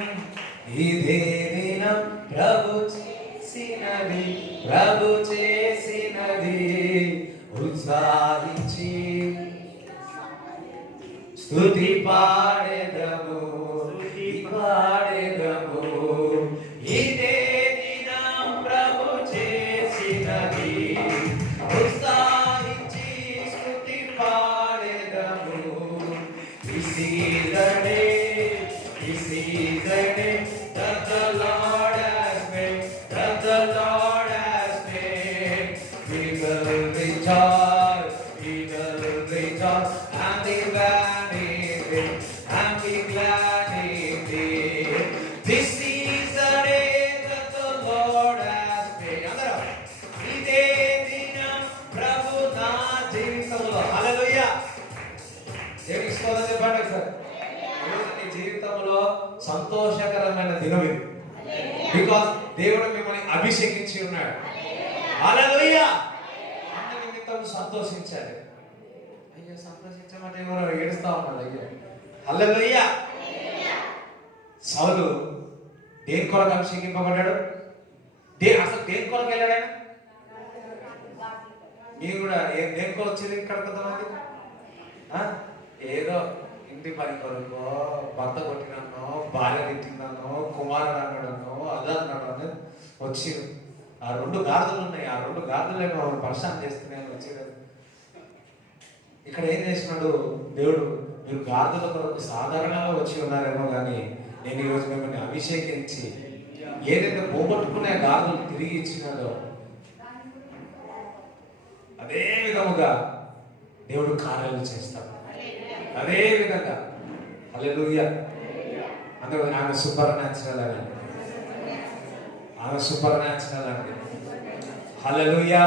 ఇదే దినం ప్రభు చేసినది, ప్రభు చేసినది. ఉత్సాహించి స్తుతి పాడెదము, స్తుతి పాడెదము. ఇదే దినం ప్రభు చేసినది, ఉత్సాహించి స్తుతి పాడెదము. This is the day, this is the day that the Lord has made, that the Lord has made. We will rejoice, we will rejoice and be glad in it, and be glad in it. This is the day that the Lord has made. అందరూ ఇదే దినం ప్రభు నా జీవితంలో. హల్లెలూయా. దేవునికి స్తోత్రం చెప్పండి sir. ఈరోజు నీ జీవితంలో సంతోషకరమైన దినం ఇది. బికాస్ దేవుడు మిమ్మల్ని అభిషేకించి ఉన్నాడు. హల్లెలూయా. అన్న నిమిత్తం సంతోషించాలి. అయ్యో సంతోషించమంటే ఎవరో ఏడుస్తా ఉన్నారు. అయ్యో హల్లెలూయా. సౌలు దేని కొరకు అభిషేకింపబడ్డాడు? అసలు దేని కొరకు వెళ్ళాడు ఆయన? మీరు కూడా దేని కొరకు వచ్చేది ఇక్కడ కొంతమంది? ఏదో ఇంటి పని కొరకు, భర్త కొట్టినానో, భార్య తిట్టినానో, కుమారుడు అన్నాడనో, అది అన్నాడని వచ్చి ఆ 2 గాడిదలు ఉన్నాయి. ఆ 2 గాడిదలేమో పరిశాన్ చేస్తున్నాయని వచ్చేది. ఇక్కడ ఏం చేసినాడు దేవుడు? మీరు గాడిదల కొరకు సాధారణంగా వచ్చి ఉన్నారేమో కానీ నేను ఈరోజు మిమ్మల్ని అభిషేకించి ఏదైతే పోగొట్టుకునే గాడిదలు తిరిగి ఇచ్చినాడో అదే విధముగా దేవుడు కార్యాలు చేస్తాడు. అదే విధంగా హల్లెలూయా. అందరూ ఆమె సూపర్ న్యాచురల్ అని, ఆమె సూపర్ న్యాచురల్ అండి. హల్లెలూయా.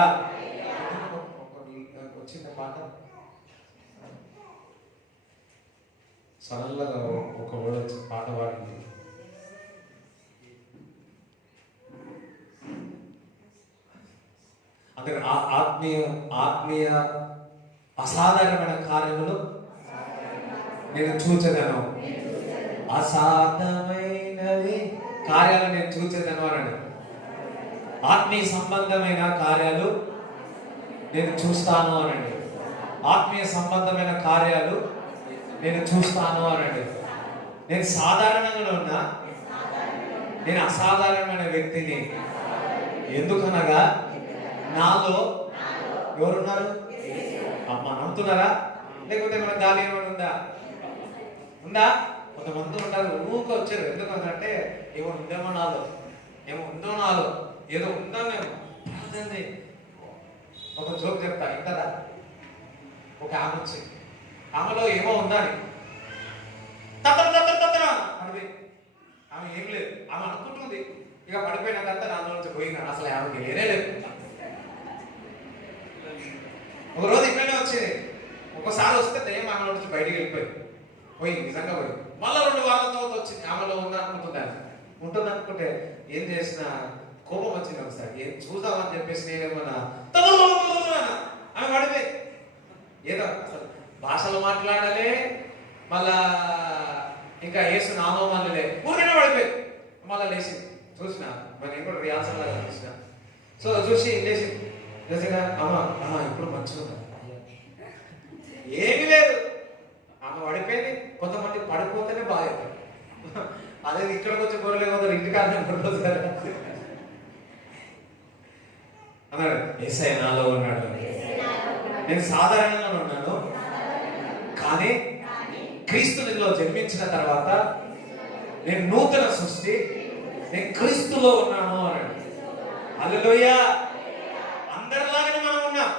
వచ్చిన పాట సరళంగా ఒక వచ్చి పాట పాడింది. అందుకే ఆత్మీయ అసాధారణమైన కార్యములు నేను చూచెదను, అసాధ్యమైనవి కార్యాలు నేను చూచెదను అనండి. ఆత్మీయ సంబంధమైన కార్యాలు నేను చూస్తాను అనండి. ఆత్మీయ సంబంధమైన కార్యాలు నేను చూస్తాను అనండి. నేను సాధారణంగా ఉన్నా, నేను అసాధారణమైన వ్యక్తిని. ఎందుకనగా నాలో ఎవరున్నారు? అమ్మ నమ్ముతున్నారా? లేకపోతే మన గాలి ఏమైనా ఉందా? కొంతమంది ఉంటారు ఊరికి వచ్చారు. ఎందుకంటే ఏమో ఉందేమో నాలో, ఏదో ఉందామేమో. అదే ఒక జోక్ చెప్తా, వింటారా? ఒక ఆమె వచ్చి ఆమెలో ఏమో ఉందని పడిపోయి, ఆమె ఏం లేదు, ఆమె అనుకుంటుంది ఇక పడిపోయినాకంతా నా నుంచి పోయినా అసలు ఆమెకి లేనే లేదు. ఒక రోజు ఇక్కడనే వచ్చేది. ఒకసారి వస్తే దయ్యం ఆమెలో నుంచి బయటికి పోయి నిజంగా పోయి మళ్ళీ 2 వారాల తర్వాత వచ్చింది. ఆమెలో ఉంటుంది అనుకుంటే ఏం చేసిన కోపం వచ్చింది. ఒకసారి ఏం చూద్దామని చెప్పేసి నేనేమన్నా ఆమె పడిపోయి ఏదో అసలు భాషలు మాట్లాడాలి, మళ్ళా ఇంకా వేసిన నామోమాలే ఊరికనే పడిపోయి మళ్ళీ లేచి చూసిన మరి నేను కూడా రియాల్సల్ లాగా చూసిన. సో చూసి లేచి నిజంగా అమ్మ ఇప్పుడు మంచిగా ఉంది. ఏమీ లేదు, ఆమె పడిపోయింది. కొంతమంది పడిపోతేనే బాగా అవుతారు. అదే ఇక్కడికి వచ్చి గొర్రెలు పోతారు, ఇంటికాడనే గొర్రెలు కదా అన్నాడు. యేసయ్య నాలో ఉన్నాడు, నేను సాధారణంగా ఉన్నాను, కానీ క్రీస్తు నీలో జన్మించిన తర్వాత నేను నూతన సృష్టి, నేను క్రీస్తులో ఉన్నాను అన్నాడు. హల్లెలూయా. అందరిలాగానే మనం ఉన్నాం.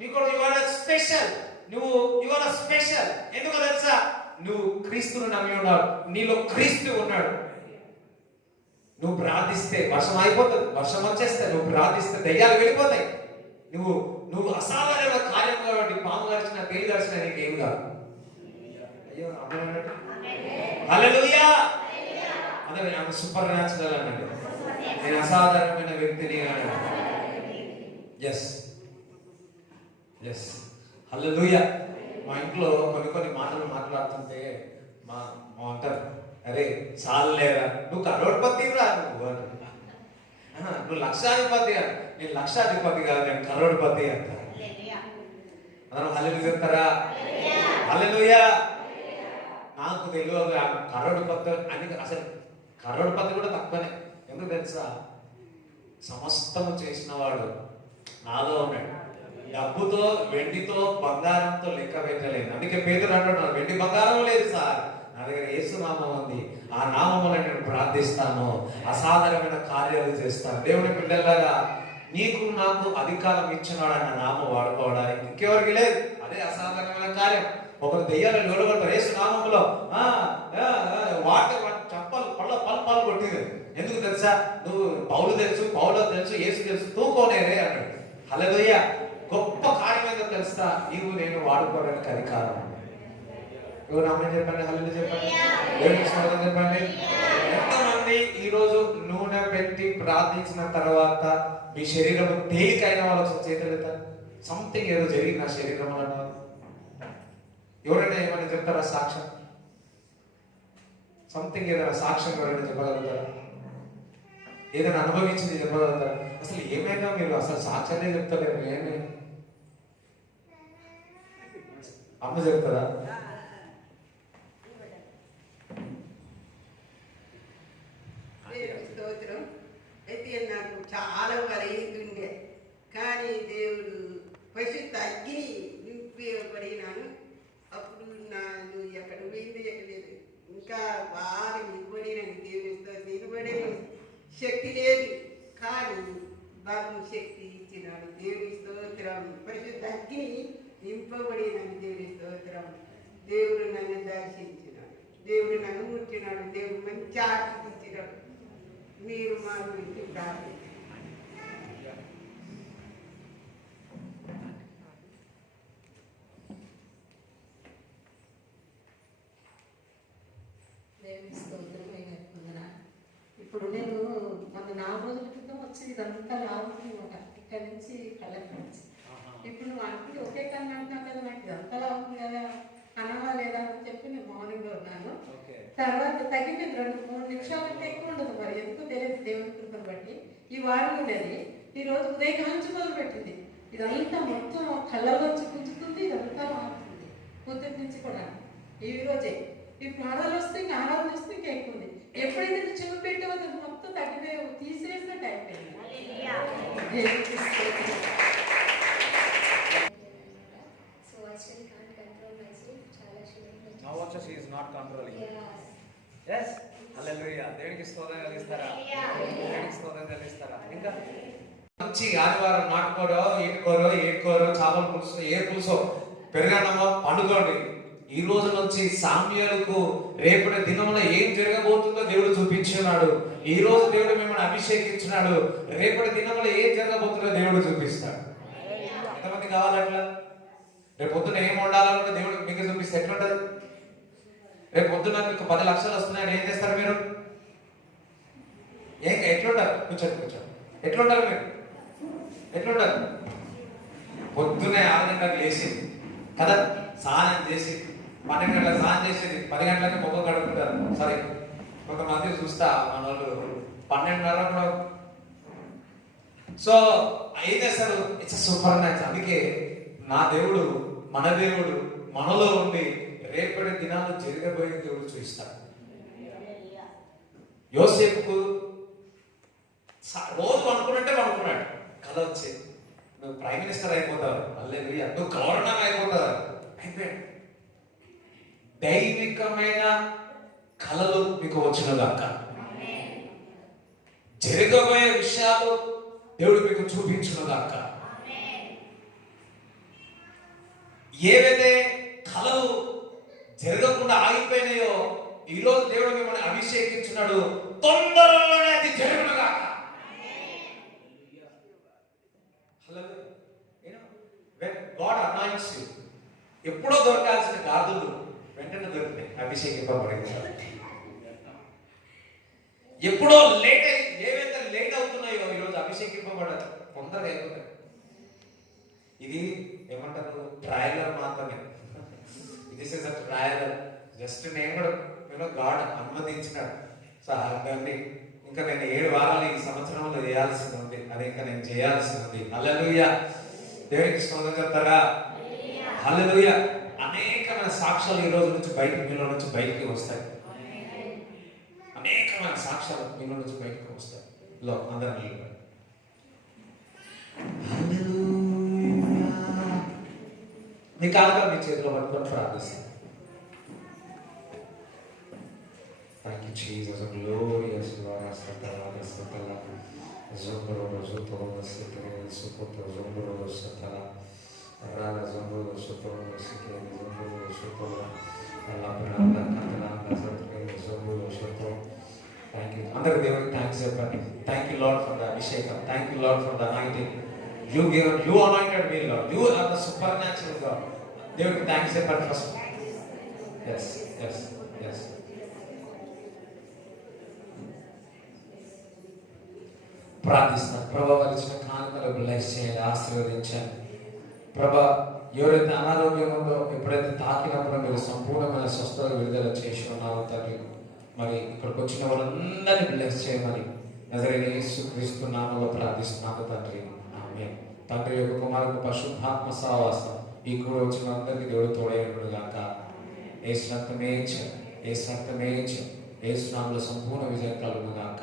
నీకు యువర్ స్పెషల్, నువ్వు యువర్ స్పెషల్. ఎందుకో తెలుసా? నువ్వు క్రీస్తును నమ్మి ఉన్నావు, నీలో క్రీస్తు ఉన్నాడు. నువ్వు ప్రార్థిస్తే వర్షం అయిపోతుంది, వర్షం వచ్చేస్తే నువ్వు ప్రార్థిస్తే దయ్యాలు వెళ్ళిపోతాయి. నువ్వు అసాధారణ కార్యం కాబట్టి పాము గడిచిన తేలి గడిచిన నీకు ఏం కాదు. అయ్యో అన్నాడు. హల్లెలూయా. అదే ఆమె సూపర్ న్యాచురల్ అన్నాడు, నేను అసాధారణమైన వ్యక్తిని అన్నాడు. ఎస్ ఎస్ హల్లెలూయా. మా ఇంట్లో కొన్ని మాటలు మాట్లాడుతుంటే మా అంటారు, అరే చాలేరా, నువ్వు కరోడ్పతి రా నువ్వు లక్షాధిపతి అని. నేను లక్షాధిపతి కాదు, నేను కరోడ్పతి అంట. అందరం హల్లెలూయా చెప్తారా? హల్లెలూయా. నాకు తెలియదు కరోడ్పతి అని, అసలు కరోడ్పతి కూడా తక్కువనే. ఎందుకు తెలుసా? సమస్తము చేసిన వాడు నాలో ఉన్నాడు. డబ్బుతో, వెండితో, బంగారంతో లెక్క పెట్టలేదు. అందుకే పేదలు అంటున్నారు, వెండి బంగారం లేదు సార్, నా దగ్గర యేసు నామం ఉంది, ఆ నామములో నేను ప్రార్థిస్తాను, అసాధారణమైన కార్యాలు చేస్తాను. దేవుని బిడ్డలారా, నీకు నాకు అధికారం ఇచ్చినాడు అన్న నామం వాడుకోవడానికి ఇంకెవరికి లేదు. అదే అసాధారణమైన కార్యం. ఒకరు దెయ్యాలను నిలబడతారు యేసు నామములో, చెప్పాలి పళ్ళు కొట్టింది. ఎందుకు తెలుసా? నువ్వు పౌలు తెలుసు, పౌలో తెలుసు, యేసు తెలుసు, తూకోనేరే అన్నాడు. హల్లెలూయా. గొప్ప కార్యం ఏదో తెలుసా? నీవు నేను వాడుకోవడానికి అధికారం. ఎవరు అమ్మని చెప్పండి, హల్లెలూయా చెప్పండి, దేవునికి స్తోత్రం చెప్పండి. ఎంతమంది ఈరోజు నూనె పెట్టి ప్రార్థించిన తర్వాత మీ శరీరం తేలికైన వాళ్ళు చేతులు ఎత్తారు? సంథింగ్ ఏదో జరిగింది నా శరీరంలో. ఎవరైనా ఏమైనా చెప్తారా సాక్ష్యం? సంథింగ్ ఏదైనా సాక్ష్యం ఎవరైనా చెప్పగలుగుతారా? ఏదైనా అనుభవించింది చెప్పగలుగుతారా? అసలు ఏమైనా మీరు అసలు సాక్ష్యాన్ని చెప్తలేరు. ఏమి అమ్మ చెప్తారా? స్తోత్రం. అయితే నాకు చాలా వలయింటుండే, కానీ దేవుడు పరిశుద్ధ అగ్ని నింపబడినాను. అప్పుడు నువ్వు ఎక్కడ పోయింది ఎక్కలేదు, ఇంకా బాగా నిలబడినని దేవుడితో నిలబడిన శక్తి లేదు, కానీ బాగు శక్తి ఇచ్చినాడు. దేవుడి స్తోత్రం. పరిశుద్ధ అగ్ని నింపబడినని దేవుడి స్తోత్రం. దేవుడు నన్ను దర్శించినాడు, దేవుడు నన్ను ముట్టినాడు, దేవుడు మంచి ఆశించినాడు. మీరు మా గురించి ప్రార్థించండి. ఇప్పుడు నేను మన 4 రోజుల క్రితం వచ్చి ఇదంతా లాగుతుంది ఇక్కడ నుంచి కళ్ళకి నుంచి. ఇప్పుడు నువ్వు అనుకుంటే ఒకే కన్ను అంటున్నావు కదా, నాకు ఇదంతా లాగుతుంది కదా, అనాలా లేదా అని చెప్పి నేను మౌనంగా ఉన్నాను. తర్వాత తగ్గిపోయింది, 2-3 నిమిషాల కంటే ఎక్కువ ఉండదు. మరి ఎందుకు తెలియదు, దేవుని కృపను బట్టి ఈ వారం ఉండేది. ఈ రోజు ఉదయం నుంచి మొదలుపెట్టింది. ఇదంతా మొత్తం కళ్ళలోంచి గుంజుతుంది, ఇదంతా మారుతుంది. పొద్దున్న నుంచి కూడా ఈ రోజే ఈ ప్రాణాలు వస్తే ఇంకా ఆరాధన వస్తే ఇంకా ఎక్కువ ఉంది. ఎప్పుడైతే చెవి పెట్టావో అది మొత్తం తగ్గిపోయి తీసేసినట్టు అయిపోయింది. Now also she is not controlling. Yes. Hallelujah. దేవునికి స్తోత్రం చెల్లిస్తారా? దేవునికి స్తోత్రం చెల్లిస్తారా? ఇంకా మంచి ఆదివారం నాటుకోరో ఏడుకోరో చేపల పులుసు, ఏ పులుసో, పెరగడమో పండుకోండి. ఈ రోజు నుంచి సామ్యులకు రేపటి దినంలో ఏం జరగబోతుందో దేవుడు చూపించున్నాడు. ఈ రోజు దేవుడు మిమ్మల్ని అభిషేకించున్నాడు. రేపటి దినంలో ఏం జరగబోతుందో దేవుడు చూపిస్తాడు. ఎంతమంది కావాలి అట్లా? రేపు పొద్దున ఏం ఉండాలంటే దేవుడు మీకు చూపిస్తే ఎట్లుంటది? రేపు పొద్దున మీకు 10 లక్షలు వస్తున్నాయని ఏం చేస్తారు మీరు? ఎట్లుంటారు? కూర్చోండి. ఎట్లుంటారు మీరు? ఎట్లుంటారు? పొద్దునే 6 గంటలకు లేచి కదా స్నానం చేసి 12 గంటలకు స్నానం చేసేది, 10 గంటలకి ముఖం కడుపుకుంటారు. సరే, కొంతమంది చూస్తా మన వాళ్ళు 12:30 కూడా. సో ఏం చేస్తారు? It's super న్యాచ్. అందుకే నా దేవుడు, మన దేవుడు మనలో ఉండి రేపటి దినాలు జరగబోయే దేవుడు చూపిస్తాడు. యోసేపుకు రోజు అనుకున్నట్టే అనుకున్నాడు. కథ వచ్చి నువ్వు ప్రైమ్ మినిస్టర్ అయిపోతావు, హల్లెలూయా, నువ్వు గవర్నర్ అయిపోతావు. అయిపోయాడు. దైవికమైన కళలు మీకు వచ్చినగాక, జరగబోయే విషయాలు దేవుడు మీకు చూపించునుగాక. ఏవైతే కళలు జరగకుండా ఆగిపోయినాయో ఈరోజు దేవుడు మిమ్మల్ని అభిషేకించున్నాడు, తొందరలోనే అది జరుగునుగాక. God anoints you. ఎప్పుడో దొరకాల్సిన గాదులు వెంటనే దొరికినాయి, అభిషేకింపబడింది. ఎప్పుడో లేట్ అయి ఏవైతే లేట్ అవుతున్నాయో ఈరోజు అభిషేకింపబడదు, తొందరగా అయిపోతాయి. ఇది ఏమంటారు, ట్రయలర్ మాత్రమే. This is a trailer. Just నేను కూడా గాడ్ అనుమతించినాడు. సో దాన్ని ఇంకా నేను 7 వారాలు ఈ సంవత్సరంలో చేయాల్సింది ఉంది, అది ఇంకా నేను చేయాల్సింది ఉంది. హల్లెలూయా, దేవునికి స్తోత్రం చెప్తారా? హల్లెలూయా. అనేకమైన సాక్ష్యాలు ఈ రోజు నుంచి బయటికి, మీలో నుంచి బయటికి వస్తాయి. అనేకమైన సాక్ష్యాలు మీలో నుంచి బయటకు వస్తాయి. లో అందరూ నిలబడి మీ కాలుగా మీ చేతిలో పట్టుకొని ప్రార్థిస్తాను. Thank you, Jesus. A glorious Lord, Satala, Satala, Zombro, Zoto, Satala, Sopoto, Zombro, Satala, Rala, Zombro, Soto, Sikhe, Zombro, Soto, Alabranda, Katalanda, Satala, Zombro, Soto. Thank you. Under the thanks, everybody. Thank you, Lord, for the Abhishekam. Thank you, Lord, for the anointing. You anointed me, Lord. You are the supernatural God. Devaki thanks, everybody, first. Yes, yes, yes. ప్రార్థిస్తాను. ప్రభా, వారు ఇచ్చిన కానుకలు bless చేయండి, ఆశీర్వదించండి. ప్రభా, ఎవరైతే అనారోగ్యం ఉందో ఎప్పుడైతే తాకినప్పుడు మీరు సంపూర్ణమైన స్వస్థత విడుదల చేసి ఉన్నారు తండ్రి. మరి ఇక్కడికి వచ్చిన వాళ్ళందరినీ బ్లెస్ చేయమని నజరేయుడైన యేసుక్రీస్తు నామములో ప్రార్థిస్తున్నాను తండ్రి. ఆమేన్. తండ్రి యొక్క కుమారుడు పరిశుద్ధాత్మ సహవాసం ఈ కూడా వచ్చిన అందరికీ దేవుడు తోడైనడు గాక. యేసు రక్తమే యేసు రక్తమే యేసు నామములో సంపూర్ణ విజయం కలుగును గాక.